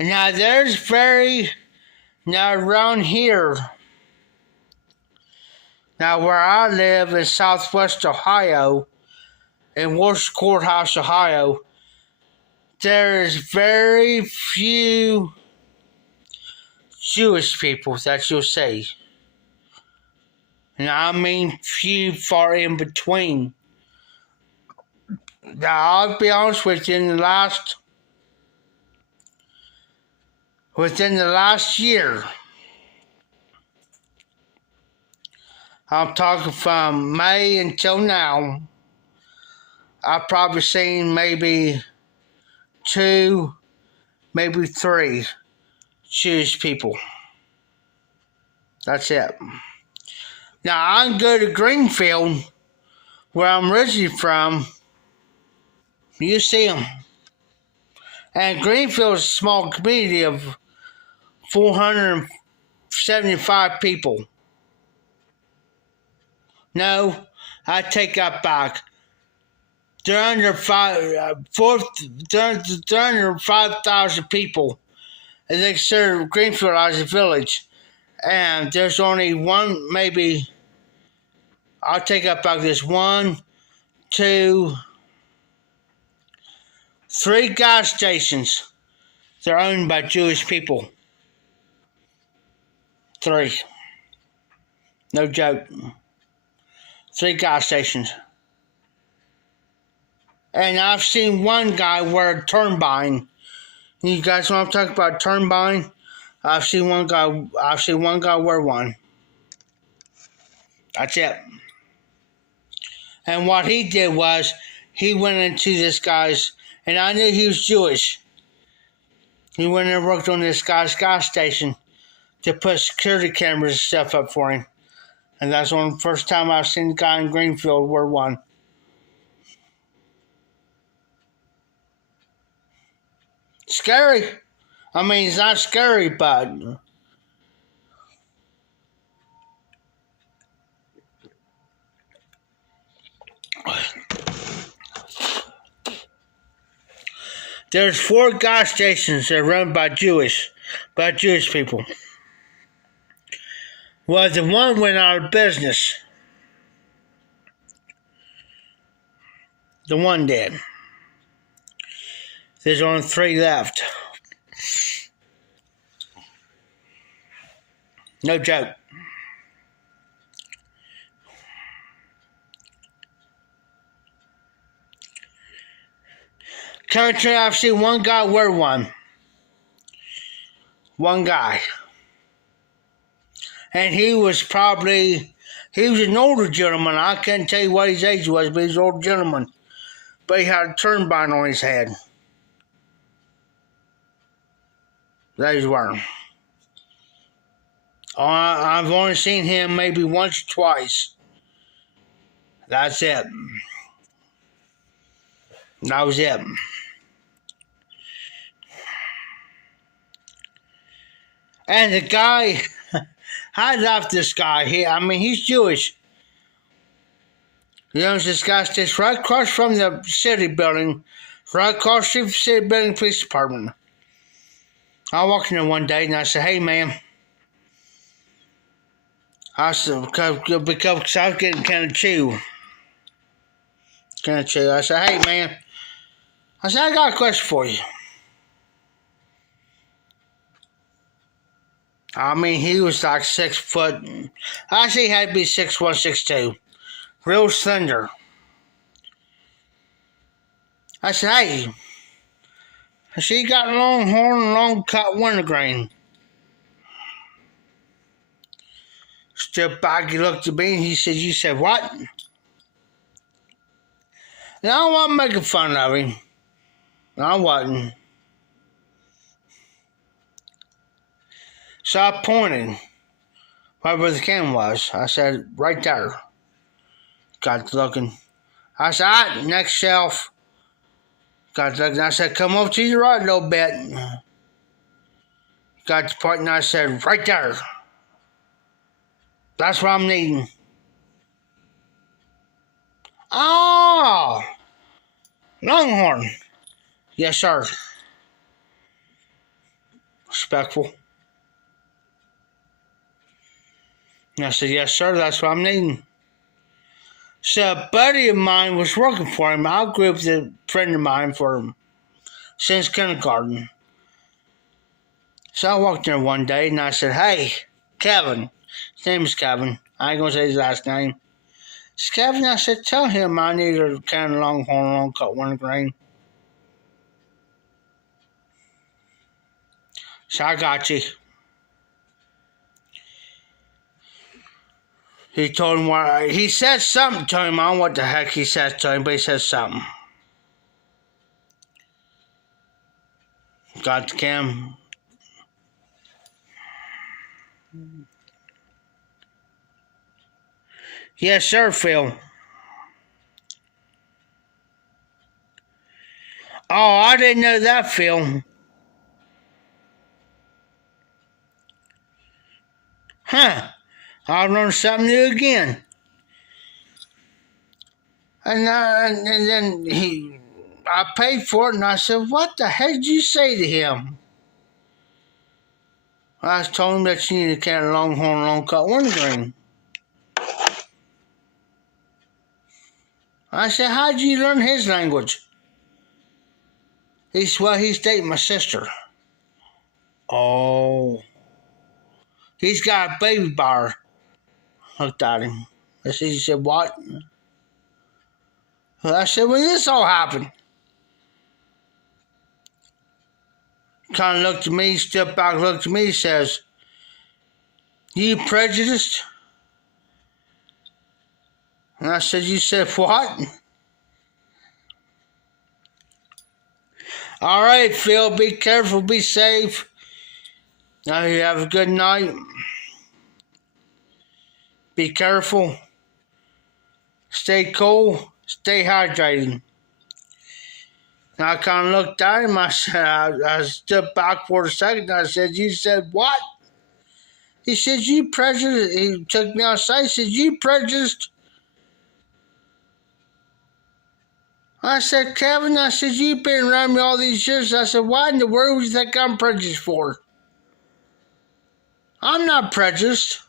Now now around here, now where I live in Southwest Ohio, in Worcester Courthouse, Ohio, there's very few Jewish people that you'll see. And I mean few, far in between. Now, I'll be honest with you, within the last year, I'm talking from May until now, I've probably seen maybe 2, maybe 3 Jewish people. That's it. Now, I can go to Greenfield, where I'm originally from. You see them. And Greenfield is a small community of 475 people. No, I take that back. They're under 5,000 people. And they consider Greenfield as a village. And there's only one, maybe, I'll take up back this 1, 2, 3 gas stations. They're owned by Jewish people. 3. No joke. 3 gas stations. And I've seen one guy wear a turbine. You guys know what I'm talking about, turbine? I've seen one guy wear one. That's it. And what he did was, he went into this guy's, and I knew he was Jewish. He went and worked on this guy's gas station to put security cameras and stuff up for him. And that's the first time I've seen a guy in Greenfield wear one. Scary. I mean, it's not scary, but there's 4 gas stations that are run by Jewish people. Well, the one went out of business. The one did. There's only 3 left. No joke. Country, I've seen one guy wear one. One guy. And he was an older gentleman. I can't tell you what his age was, but he was an older gentleman. But he had a turbine on his head. That he's wearing. I've only seen him maybe once or twice. That's it. That was it. And the guy, I love this guy here. I mean, he's Jewish. He owns this gas station right across from the city building, right across from the city building police department. I walked in there one day and I said, "Hey, man, I said, because I was getting kind of chew. I said, hey, man. I said, I got a question for you. I mean, he was like 6 foot. I say he had to be 6'1", 6'2". Real slender. I said, hey. I said, he got long horn and long cut wintergreen. Stood back, he looked at me, and he said, you said what? Now I wasn't making fun of him. I wasn't. So I pointed right where the can was. I said, right there. Got looking. I said, all right, next shelf. Got looking. I said, come over to the right a little bit. Got the part, and I said, right there. That's what I'm needing. Oh, Longhorn. Yes, sir. Respectful. And I said, yes, sir, that's what I'm needing. So a buddy of mine was working for him. I grew up with a friend of mine for him since kindergarten. So I walked there one day and I said, hey, Kevin. His name is Kevin. I ain't going to say his last name. It's Kevin. I said, tell him I need a kind of Longhorn, long cut wintergreen. So I got you. He told him what he said something to him. I don't know what the heck he said to him, but he said something. Got the cam. Yes, sir, Phil. Oh, I didn't know that, Phil. Huh. I learned something new again. And then I paid for it, and I said, what the heck did you say to him? I told him that you need a kind of Longhorn, long cut wintergreen. I said, how'd you learn his language? He said, well, he's dating my sister. Oh. He's got a baby bar. Looked at him. He said, what? I said, when this all happened? Kind of looked at me, stepped back, looked at me, says, you prejudiced? And I said, you said what? All right, Phil, be careful, be safe. Now you have a good night. Be careful. Stay cool. Stay hydrated. And I kind of looked at him. I said, I stood back for a second. I said, you said what? He said, you prejudiced. He took me outside. He said, you prejudiced. I said, Kevin, I said, you've been around me all these years. I said, why in the world would you think I'm prejudiced for? I'm not prejudiced.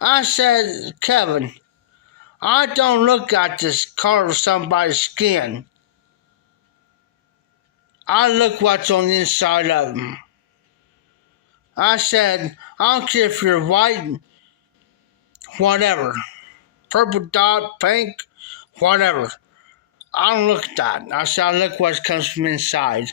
I said, Kevin, I don't look at the color of somebody's skin. I look what's on the inside of them. I said, I don't care if you're white, whatever. Purple dot, pink, whatever. I don't look at that. I said, I look what comes from inside.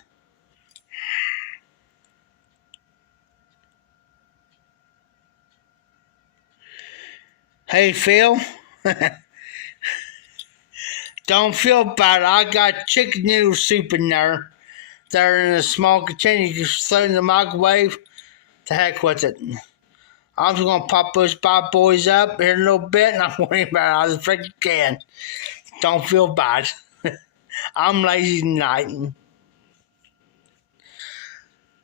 Hey, Phil. Don't feel bad. I got chicken noodle soup in there. They're in a small container. You can throw it in the microwave. To heck with it. I'm just going to pop those bad boys up here in a little bit, and I'm worrying about it out of the freaking can. Don't feel bad. I'm lazy tonight. And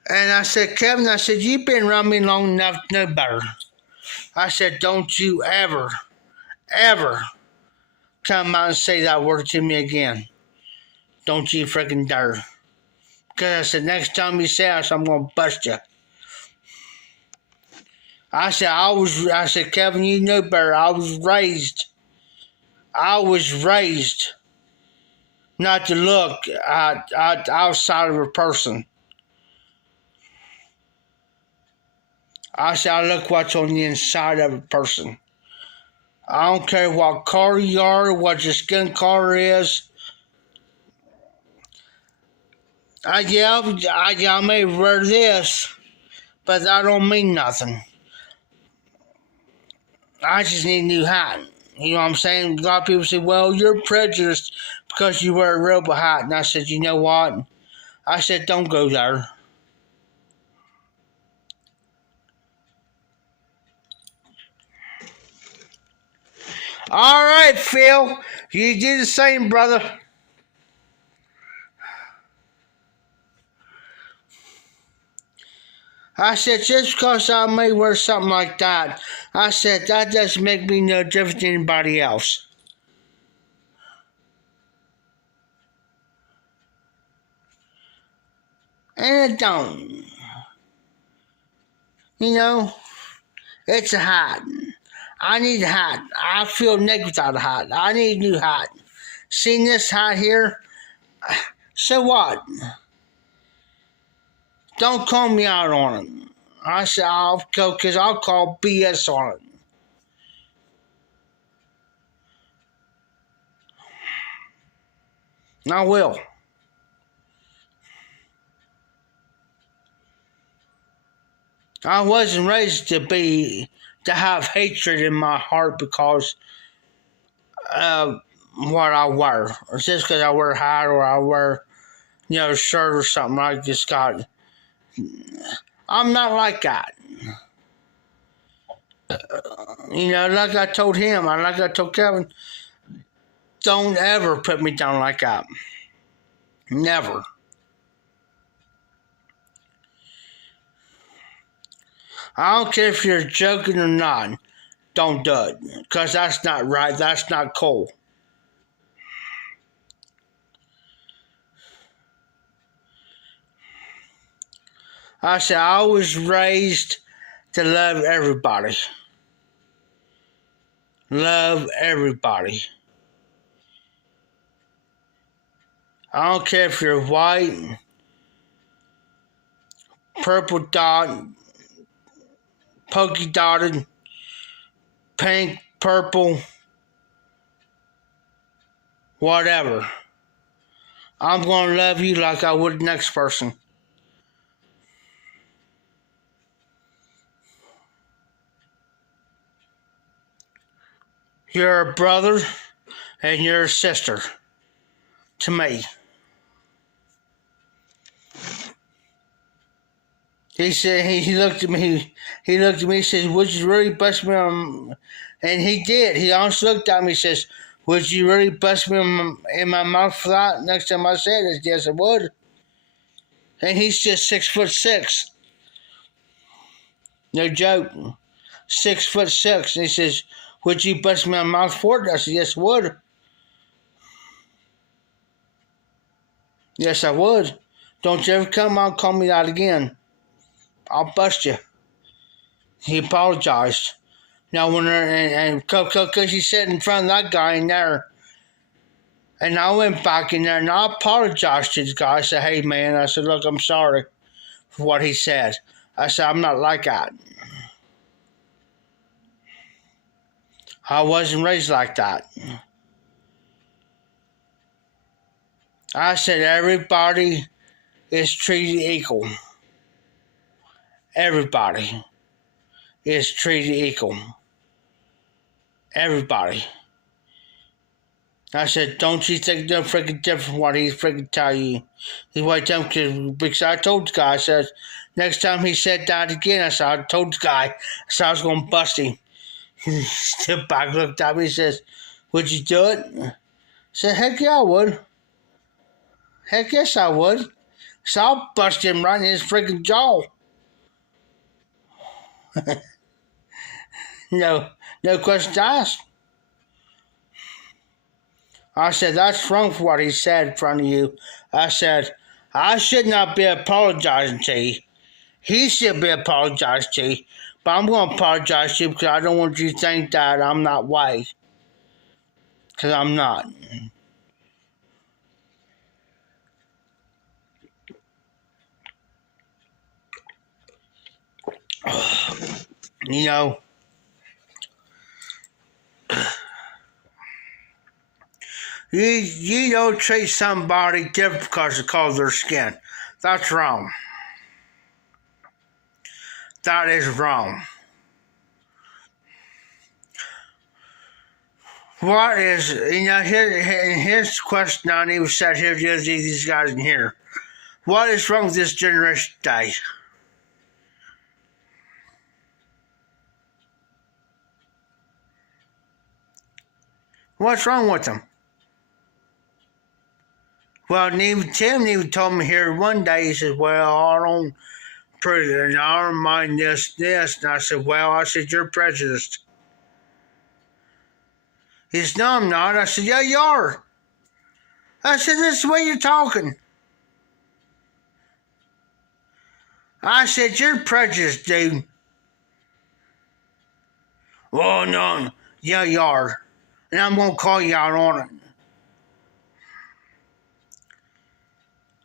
I said, Kevin, I said, you've been around me long enough to know better. I said, don't you ever come out and say that word to me again. Don't you freaking dare. Because I said, next time you say that, I'm going to bust you. I said, Kevin, you know better. I was raised not to look at outside of a person. I said, I look what's on the inside of a person. I don't care what color you are, what your skin color is. I may wear this, but that don't mean nothing. I just need a new hat. You know what I'm saying? A lot of people say, well, you're prejudiced because you wear a robo hat. And I said, you know what? I said, don't go there. All right, Phil. You do the same, brother. I said, just because I may wear something like that, I said, that doesn't make me no different than anybody else. And it don't. You know, it's a hat. I need a hat. I feel naked without a hat. I need a new hat. Seen this hat here? So what? Don't call me out on it. I said, I'll call BS on it. And I will. I wasn't raised to have hatred in my heart because of what I wear. It's just because I wear a hat or I wear, a shirt or something. I just got. I'm not like that. Like I told him, and like I told Kevin, don't ever put me down like that. Never. I don't care if you're joking or not. Don't do it. Because that's not right. That's not cool. I said, I was raised to love everybody. Love everybody. I don't care if you're white, purple dot, polka dotted, pink, purple, whatever. I'm going to love you like I would the next person. You're a brother and you're a sister to me. He said, he looked at me, he says, would you really bust me on, and he did. He honestly looked at me, he says, would you really bust me in my mouth for that? Next time I said it, yes, I would. And he's just 6'6". No joke. 6'6". And he says, would you bust me in my mouth for it? I said, yes, I would. Yes, I would. Don't you ever come out and call me that again. I'll bust you. He apologized. Now, because he sat in front of that guy in there, and I went back in there and I apologized to the guy. I said, hey, man, I said, look, I'm sorry for what he said. I said, I'm not like that. I wasn't raised like that. I said, everybody is treated equal. Everybody is treated equal. Everybody. I said, don't you think they're freaking different what he freaking tell you? He went down because I told the guy, I said, next time he said that again, I said, I told the guy, I said I was going to bust him. He stood back, looked at me, he says, would you do it? I said, heck yeah, I would. Heck yes, I would. So I'll bust him right in his freaking jaw. No questions asked. I said, that's wrong for what he said in front of you. I said, I should not be apologizing to you. He should be apologizing to you. But I'm going to apologize to you because I don't want you to think that I'm not white. Because I'm not. You know, you don't treat somebody different because of the color of their skin. That's wrong. That is wrong. What is, here's the question I even said here to these guys in here. What is wrong with this generation today? What's wrong with them? Well, Tim even told me here one day, he said, well, I don't mind this. And I said, you're prejudiced. He said, no, I'm not. I said, yeah, you are. I said, this is the way you're talking. I said, you're prejudiced, dude. Oh, no. Yeah, you are. And I'm going to call you out on it.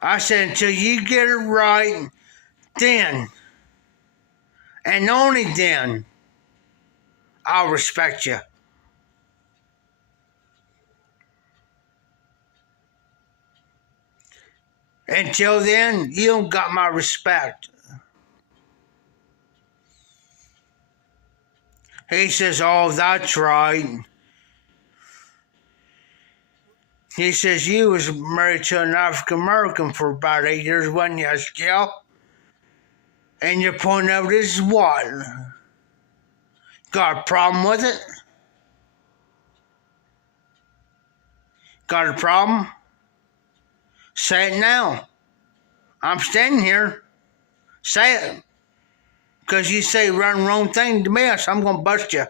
I said, until you get it right, then, and only then, I'll respect you. Until then, you don't got my respect. He says, oh, that's right. He says, you was married to an African American for about 8 years, wasn't you, Skill? And your point of it is what? Got a problem with it? Got a problem? Say it now. I'm standing here. Say it. Because you say run the wrong thing to me, so I'm going to bust you.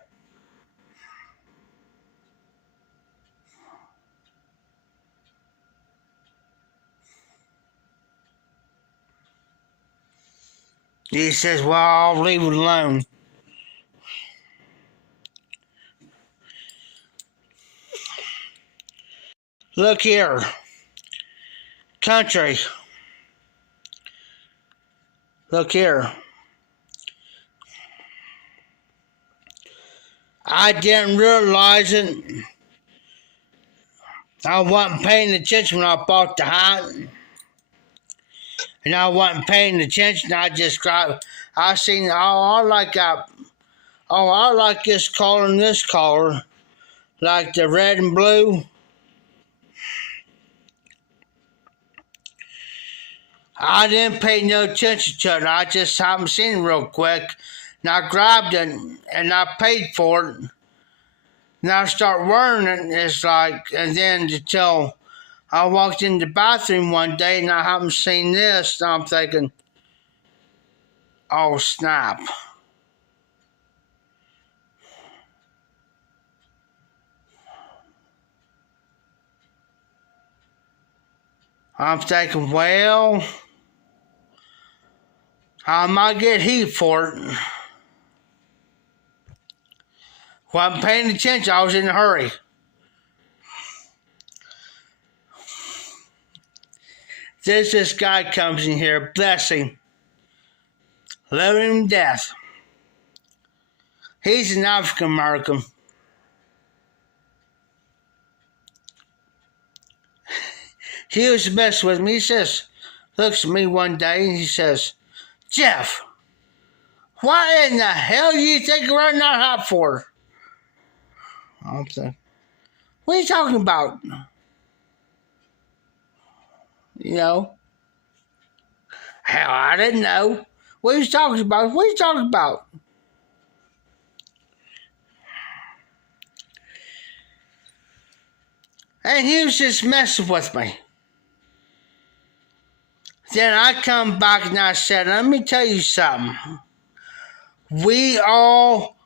He says, well, I'll leave it alone. Look here. Country. Look here. I didn't realize it. I wasn't paying attention when I bought the hat. And I wasn't paying attention. I just got, I seen, I like this color and this color. Like the red and blue. I didn't pay no attention to it. I just happened to see it real quick. And I grabbed it and I paid for it. And I start wearing it. And it's like, and then until I walked in the bathroom one day and I haven't seen this. And I'm thinking, oh, snap. I'm thinking, well, I might get heat for it. Wasn't paying attention. I was in a hurry. This guy comes in here, bless him. Love him to death. He's an African American. He was messing with me. He says, looks at me one day and he says, Jeff, what in the hell do you think you're running that hot for? I'm saying, what are you talking about? You know? Hell, I didn't know. What are you talking about? What are you talking about? And he was just messing with me. Then I come back and I said, let me tell you something. We all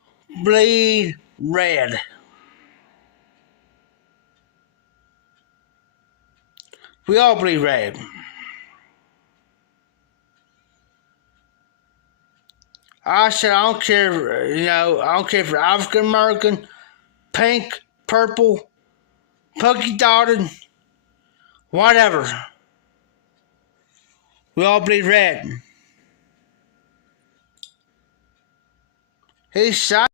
bleed red. We all bleed red. I said I don't care, I don't care if you're African American, pink, purple, polka dotted, whatever. We all bleed red. He said,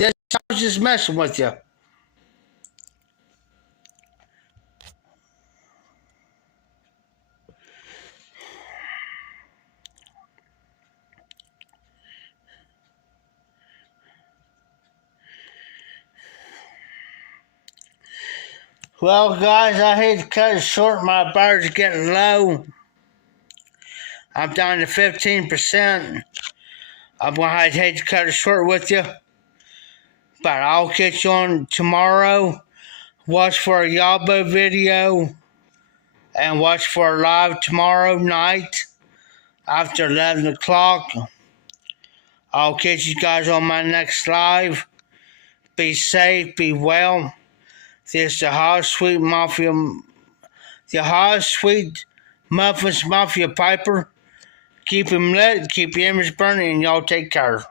I was just messing with you. Well, guys, I hate to cut it short. My battery's getting low. I'm down to 15%. I'm going to hate to cut it short with you. But I'll catch you on tomorrow. Watch for a Yabo video. And watch for a live tomorrow night after 11 o'clock. I'll catch you guys on my next live. Be safe, be well. This is the Hot Sweet Mafia, the Hot Sweet Muffins Mafia Piper. Keep him lit, keep your image burning, and y'all take care.